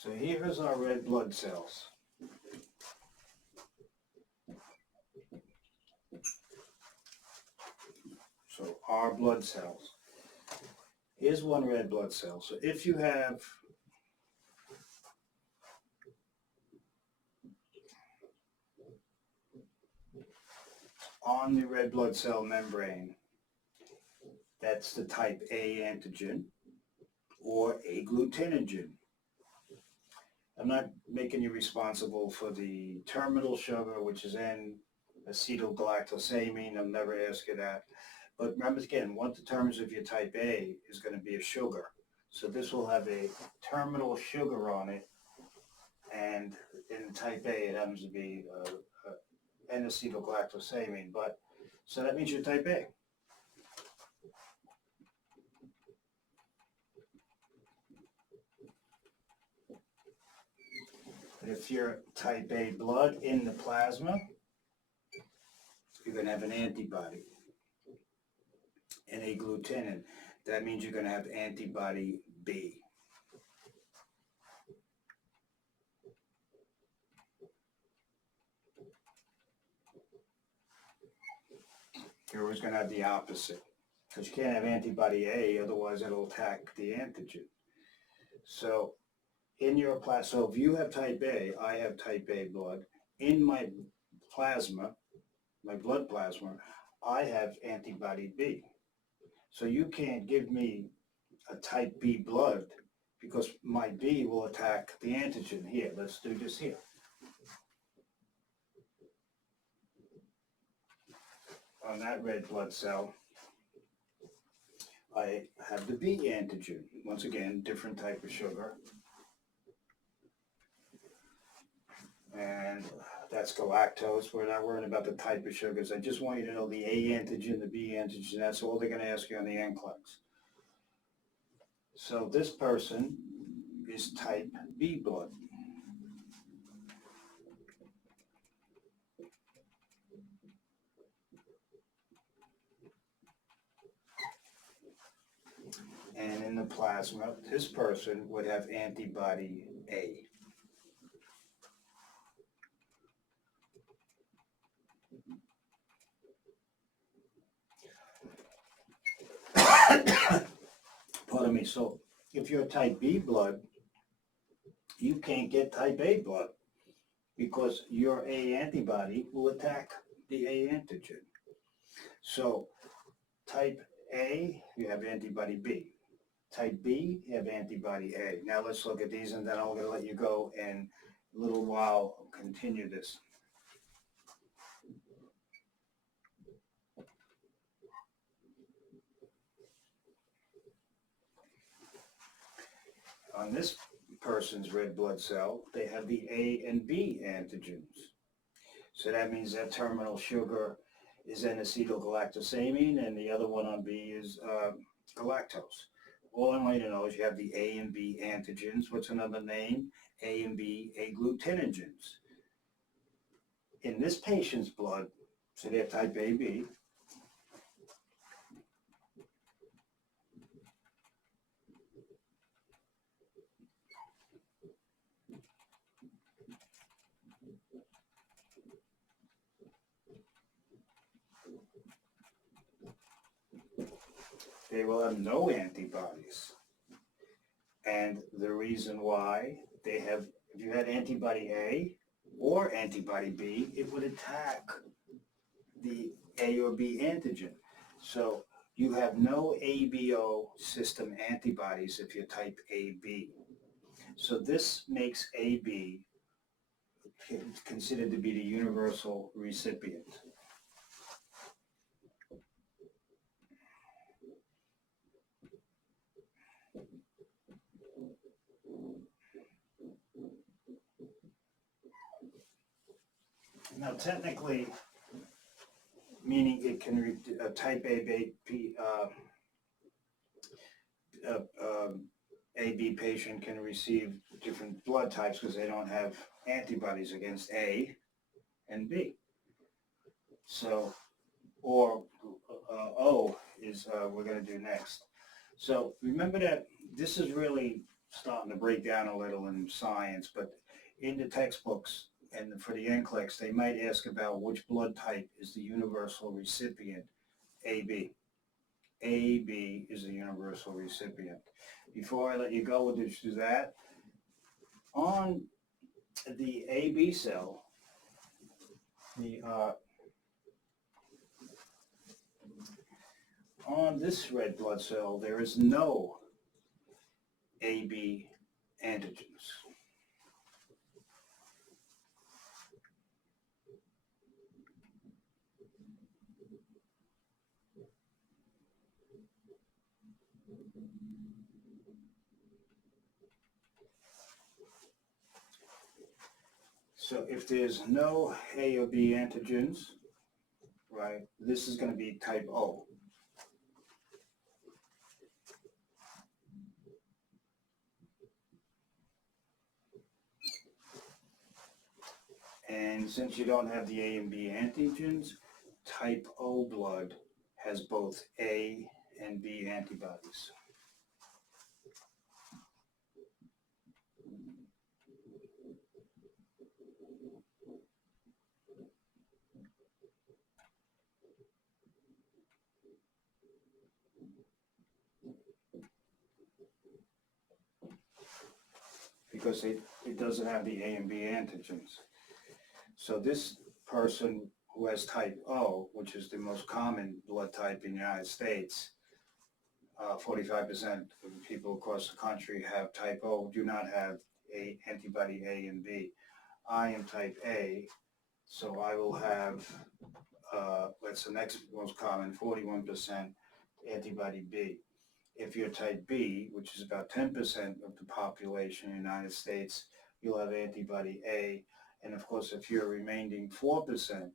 So here's our red blood cells. So our blood cells. Here's one red blood cell. So if you have on the red blood cell membrane, that's the type A antigen or agglutinogen. I'm not making you responsible for the terminal sugar, which is N-acetylgalactosamine. I'll never ask you that. But remember again, what determines if you're type A is going to be a sugar. So this will have a terminal sugar on it, and in type A it happens to be N-acetylgalactosamine. But so that means you're type A. If you're type A blood in the plasma, you're going to have an antibody, an agglutinin. That means you're going to have antibody B. You're always going to have the opposite, because you can't have antibody A, otherwise it'll attack the antigen. So in your plasma, so if you have type A, I have type A blood, in my plasma, my blood plasma, I have antibody B. So you can't give me a type B blood because my B will attack the antigen. Here, let's do this here. On that red blood cell, I have the B antigen. Once again, different type of sugar. And that's galactose. We're not worrying about the type of sugars. I just want you to know the A antigen, the B antigen, that's all they're going to ask you on the NCLEX. So this person is type B blood. And in the plasma, this person would have antibody A. Pardon me. So if you're type B blood, you can't get type A blood because your A antibody will attack the A antigen. So type A, you have antibody B. Type B, you have antibody A. Now let's look at these, and then I'm going to let you go and a little while continue this. On this person's red blood cell, they have the A and B antigens. So that means that terminal sugar is N-acetylgalactosamine, and the other one on B is galactose. All I want you to know is you have the A and B antigens. What's another name? A and B agglutinogens. In this patient's blood, so they have type AB, they will have no antibodies. And the reason why they have, if you had antibody A or antibody B, it would attack the A or B antigen. So you have no ABO system antibodies if you're type AB. So this makes AB considered to be the universal recipient. Now, technically, meaning it can type AB patient can receive different blood types because they don't have antibodies against A and B. So, or O is we're going to do next. So remember that this is really starting to break down a little in science, but in the textbooks and for the NCLEX, they might ask about which blood type is the universal recipient, AB. AB is the universal recipient. Before I let you go with that, on the AB cell, the on this red blood cell, there is no AB antigens. So if there's no A or B antigens, right, this is going to be type O. And since you don't have the A and B antigens, type O blood has both A and B antibodies. Because it doesn't have the A and B antigens. So this person who has type O, which is the most common blood type in the United States, 45% of the people across the country have type O, do not have antibody A and B. I am type A, so I will have, that's the next most common, 41% antibody B. If you're type B, which is about 10% of the population in the United States, you'll have antibody A. And of course, if you're remaining 4%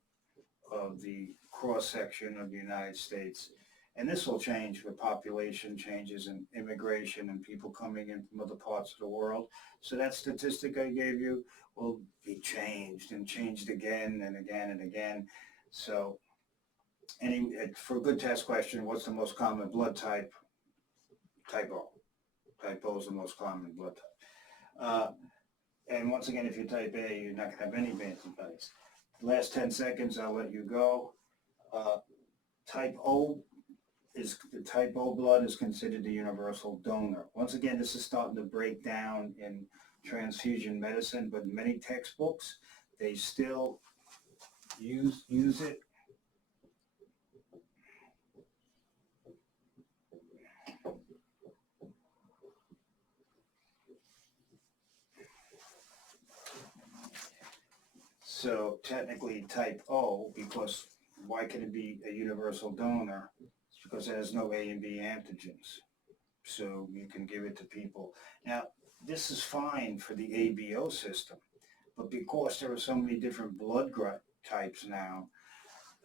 of the cross-section of the United States, and this will change with population changes and immigration and people coming in from other parts of the world. So that statistic I gave you will be changed and changed again and again and again. So for a good test question, what's the most common blood type? Type O. Type O is the most common blood type. And once again, if you're type A, you're not going to have any antibodies. The last 10 seconds, I'll let you go. Type O blood is considered the universal donor. Once again, this is starting to break down in transfusion medicine, but in many textbooks, they still use it. So technically type O, because why can it be a universal donor? It's because it has no A and B antigens. So you can give it to people. Now, this is fine for the ABO system, but because there are so many different blood types now,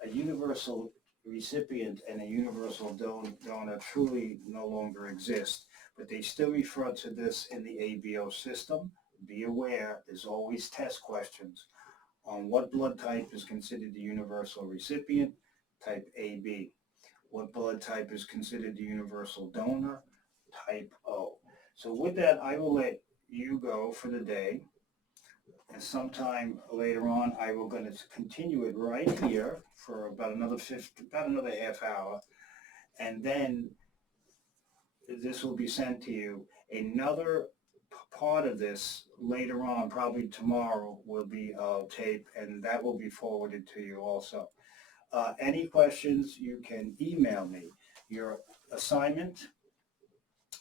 a universal recipient and a universal donor truly no longer exist, but they still refer to this in the ABO system. Be aware, there's always test questions on what blood type is considered the universal recipient, type AB. What blood type is considered the universal donor, type O. So with that, I will let you go for the day. And sometime later on, I will going to continue it right here for about another half hour. And then this will be sent to you. Another part of this later on, probably tomorrow, will be tape, and that will be forwarded to you also. Any questions, you can email me. Your assignment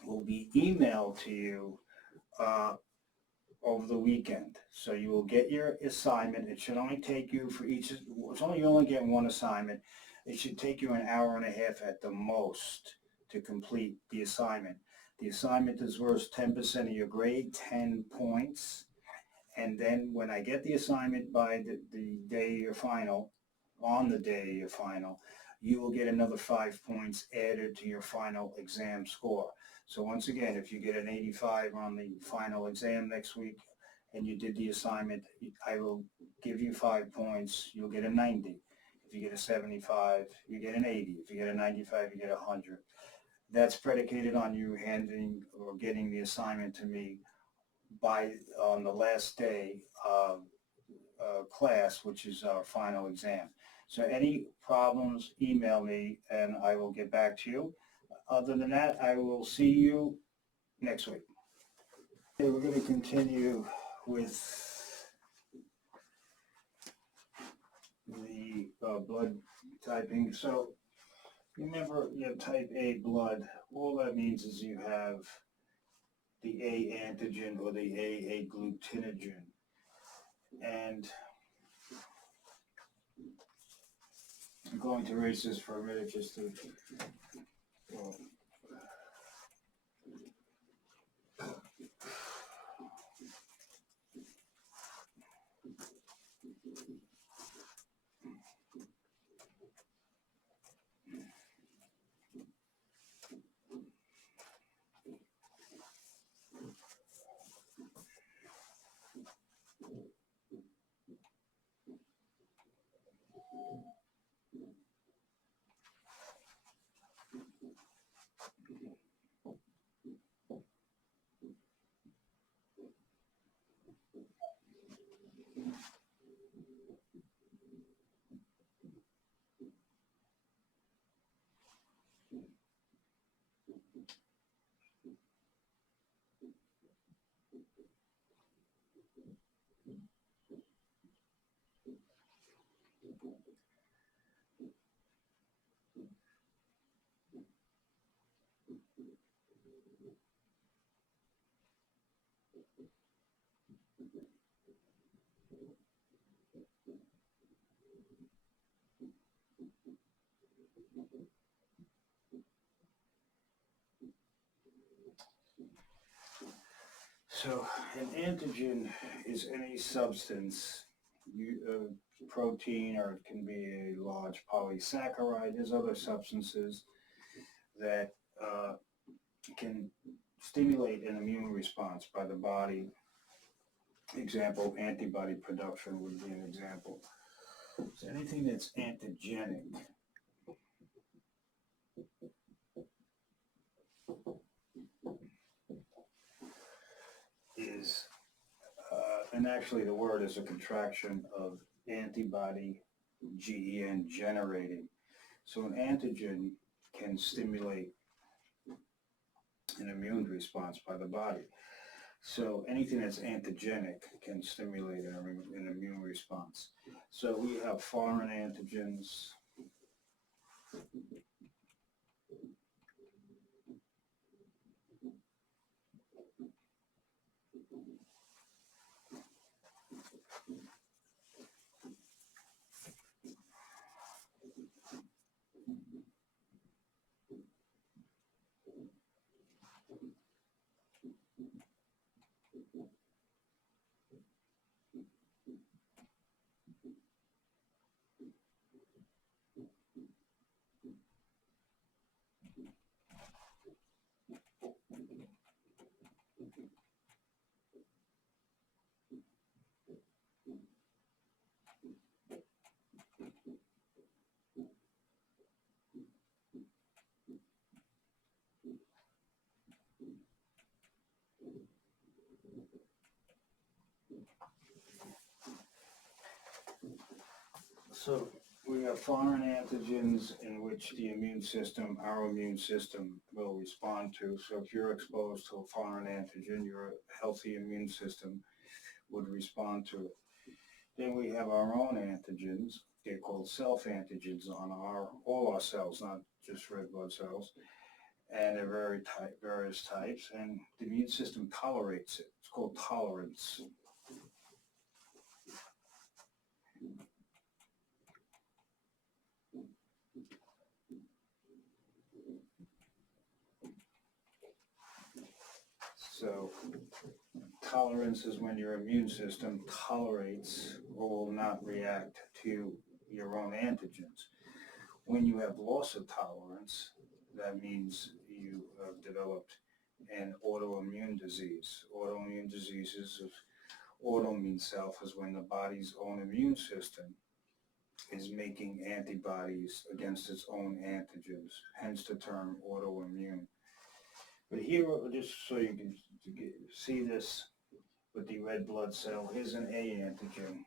will be emailed to you over the weekend. So you will get your assignment. It should only take you you only get one assignment. It should take you an hour and a half at the most to complete the assignment. The assignment is worth 10% of your grade, 10 points. And then when I get the assignment by the day of your final, on the day of your final, you will get another 5 points added to your final exam score. So once again, if you get an 85 on the final exam next week and you did the assignment, I will give you 5 points, you'll get a 90. If you get a 75, you get an 80. If you get a 95, you get 100. That's predicated on you handing or getting the assignment to me by on the last day of class, which is our final exam. So any problems, email me and I will get back to you. Other than that, I will see you next week. Okay, we're going to continue with the blood typing. So remember, you have type A blood. All that means is you have the A antigen or the A agglutinogen. And I'm going to erase this for a minute just to, well, so an antigen is any substance, protein, or it can be a large polysaccharide. There's other substances that can stimulate an immune response by the body. Example, antibody production would be an example. So anything that's antigenic is, and actually the word is a contraction of antibody, GEN, generating. So an antigen can stimulate an immune response by the body. So anything that's antigenic can stimulate an immune response. So we have foreign antigens. So we have foreign antigens in which the immune system, our immune system, will respond to. So if you're exposed to a foreign antigen, your healthy immune system would respond to it. Then we have our own antigens. They're called self-antigens on all our cells, not just red blood cells. And they're various types, and the immune system tolerates it. It's called tolerance. So tolerance is when your immune system tolerates or will not react to your own antigens. When you have loss of tolerance, that means you have developed an autoimmune disease. Autoimmune diseases, auto means self, is when the body's own immune system is making antibodies against its own antigens, hence the term autoimmune. But here, just so you can see this with the red blood cell, here's an A antigen.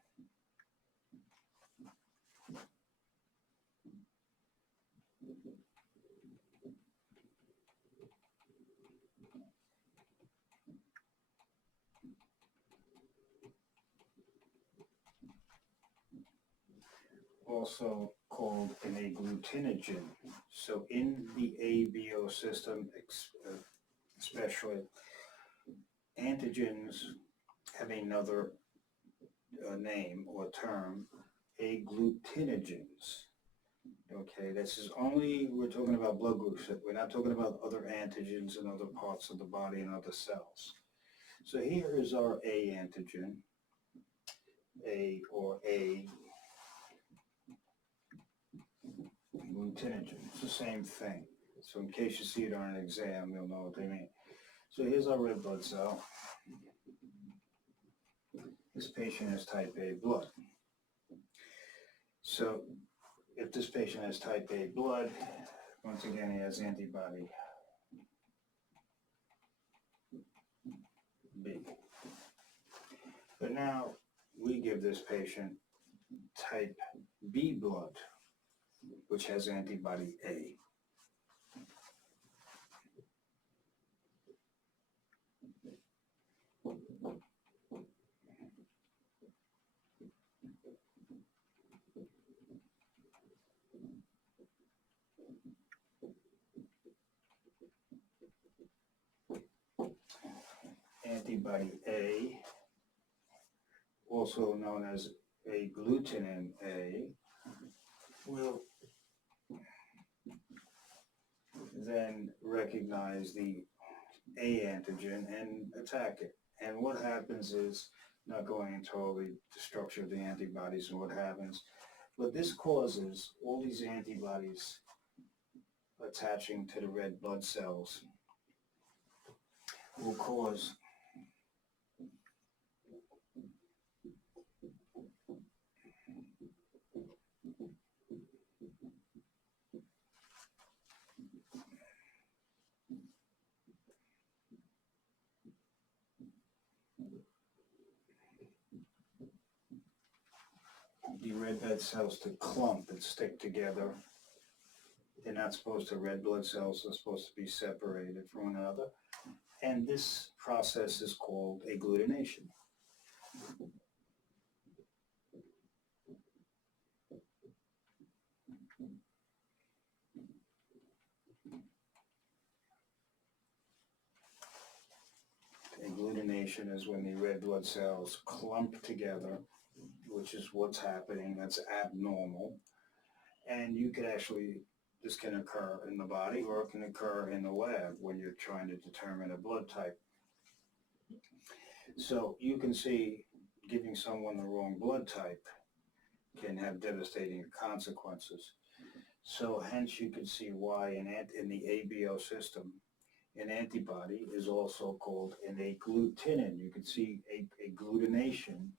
Also called an agglutinogen. So in the ABO system, especially, antigens have another name or term, agglutinogens. Okay, this is only, we're talking about blood groups. We're not talking about other antigens in other parts of the body and other cells. So here is our A antigen, A agglutinogen. It's the same thing. So in case you see it on an exam, you'll know what they mean. So here's our red blood cell. This patient has type A blood. So if this patient has type A blood, once again he has antibody B. But now we give this patient type B blood, which has antibody A. Antibody A, also known as agglutinin A, will then recognize the A antigen and attack it. And what happens is, not going into all the structure of the antibodies and what happens, but this causes all these antibodies attaching to the red blood cells will cause the red blood cells to clump and stick together. They're not supposed to, red blood cells are supposed to be separated from one another. And this process is called agglutination. Agglutination is when the red blood cells clump together, which is what's happening. That's abnormal. And you could actually, this can occur in the body or it can occur in the lab when you're trying to determine a blood type. So you can see giving someone the wrong blood type can have devastating consequences. So hence you can see why in the ABO system, an antibody is also called an agglutinin. You can see agglutination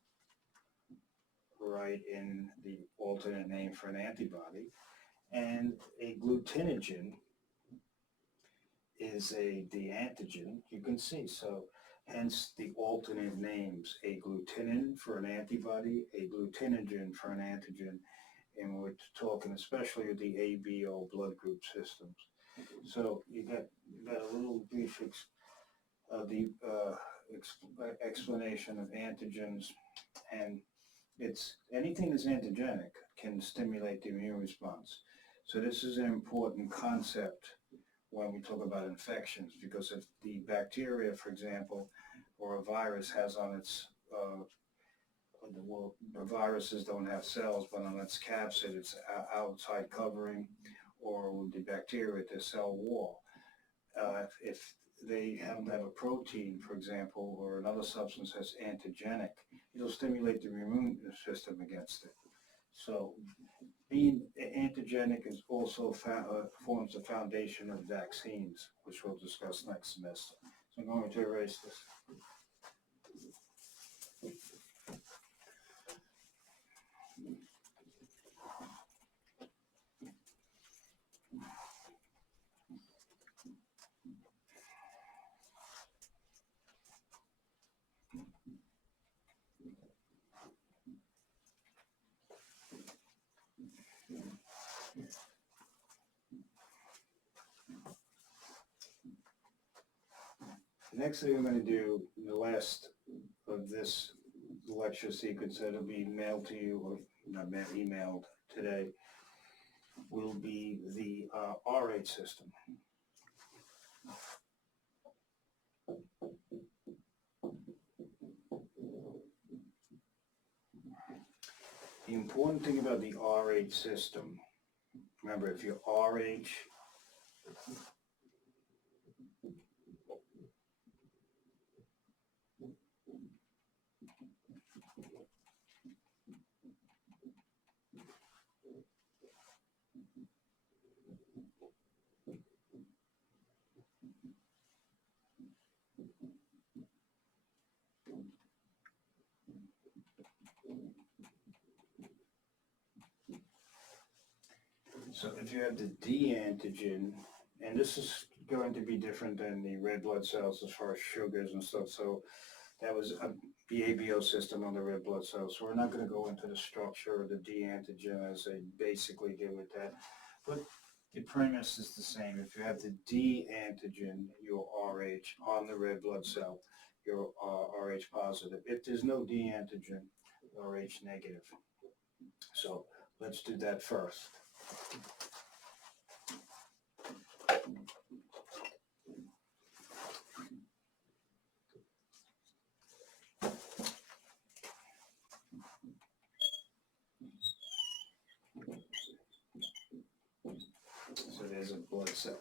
right in the alternate name for an antibody. And agglutinogen is the antigen, you can see. So hence the alternate names, agglutinin for an antibody, agglutinogen for an antigen, and we're talking especially with the ABO blood group systems. So you got a little brief explanation of antigens, and it's anything that's antigenic can stimulate the immune response. So this is an important concept when we talk about infections, because if the bacteria, for example, or a virus has on its well, the viruses don't have cells, but on its capsid, its outside covering, or with the bacteria, the cell wall. If they happen to have a protein, for example, or another substance that's antigenic, it'll stimulate the immune system against it. So being antigenic is also forms the foundation of vaccines, which we'll discuss next semester. So I'm going to erase this. The next thing I'm going to do, the last of this lecture sequence that'll be mailed to you, or not mailed, emailed today, will be the R8 system. The important thing about the RH system, remember if you're RH, so if you have the D antigen, and this is going to be different than the red blood cells as far as sugars and stuff, so that was the ABO system on the red blood cells. So we're not going to go into the structure of the D antigen as they basically did with that. But the premise is the same. If you have the D antigen, you're RH on the red blood cell, you're RH positive. If there's no D antigen, RH negative. So let's do that first. So there's a blood cell.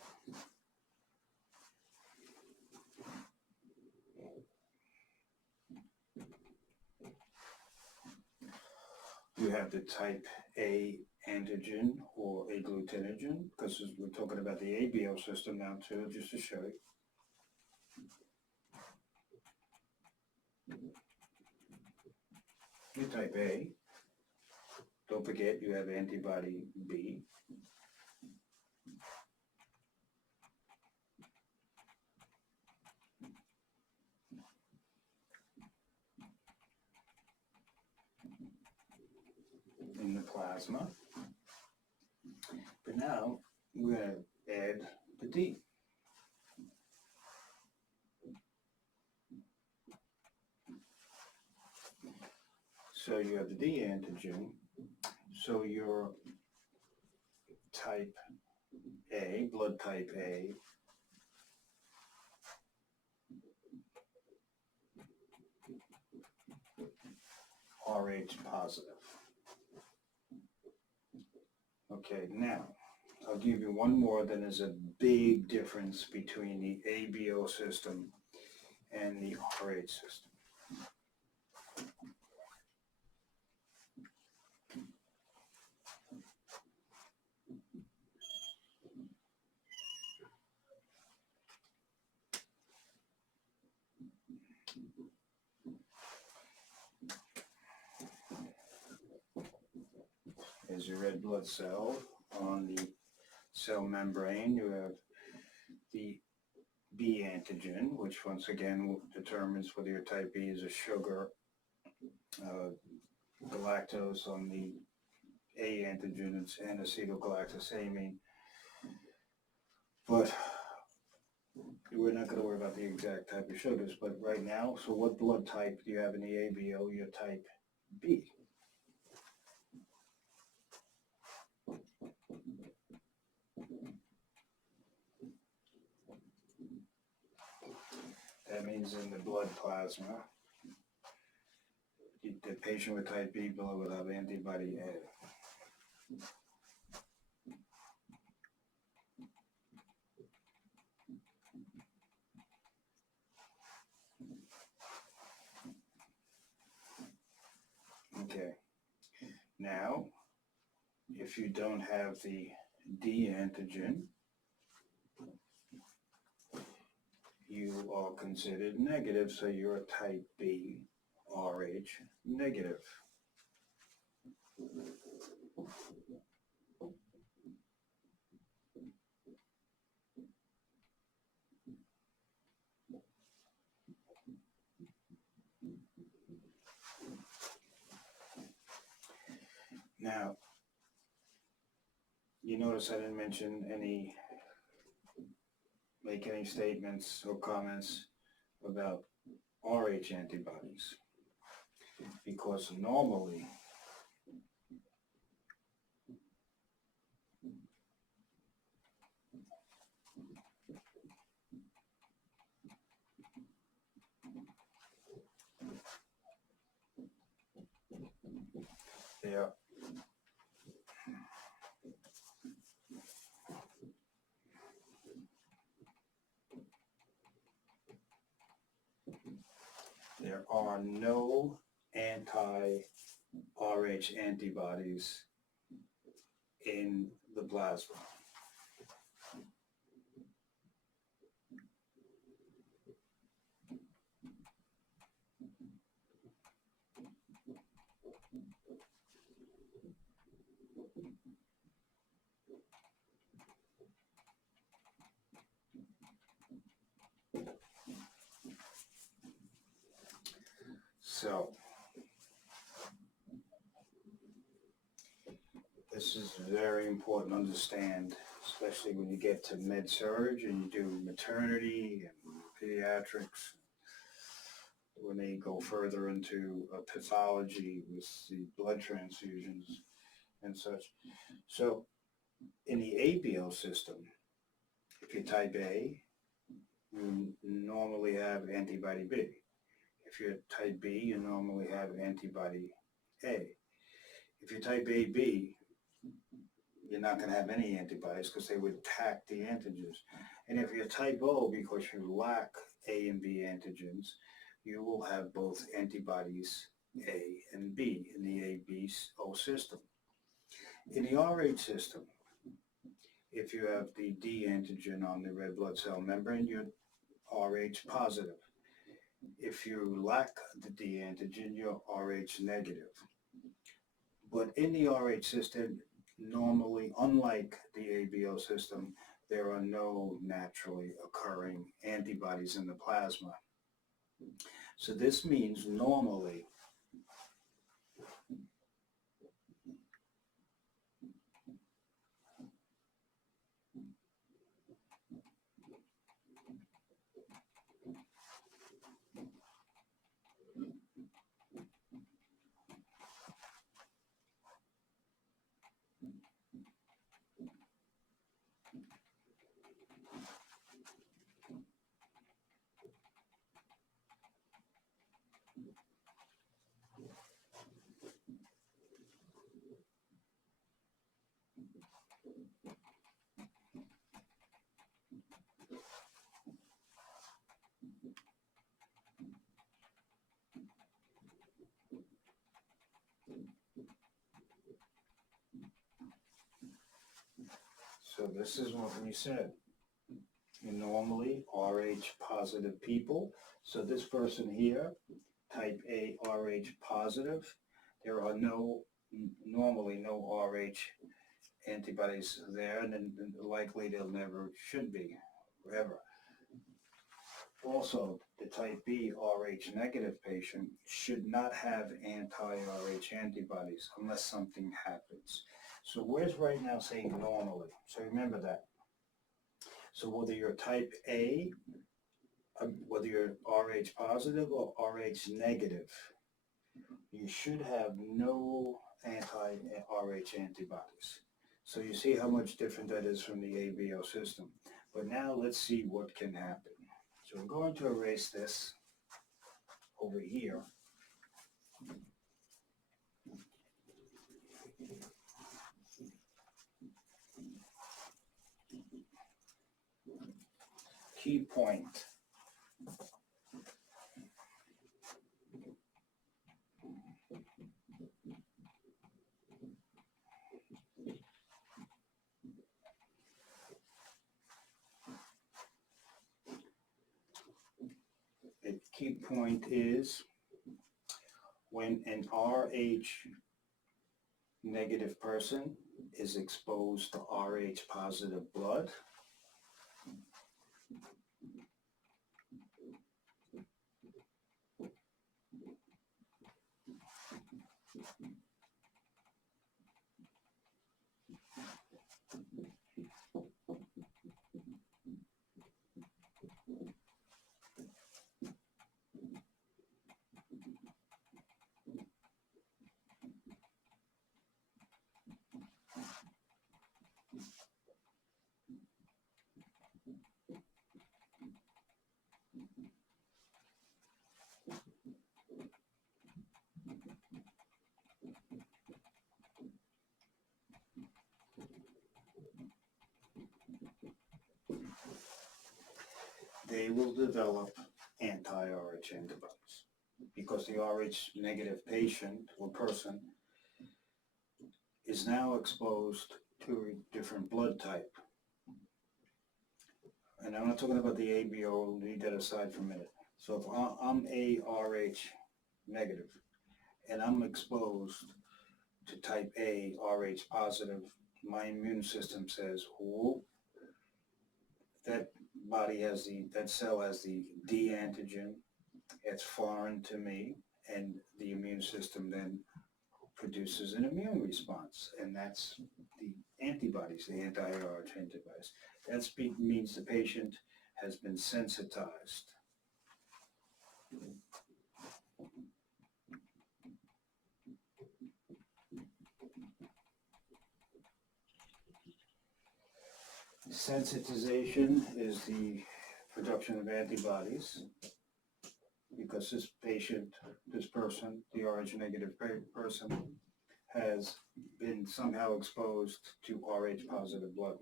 You have the type A antigen or agglutinogen, because we're talking about the ABO system now too, just to show you. Your type A. Don't forget you have antibody B. In the plasma. But now we're going to add the D. So you have the D antigen. So your type A, blood type A, RH positive. Okay, now I'll give you one more. Then there's a big difference between the ABO system and the RH system. There's your red blood cell on the cell membrane. You have the B antigen, which once again determines whether your type B is a sugar, galactose on the A antigen, it's N-acetylgalactosamine. But we're not going to worry about the exact type of sugars, but right now, so what blood type do you have in the ABO? Your type B. That means in the blood plasma, the patient with type B blood will have antibody A. Okay. Now, if you don't have the D antigen, you are considered negative, so you're a type B, RH negative. Now, you notice I didn't mention make any statements or comments about Rh antibodies, because normally there are no anti-Rh antibodies in the plasma. So this is very important to understand, especially when you get to med-surg and you do maternity and pediatrics, when they go further into pathology with the blood transfusions and such. So in the ABO system, if you're type A, you normally have antibody B. If you're type B, you normally have antibody A. If you're type AB, you're not going to have any antibodies because they would attack the antigens. And if you're type O, because you lack A and B antigens, you will have both antibodies A and B in the ABO system. In the Rh system, if you have the D antigen on the red blood cell membrane, you're Rh positive. If you lack the D antigen, you're Rh negative. But in the Rh system, normally, unlike the ABO system, there are no naturally occurring antibodies in the plasma. So this means normally So this is what we said. Normally, Rh positive people. So this person here, type A Rh positive, there are normally no Rh antibodies there, and likely there never should be, ever. Also, the type B Rh negative patient should not have anti-Rh antibodies unless something happens. So where's right now saying normally? So remember that. So whether you're type A, whether you're Rh positive or Rh negative, you should have no anti-Rh antibodies. So you see how much different that is from the ABO system. But now let's see what can happen. So I'm going to erase this over here. Key point. The key point is when an Rh negative person is exposed to Rh positive blood, They will develop anti-RH antibodies because the RH negative patient or person is now exposed to a different blood type. And I'm not talking about the ABO, we'll leave that aside for a minute. So if I'm ARH negative and I'm exposed to type A, RH positive, my immune system says, whoa, that that cell has the D antigen, it's foreign to me, and the immune system then produces an immune response, and that's the antibodies, the anti-RH antibodies. That means the patient has been sensitized. Sensitization is the production of antibodies because this person, the RH negative person, has been somehow exposed to RH positive blood.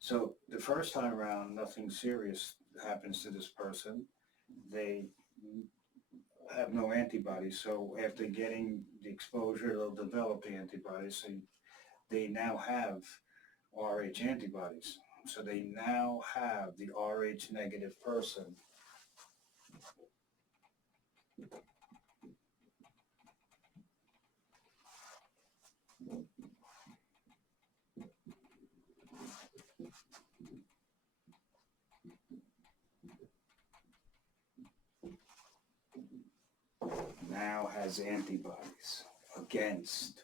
So the first time around, nothing serious happens to this person. They have no antibodies, so after getting the exposure, they'll develop the antibodies. So they now have RH antibodies. So they now have the RH negative person now has antibodies against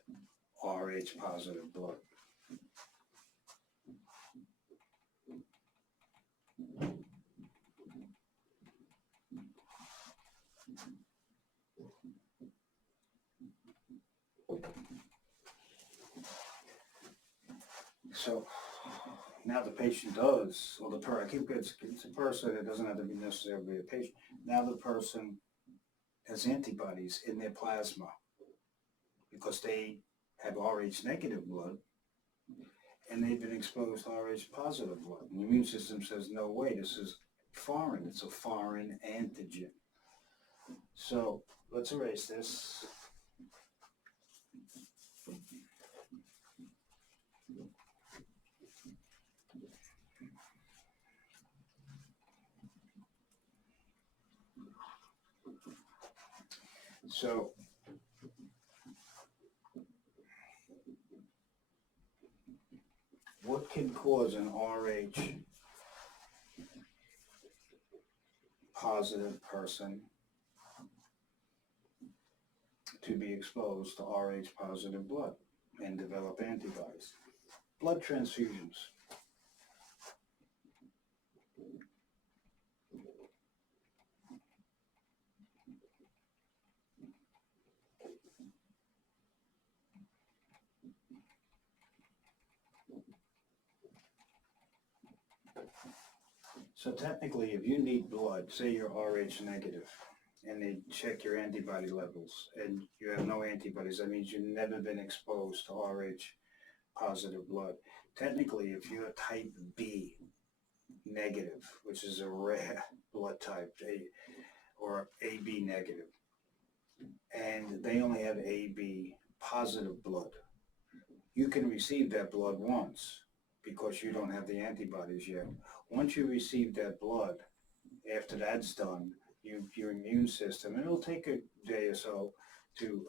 RH positive blood. So now the patient does, or it's a person, it doesn't have to be necessarily a patient. Now the person has antibodies in their plasma because they have RH negative blood and they've been exposed to RH positive blood. And the immune system says, no way, this is foreign. It's a foreign antigen. So let's erase this. So what can cause an RH positive person to be exposed to RH positive blood and develop antibodies? Blood transfusions. So technically, if you need blood, say you're RH negative, and they check your antibody levels, and you have no antibodies, that means you've never been exposed to RH positive blood. Technically, if you're type B negative, which is a rare blood type, or AB negative, and they only have AB positive blood, you can receive that blood once because you don't have the antibodies yet. Once you receive that blood, after that's done, your immune system, and it'll take a day or so to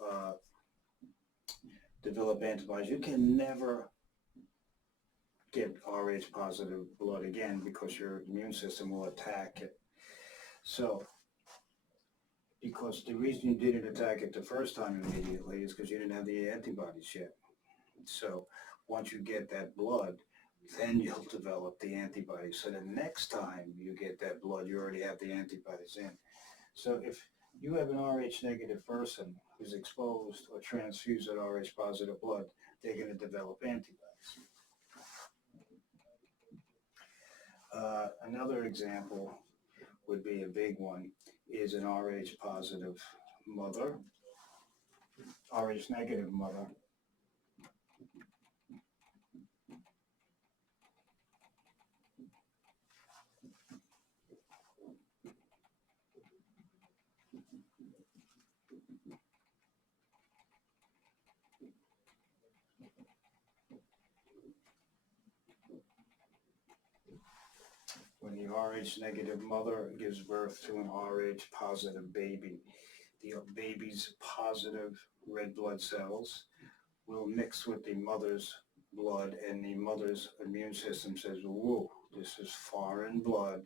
develop antibodies. You can never get RH positive blood again because your immune system will attack it. So, because the reason you didn't attack it the first time immediately is because you didn't have the antibodies yet. So, once you get that blood, then you'll develop the antibodies. So the next time you get that blood, you already have the antibodies in. So if you have an RH negative person who's exposed or transfused with RH positive blood, they're going to develop antibodies. Another example be a big one, is an Rh positive mother, Rh negative mother. When the Rh negative mother gives birth to an Rh positive baby, the baby's positive red blood cells will mix with the mother's blood, and the mother's immune system says, whoa, this is foreign blood,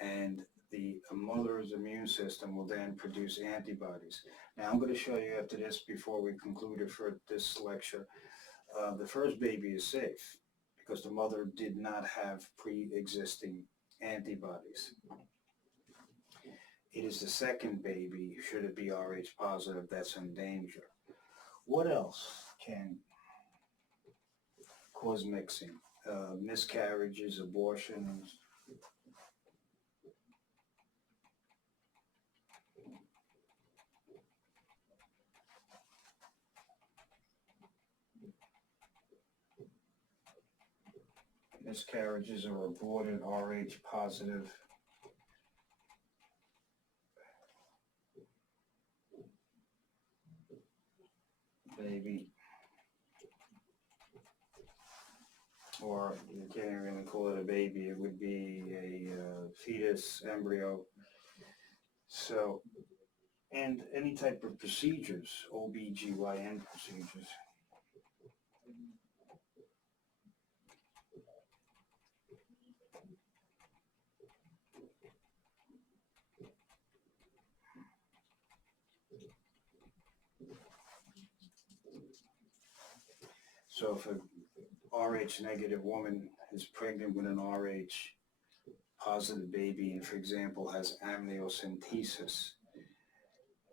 and the mother's immune system will then produce antibodies. Now I'm going to show you after this, before we conclude it for this lecture, the first baby is safe because the mother did not have pre-existing antibodies. It is the second baby, should it be Rh positive, that's in danger. What else can cause mixing? Miscarriages, abortions. Miscarriages or aborted Rh positive baby, or you can't really call it a baby, it would be a fetus, embryo. So, and any type of procedures, OB/GYN procedures. So if a Rh negative woman is pregnant with an Rh positive baby and, for example, has amniocentesis,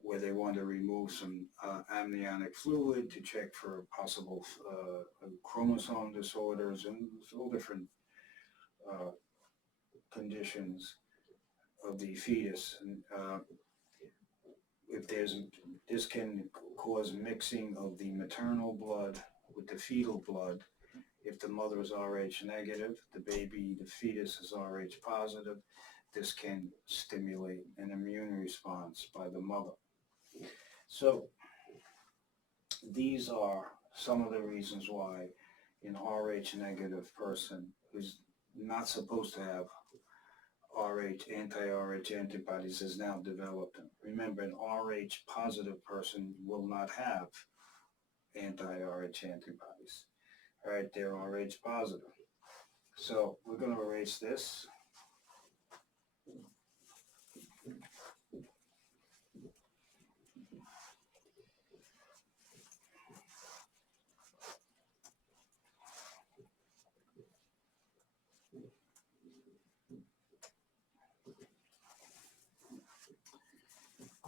where they want to remove some amniotic fluid to check for possible chromosome disorders and all different conditions of the fetus. And this can cause mixing of the maternal blood with the fetal blood. If the mother is Rh negative, the fetus is Rh positive, this can stimulate an immune response by the mother. So these are some of the reasons why an Rh negative person who's not supposed to have anti-Rh antibodies has now developed them. Remember, an Rh positive person will not have anti-Rh antibodies. All right, they're Rh positive. So we're going to erase this.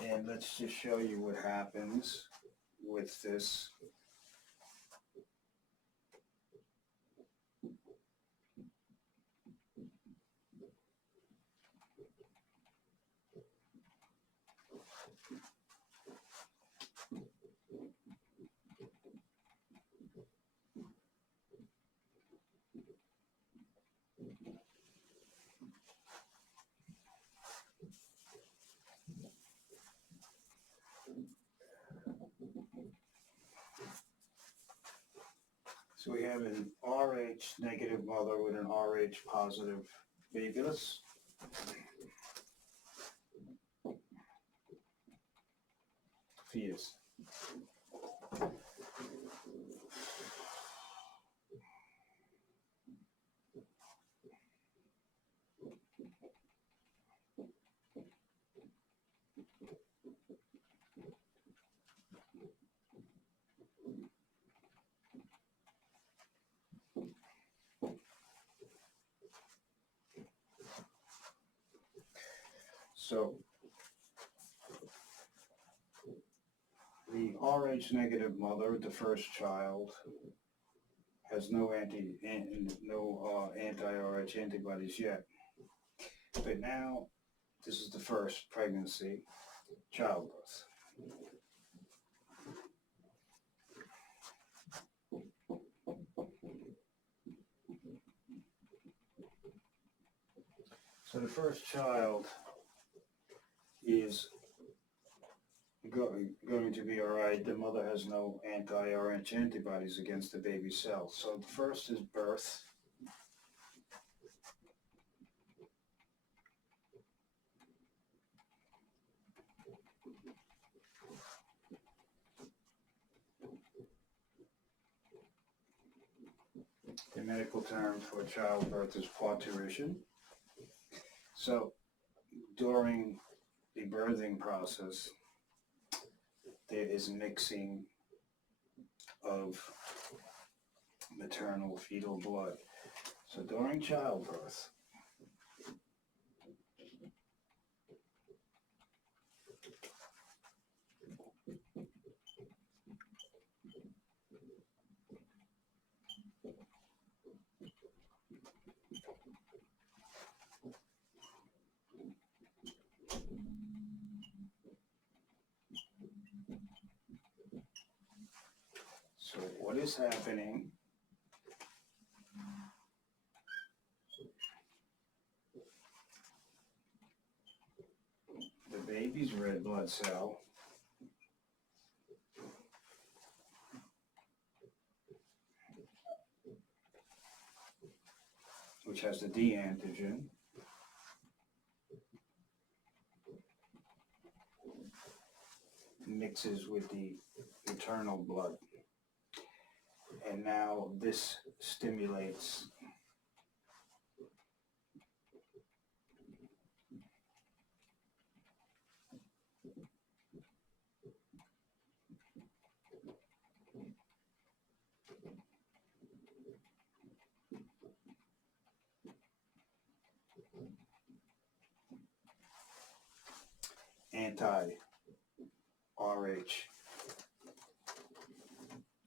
And let's just show you what happens with this. So we have an Rh negative mother with an Rh positive babulus. Fetus. So the Rh negative mother, the first child, has no anti-Rh antibodies yet. But now This is the first pregnancy, childbirth. So the first child is going to be all right. The mother has no anti-RH antibodies against the baby cells. So the first is birth. The medical term for childbirth is parturition. So during the birthing process, there is mixing of maternal fetal blood. So during childbirth, so what is happening, the baby's red blood cell which has the D antigen, mixes with the maternal blood. And now this stimulates anti-RH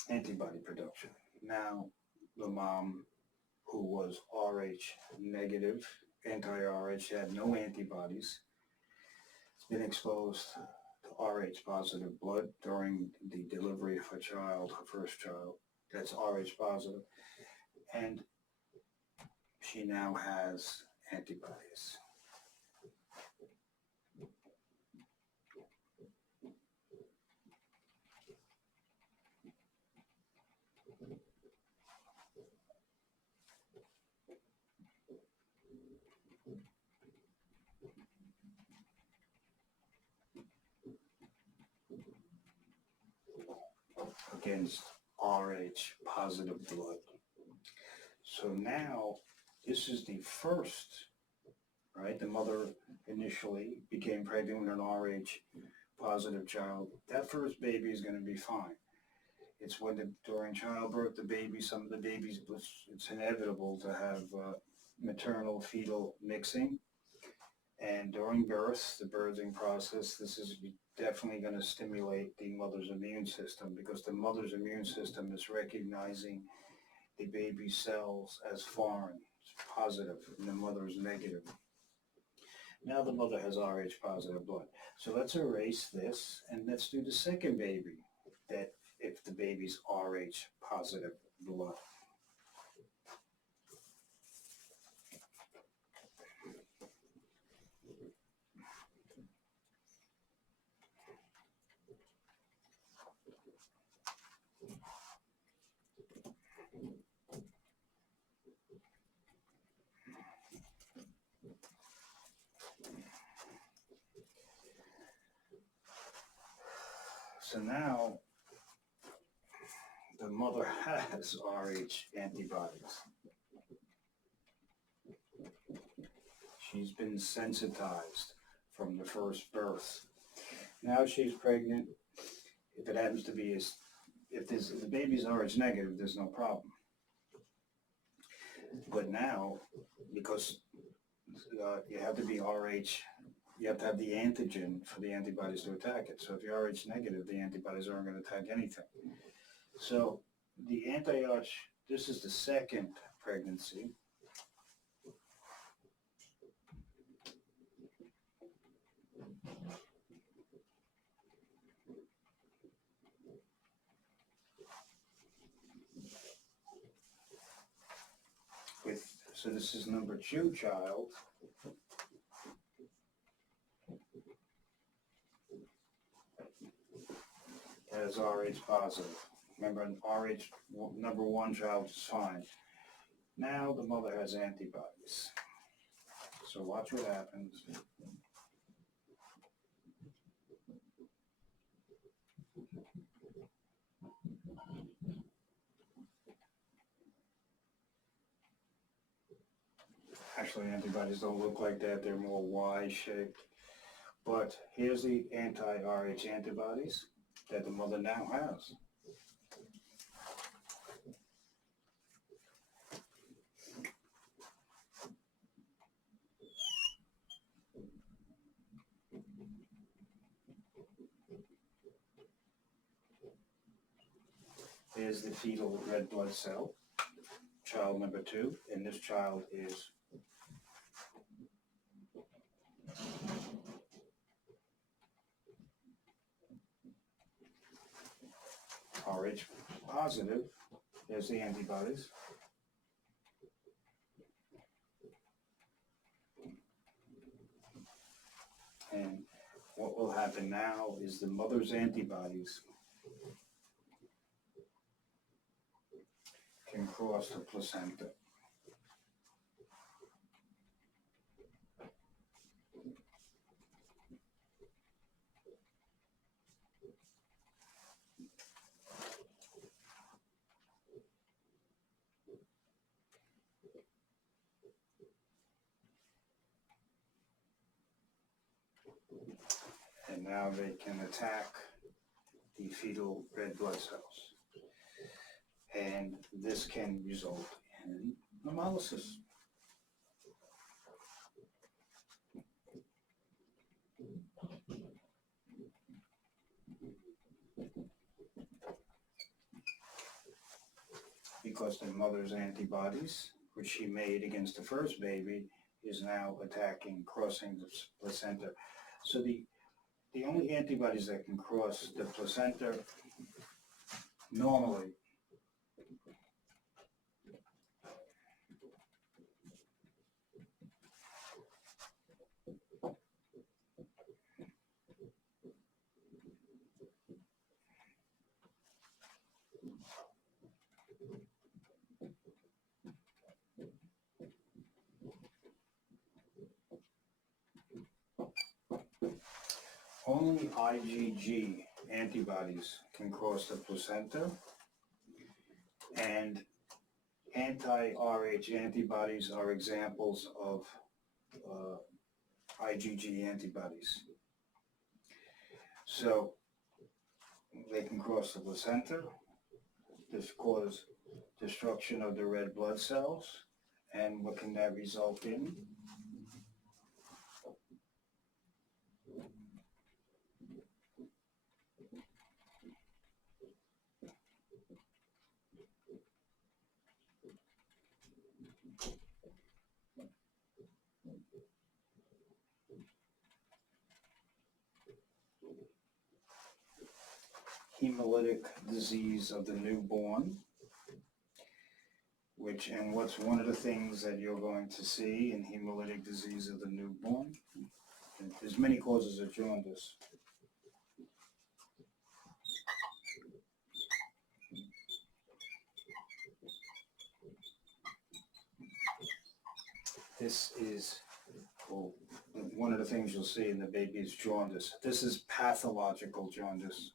antibody production. Now, the mom who was RH negative, anti-RH, had no antibodies, has been exposed to RH positive blood during the delivery of her child, her first child, that's RH positive, and she now has antibodies. Against RH positive blood. So now this is the first, right? The mother initially became pregnant with an RH positive child. That first baby is going to be fine. It's when during childbirth, some of the babies, it's inevitable to have maternal fetal mixing. And during birth, the birthing process, this is definitely going to stimulate the mother's immune system, because the mother's immune system is recognizing the baby's cells as foreign, positive, and the mother is negative. Now the mother has RH positive blood. So let's erase this and let's do the second baby, that if the baby's RH positive blood. So now the mother has RH antibodies. She's been sensitized from the first birth. Now she's pregnant. If it happens to be, if the baby's RH negative, there's no problem. But now, because you have to be RH, you have to have the antigen for the antibodies to attack it. So if you're RH negative, the antibodies aren't going to attack anything. So the anti-RH, this is the second pregnancy. So this is number 2 child. That is Rh positive. Remember, Rh number 1 child is fine. Now the mother has antibodies. So watch what happens. Actually, antibodies don't look like that. They're more Y-shaped. But here's the anti-Rh antibodies that the mother now has. Here's the fetal red blood cell, child number 2, and this child is Rh positive. There's the antibodies. And what will happen now is the mother's antibodies can cross the placenta. And now they can attack the fetal red blood cells. And this can result in hemolysis. Because the mother's antibodies, which she made against the first baby, is now attacking, crossing the placenta. So the only antibodies that can cross the placenta normally only IgG antibodies can cross the placenta, and anti-Rh antibodies are examples of IgG antibodies. So they can cross the placenta. This causes destruction of the red blood cells, and what can that result in? Hemolytic disease of the newborn, what's one of the things that you're going to see in hemolytic disease of the newborn? There's many causes of jaundice. This is one of the things you'll see in the baby is jaundice. This is pathological jaundice.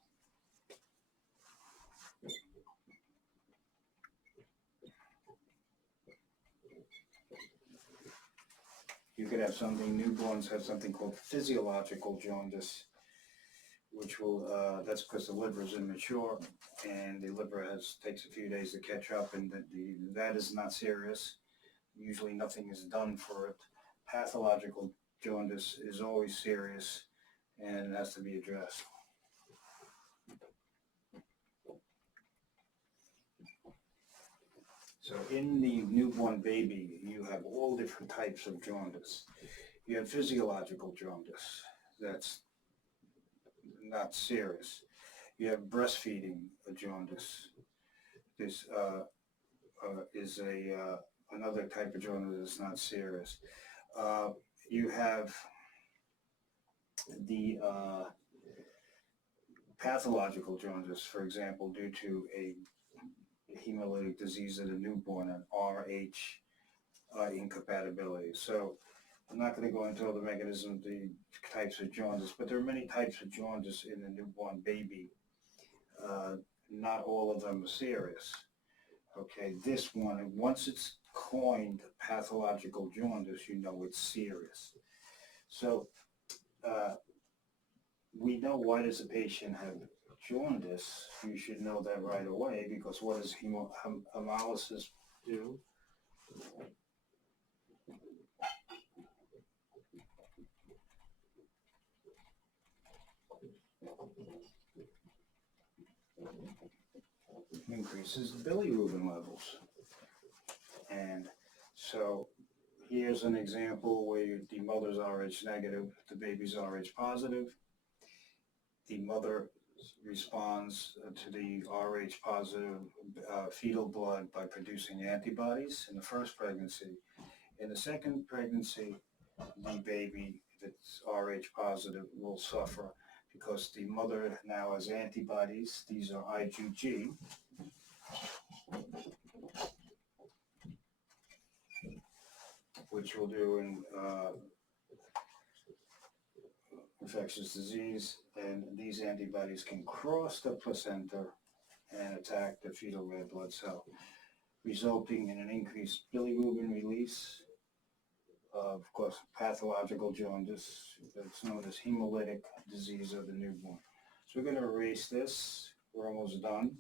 You could have newborns have something called physiological jaundice, which will, that's because the liver is immature and the liver takes a few days to catch up, and that is not serious. Usually nothing is done for it. Pathological jaundice is always serious and it has to be addressed. So in the newborn baby, you have all different types of jaundice. You have physiological jaundice. That's not serious. You have breastfeeding jaundice. This is a another type of jaundice that's not serious. You have the pathological jaundice, for example, due to a hemolytic disease of the newborn, an RH incompatibility. So I'm not going to go into all the mechanisms, the types of jaundice, but there are many types of jaundice in the newborn baby. Not all of them are serious. Okay, this one, once it's coined pathological jaundice, you know it's serious. So we know, why does a patient have jaundice? You should know that right away, because what does hemolysis do? Increases the bilirubin levels. And so here's an example where the mother's RH negative, the baby's RH positive. The mother responds to the RH positive fetal blood by producing antibodies in the first pregnancy. In the second pregnancy, the baby that's RH positive will suffer because the mother now has antibodies. These are IgG. Which will do in infectious disease, and these antibodies can cross the placenta and attack the fetal red blood cell, resulting in an increased bilirubin release, of course, pathological jaundice that's known as hemolytic disease of the newborn. So we're going to erase this. We're almost done.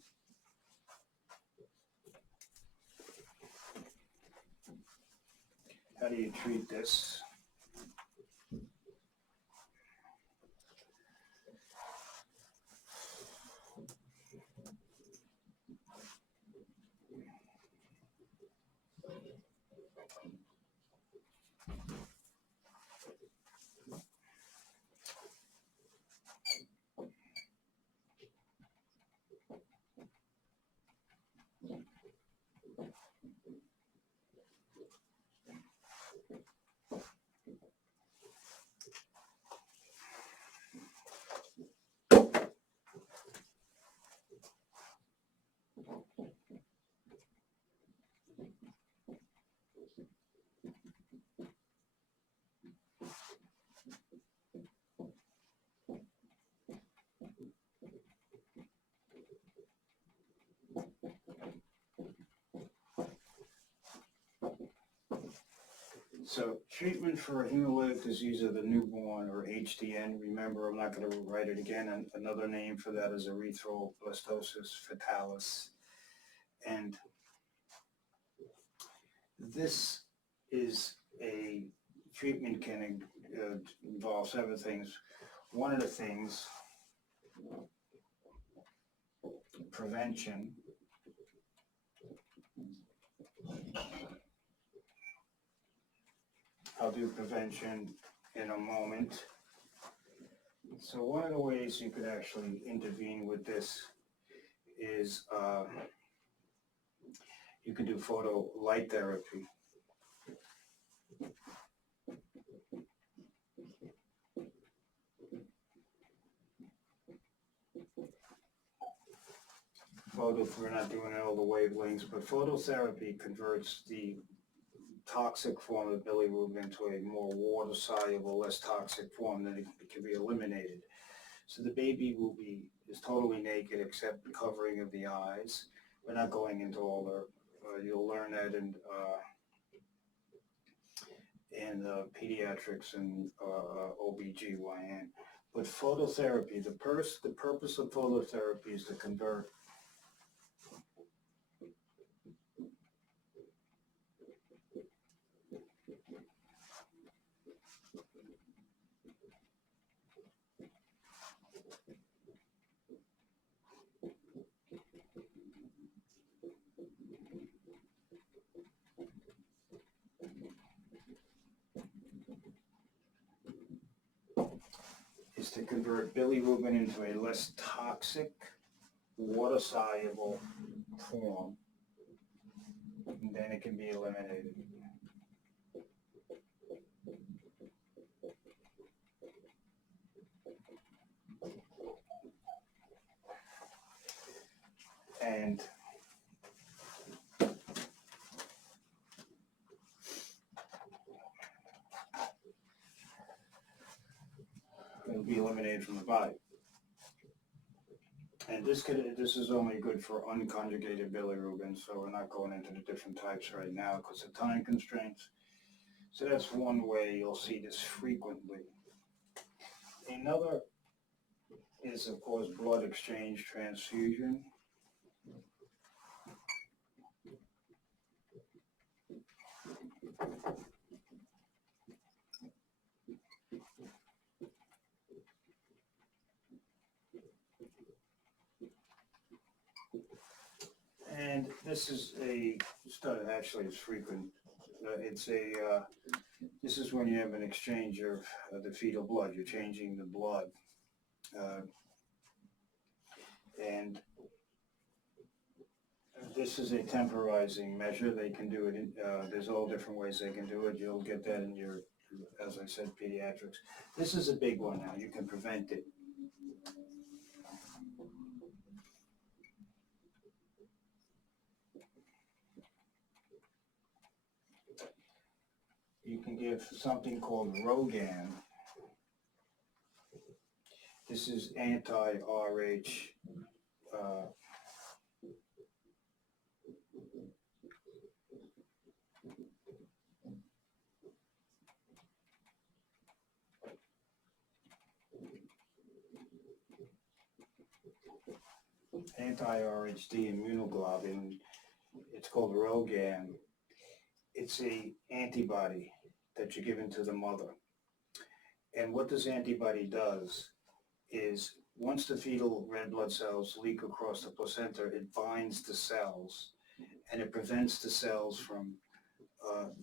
How do you treat this? So treatment for hemolytic disease of the newborn, or HDN, remember, I'm not going to write it again, and another name for that is erythroblastosis fetalis. And this is a treatment can involve several things. One of the things, prevention. I'll do prevention in a moment. So one of the ways you could actually intervene with this is you could do photo light therapy. We're not doing all the wavelengths, but phototherapy converts the toxic form of bilirubin into a more water-soluble, less toxic form, that it can be eliminated. So the baby is totally naked except the covering of the eyes. We're not going into all the, you'll learn that in pediatrics and OBGYN. But phototherapy, the purpose of phototherapy is to convert bilirubin into a less toxic, water-soluble form. and then it can be eliminated. And it'll be eliminated from the body. And this is only good for unconjugated bilirubin, so we're not going into the different types right now because of time constraints. So that's one way you'll see this frequently. Another is, of course, blood exchange transfusion. And this is a study, actually it's frequent. This is when you have an exchange of the fetal blood. You're changing the blood. And this is a temporizing measure. They can do it in, there's all different ways they can do it. You'll get that in your, as I said, pediatrics. This is a big one now. You can prevent it. You can give something called Rogan. This is anti-RH. Anti-RHD immunoglobulin. It's called Rogan. It's a antibody that you're giving to the mother. And what this antibody does is once the fetal red blood cells leak across the placenta, it binds the cells and it prevents the cells from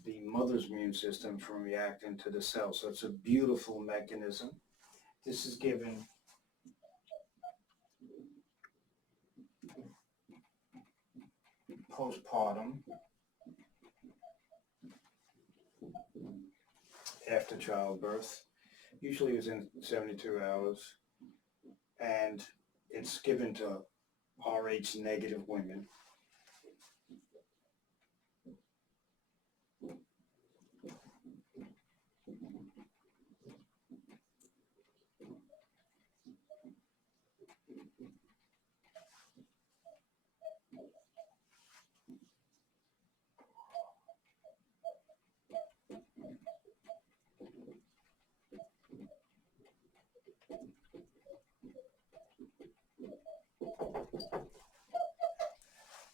the mother's immune system from reacting to the cells. So it's a beautiful mechanism. This is given postpartum, after childbirth, usually within 72 hours, and it's given to Rh negative women.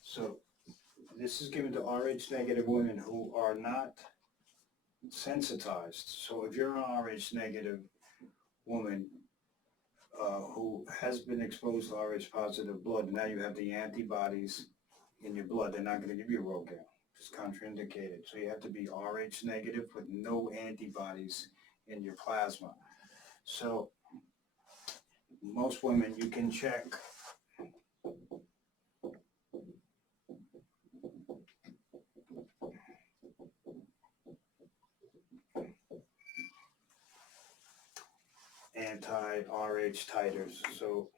So this is given to Rh negative women who are not sensitized. So if you're an Rh negative woman who has been exposed to Rh positive blood, now you have the antibodies in your blood. They're not going to give you Rogan. It's contraindicated. So you have to be Rh negative with no antibodies in your plasma. So most women, you can check anti-Rh titers. So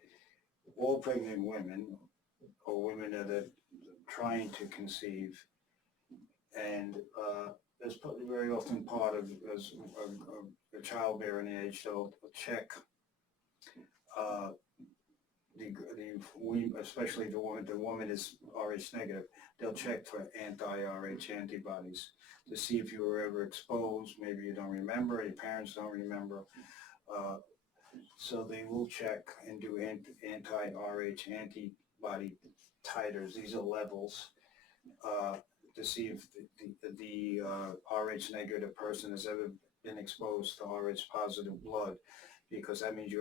all pregnant women or women that are trying to conceive, and as very often part of as a childbearing age, they'll check especially the woman is Rh negative, they'll check for anti-Rh antibodies to see if you were ever exposed. Maybe you don't remember, your parents don't remember. So they will check and do anti-Rh antibody titers. These are levels to see if the Rh negative person has ever been exposed to Rh positive blood, because that means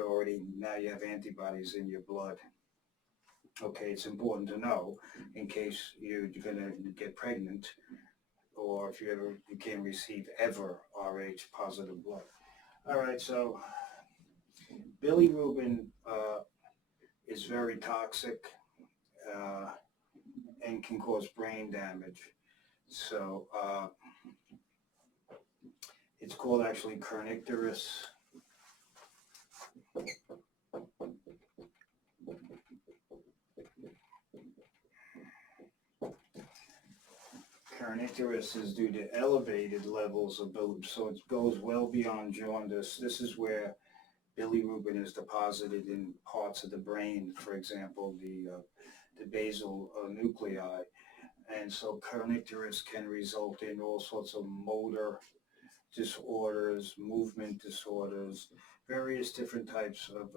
now you have antibodies in your blood. Okay, it's important to know in case you're going to get pregnant, or if you can receive ever Rh positive blood. All right, so bilirubin is very toxic and can cause brain damage. So it's called actually kernicterus. Kernicterus is due to elevated levels of bilirubin, so it goes well beyond jaundice. This is where bilirubin is deposited in parts of the brain, for example, the basal nuclei. And so kernicterus can result in all sorts of motor disorders, movement disorders, various different types of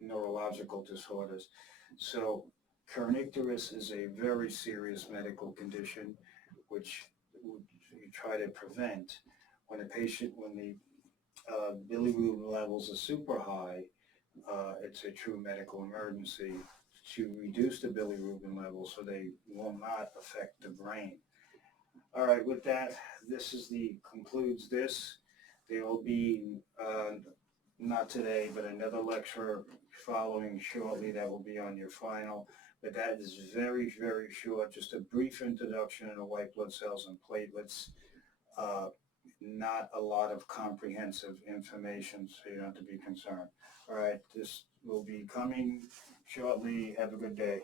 neurological disorders. So kernicterus is a very serious medical condition which you try to prevent. When the bilirubin levels are super high, it's a true medical emergency to reduce the bilirubin levels so they will not affect the brain. All right, with that, concludes this. There will be, not today, but another lecture following shortly that will be on your final. But that is very, very short, just a brief introduction into white blood cells and platelets. Not a lot of comprehensive information, so you don't have to be concerned. All right, this will be coming shortly. Have a good day.